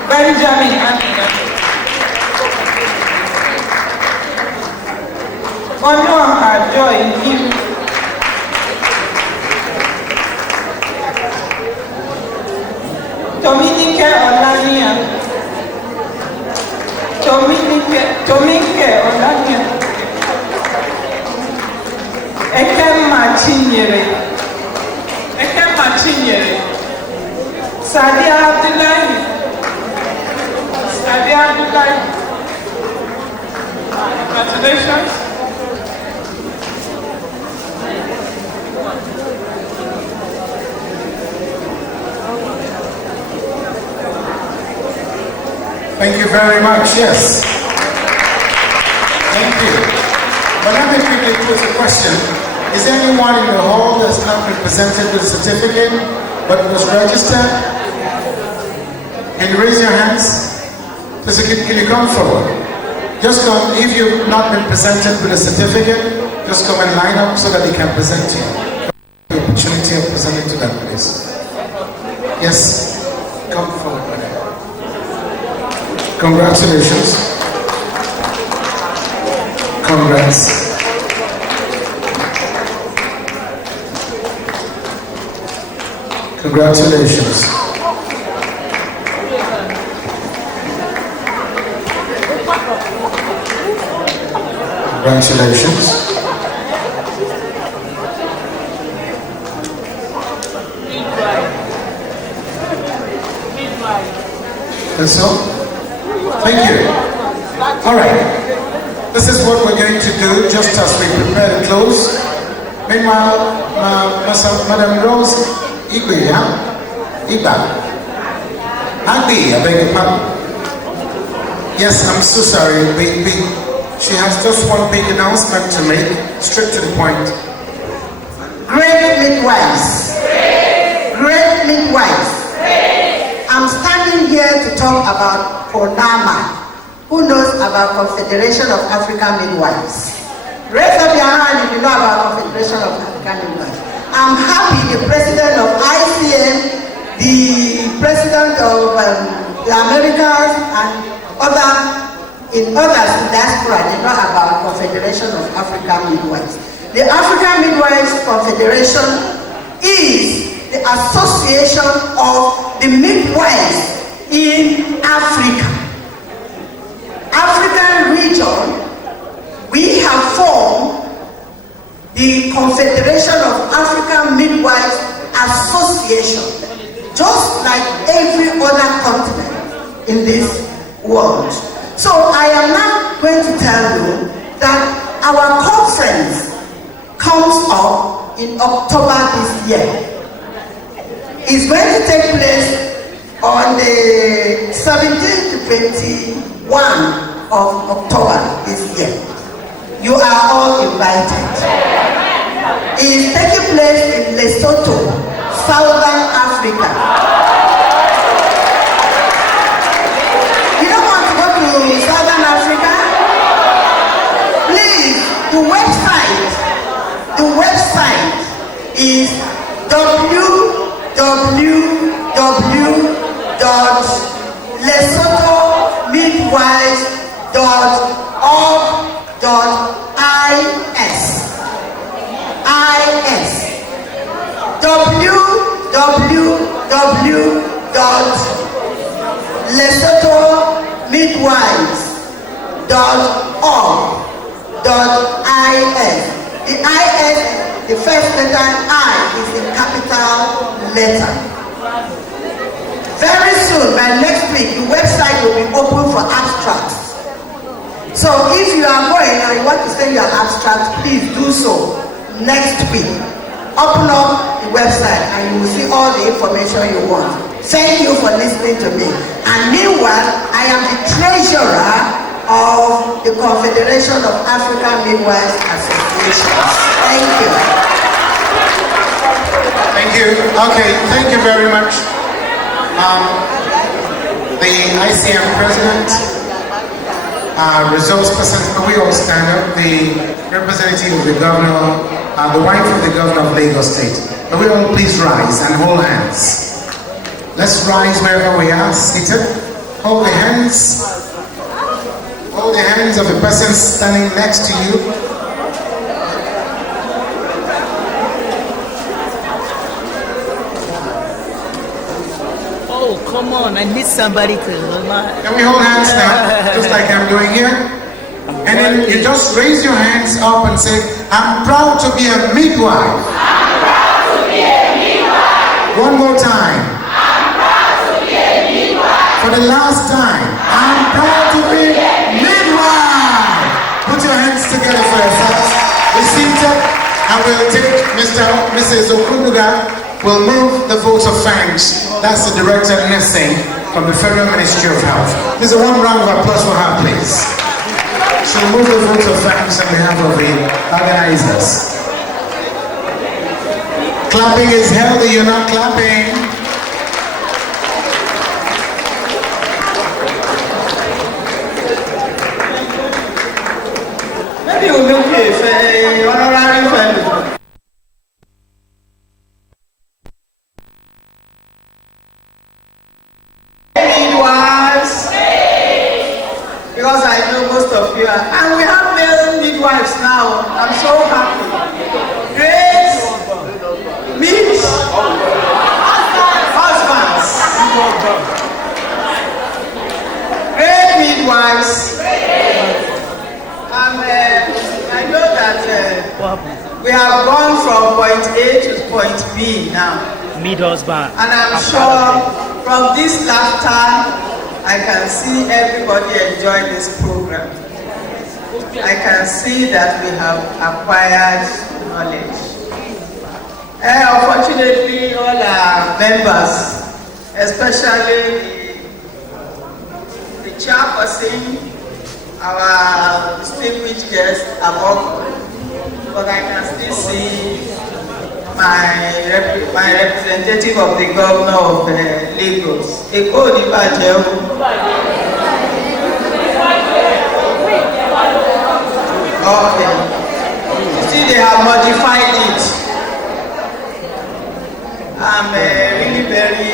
Benjamin Anina. Honor Joy Kim. Dominique Olania. Dominique Olania. Ekema Chinyere. Sadia Abdullahi. Congratulations. Thank you very much. Yes. Thank you. But let me quickly pose a question. Is there anyone in the hall that's not been presented with a certificate but was registered? Can you raise your hands? Can you come forward? Just come. If you've not been presented with a certificate, just come and line up so that they can present to you. The opportunity of presenting to them, please. Yes. Come forward. Congratulations. Congrats. Congratulations. Congratulations. That's all? Thank you. All right. This is what we're going to do just as we prepare to close. Meanwhile, Madam Rose Igwe, Iba. Agbi, I beg your pardon. Yes, I'm so sorry. She has just one big announcement to make, straight to the point. Great midwives. Great midwives. I'm standing here to talk about CONAMA. Who knows about Confederation of African Midwives? Raise up your hand if you know about Confederation of African Midwives. I'm happy the president of ICM, the president of the Americas, and others in diaspora, they know about Confederation of African Midwives. The African Midwives Confederation is the association of the midwives in Africa. African region, we have formed the Confederation of African Midwives Association, just like every other continent in this world. So I am now going to tell you that our conference comes up in October this year. It's going to take place on the 17th to 21 of October this year. You are all invited. It is taking place in Lesotho, Southern Africa. You don't want to go to Southern Africa? Please, the website is www.lesothomidwives.org.is. The IS, the first letter I is in capital letter. Very soon, by next week, the website will be open for abstracts. So if you are going and you want to send your abstract, please do so. next week. Open up the website and you will see all the information you want. Thank you for listening to me. And meanwhile, I am the treasurer of the Confederation of African Midwives Associations. Thank you. Thank you. Okay, thank you very much. The ICM president, resource person, can we all stand up? The representative of the governor, the wife of the governor of Lagos State. Can we all please rise and hold hands? Let's rise wherever we are seated. Hold the hands. Hold the hands of the person standing next to you. Oh, come on, I need somebody to remind. Can we hold hands now, just like I'm doing here? And then you just raise your hands up and say, I'm proud to be a midwife. I'm proud to be a midwife. One more time. I'm proud to be a midwife. For the last time, I'm proud to be a midwife. Put your hands together for yourselves. Be seated, and we'll take Mrs. Okunuga will move the vote of thanks. That's the director nursing from the Federal Ministry of Health. There's a one round of applause for her, please. She'll move the vote of thanks on behalf of the organizers. Clapping is healthy, you're not clapping. Maybe we'll look if honorary fellow. Midwives, because I know most of you are, and we have male midwives now. I'm so happy. Great meet husbands. Great midwives. I know that we have gone from point A to point B now. Meet husband. And I'm sure from this laughter, I can see everybody enjoying this program. I can see that we have acquired knowledge. Unfortunately, all our members, especially the chairperson, our distinguished guests, are all gone. But I can still see my representative of the governor of Lagos. Okay. You see, they have modified it. I'm really very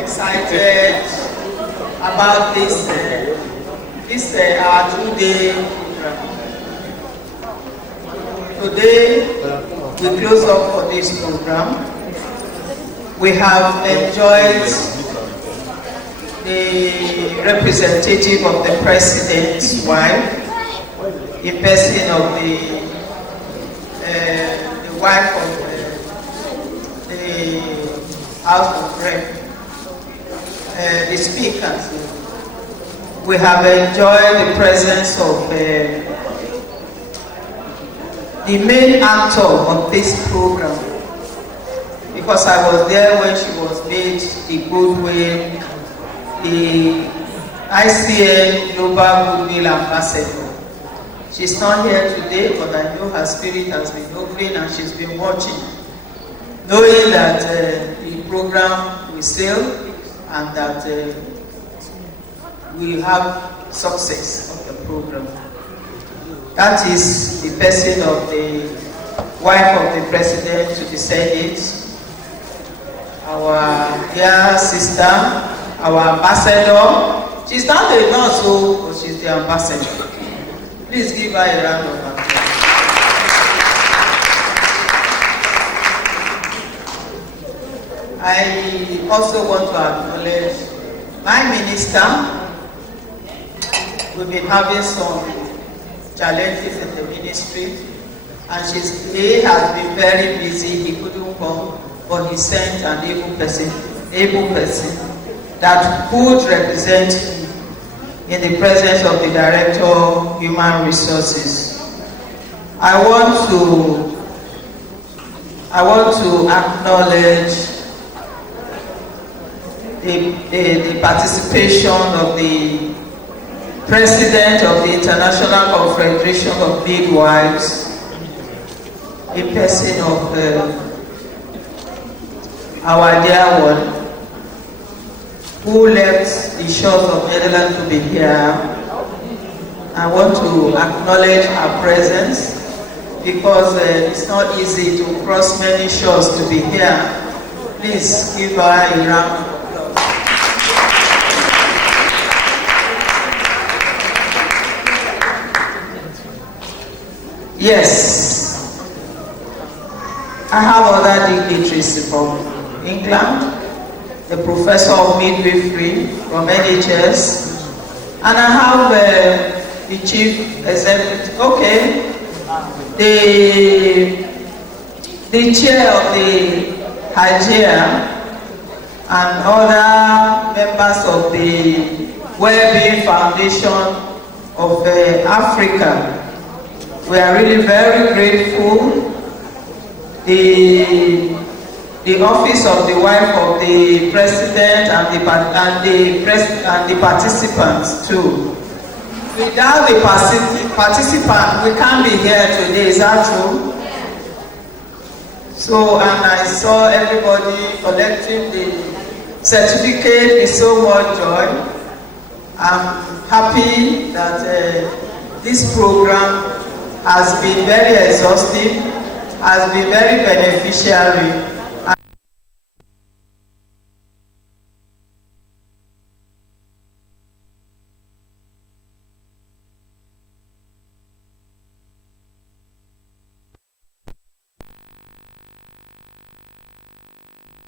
excited about this. This our 2-day program. Today, we close up for this program. We have enjoyed the representative of the president's wife, in person of the wife of the House of Rep, the speakers. We have enjoyed the presence of the main actor of this program, because I was there when she was made the Goodwill, the ICN Global Goodwill Ambassador. She's not here today, but I know her spirit has been open and she's been watching, knowing that the program will sail and that we will have success of the program. That is the person of the wife of the president to the Senate, our dear sister, our ambassador. She's not the nurse, but she's the ambassador. Please give her a round of applause. I also want to acknowledge my minister. We've been having some challenges in the ministry, and he has been very busy. He couldn't come, but he sent an able person that could represent him in the presence of the Director of Human Resources. I want to I want to acknowledge the participation of the President of the International Confederation of Midwives, a person of our dear one, who left the shores of Netherlands to be here. I want to acknowledge her presence because it's not easy to cross many shores to be here. Please give her a round of applause. Yes, I have other dignitaries from England, the Professor of Midwifery from NHS, and I have the Chief Executive, the Chair of the Hygieia and other members of the Wellbeing Foundation of Africa. We are really very grateful. The office of the wife of the president and the participants too. Without the participant, we can't be here today. Is that true? So, and I saw everybody collecting the certificate with so much joy. I'm happy that this program has been very exhaustive, has been very beneficial.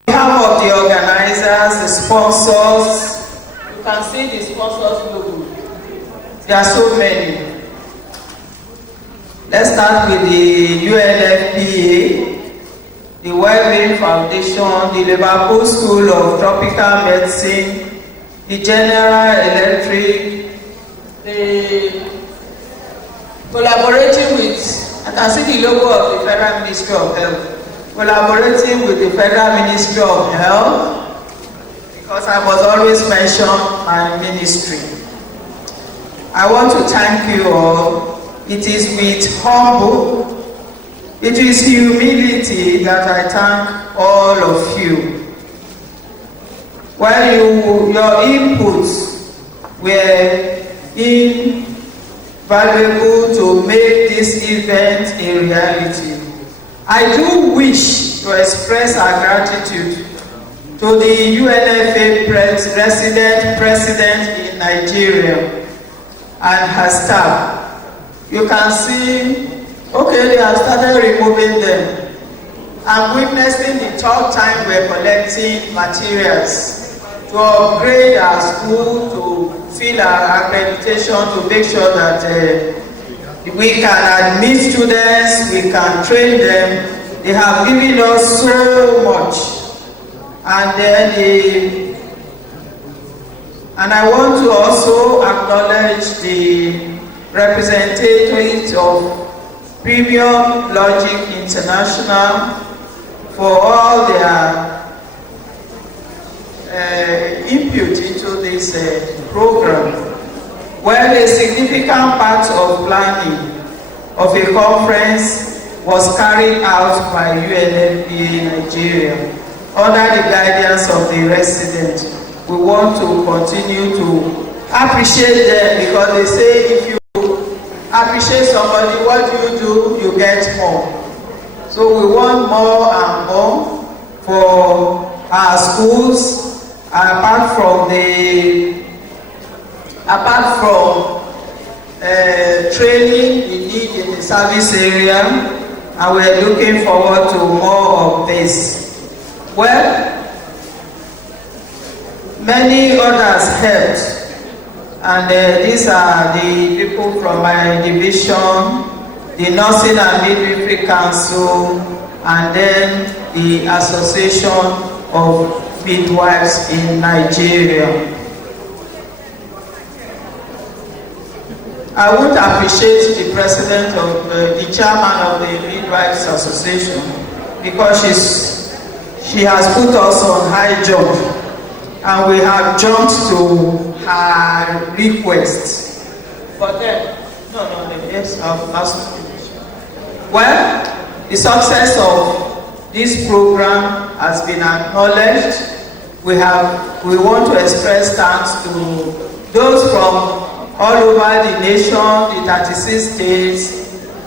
On behalf of the organizers, the sponsors, you can see the sponsors logo. There are so many. Let's start with the UNFPA, the Wellbeing Foundation, the Liverpool School of Tropical Medicine, the General Electric, the collaborating with, I can see the logo of the Federal Ministry of Health, collaborating with the Federal Ministry of Health, because I must always mention my ministry. I want to thank you all. It is with humble, it is humility that I thank all of you. While your inputs were invaluable to make this event a reality, I do wish to express our gratitude to the UNFA resident president in Nigeria and her staff. You can see, they have started removing them. I'm witnessing the third time we're collecting materials to upgrade our school, to fill our accreditation, to make sure that we can admit students, we can train them. They have given us so much. And I want to also acknowledge the representatives of Premium Logic International for all their input into this program, where a significant part of planning of a conference was carried out by UNFPA Nigeria under the guidance of the resident. We want to continue to appreciate them, because they say if you appreciate somebody, what do? You get more. So we want more and more for our schools, apart from training we need in the service area, and we're looking forward to more of this. Well, many others helped. And these are the people from my division, the Nursing and Midwifery Council, and then the Association of Midwives in Nigeria. I would appreciate the president of the chairman of the Midwives Association, because she has put us on high jump, and we have jumped to her request. But then, yes, I'll ask. Well, the success of this program has been acknowledged. We want to express thanks to those from all over the nation, the 36 states,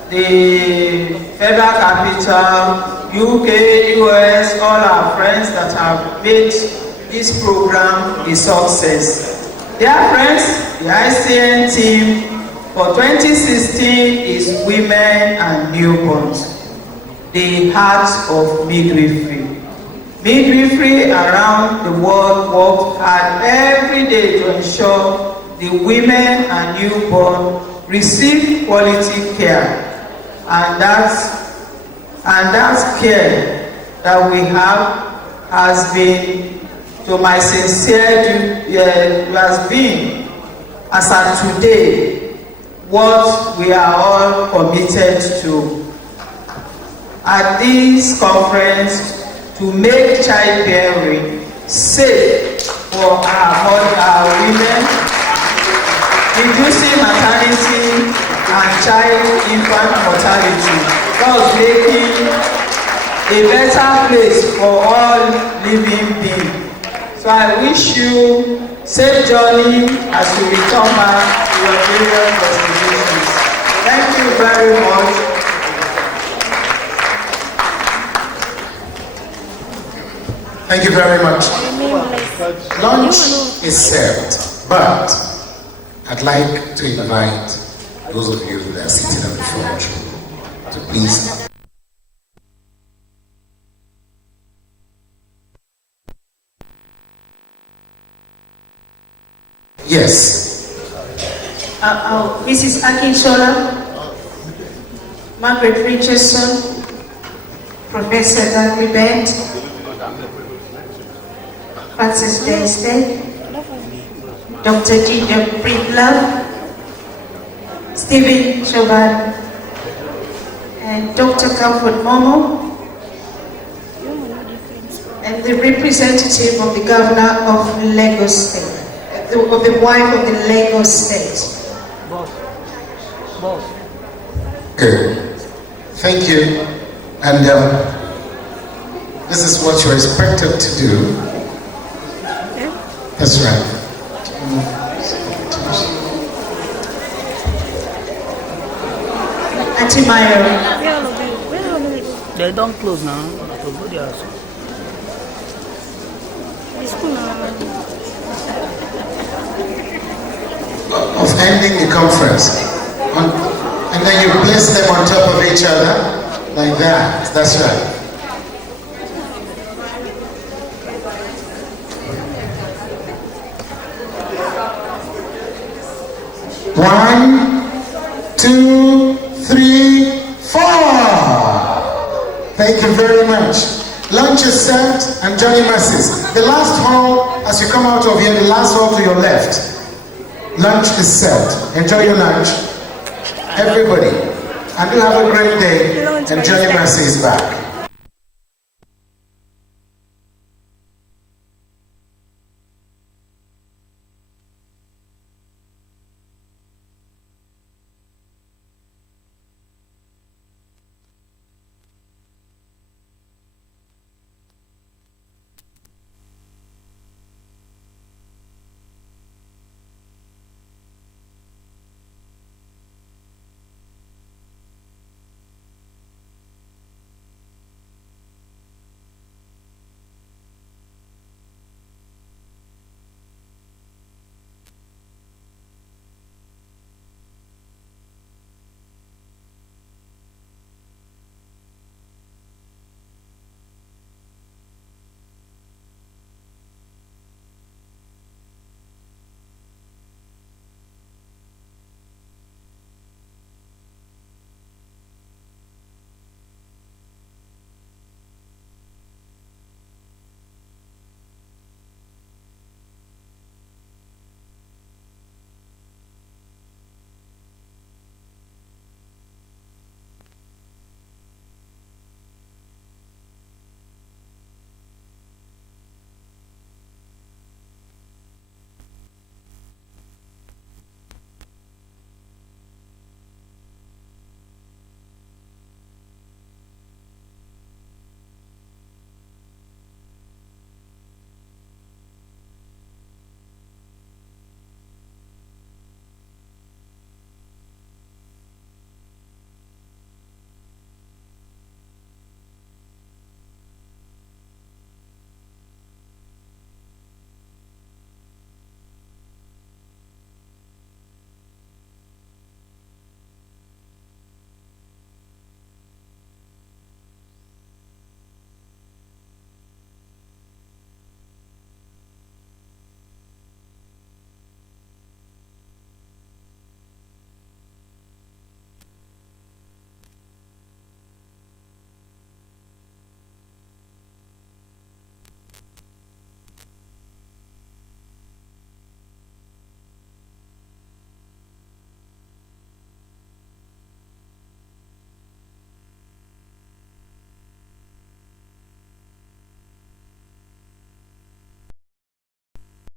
the federal capital, UK, US, all our friends that have made this program a success. Dear friends, the ICN team for 2016 is Women and Newborns, the heart of midwifery. Midwifery around the world worked hard every day to ensure the women and newborn receive quality care, and that care that we have has been, to my sincere has been, as of today, what we are all committed to. At this conference, to make childbearing safe for our women, reducing maternity and infant mortality, thus making a better place for all living beings. So I wish you safe journey as you return back to your various destinations. Thank you very much. Thank you very much. Lunch is served, but I'd like to invite those of you that are sitting on the front row to please. Yes. Mrs. Akinsola, Margaret Richardson, Professor Dagny Bent, Francis Daysted, Dr. Ginger Breedlove, Stephen Chauvin, and Dr. Comfort Momo, and the representative of the governor of Lagos State, of the wife of the Lagos State. Good. Thank you. And this is what you're expected to do. That's right. Auntie Myra. They don't close now. Of ending the conference. And then you place them on top of each other like that. That's right. One, two, three, four. Thank you very much. Lunch is served and journey masses. The last hall, as you come out of here, the last hall to your left. Lunch is served. Enjoy your lunch. Everybody. And you have a great day.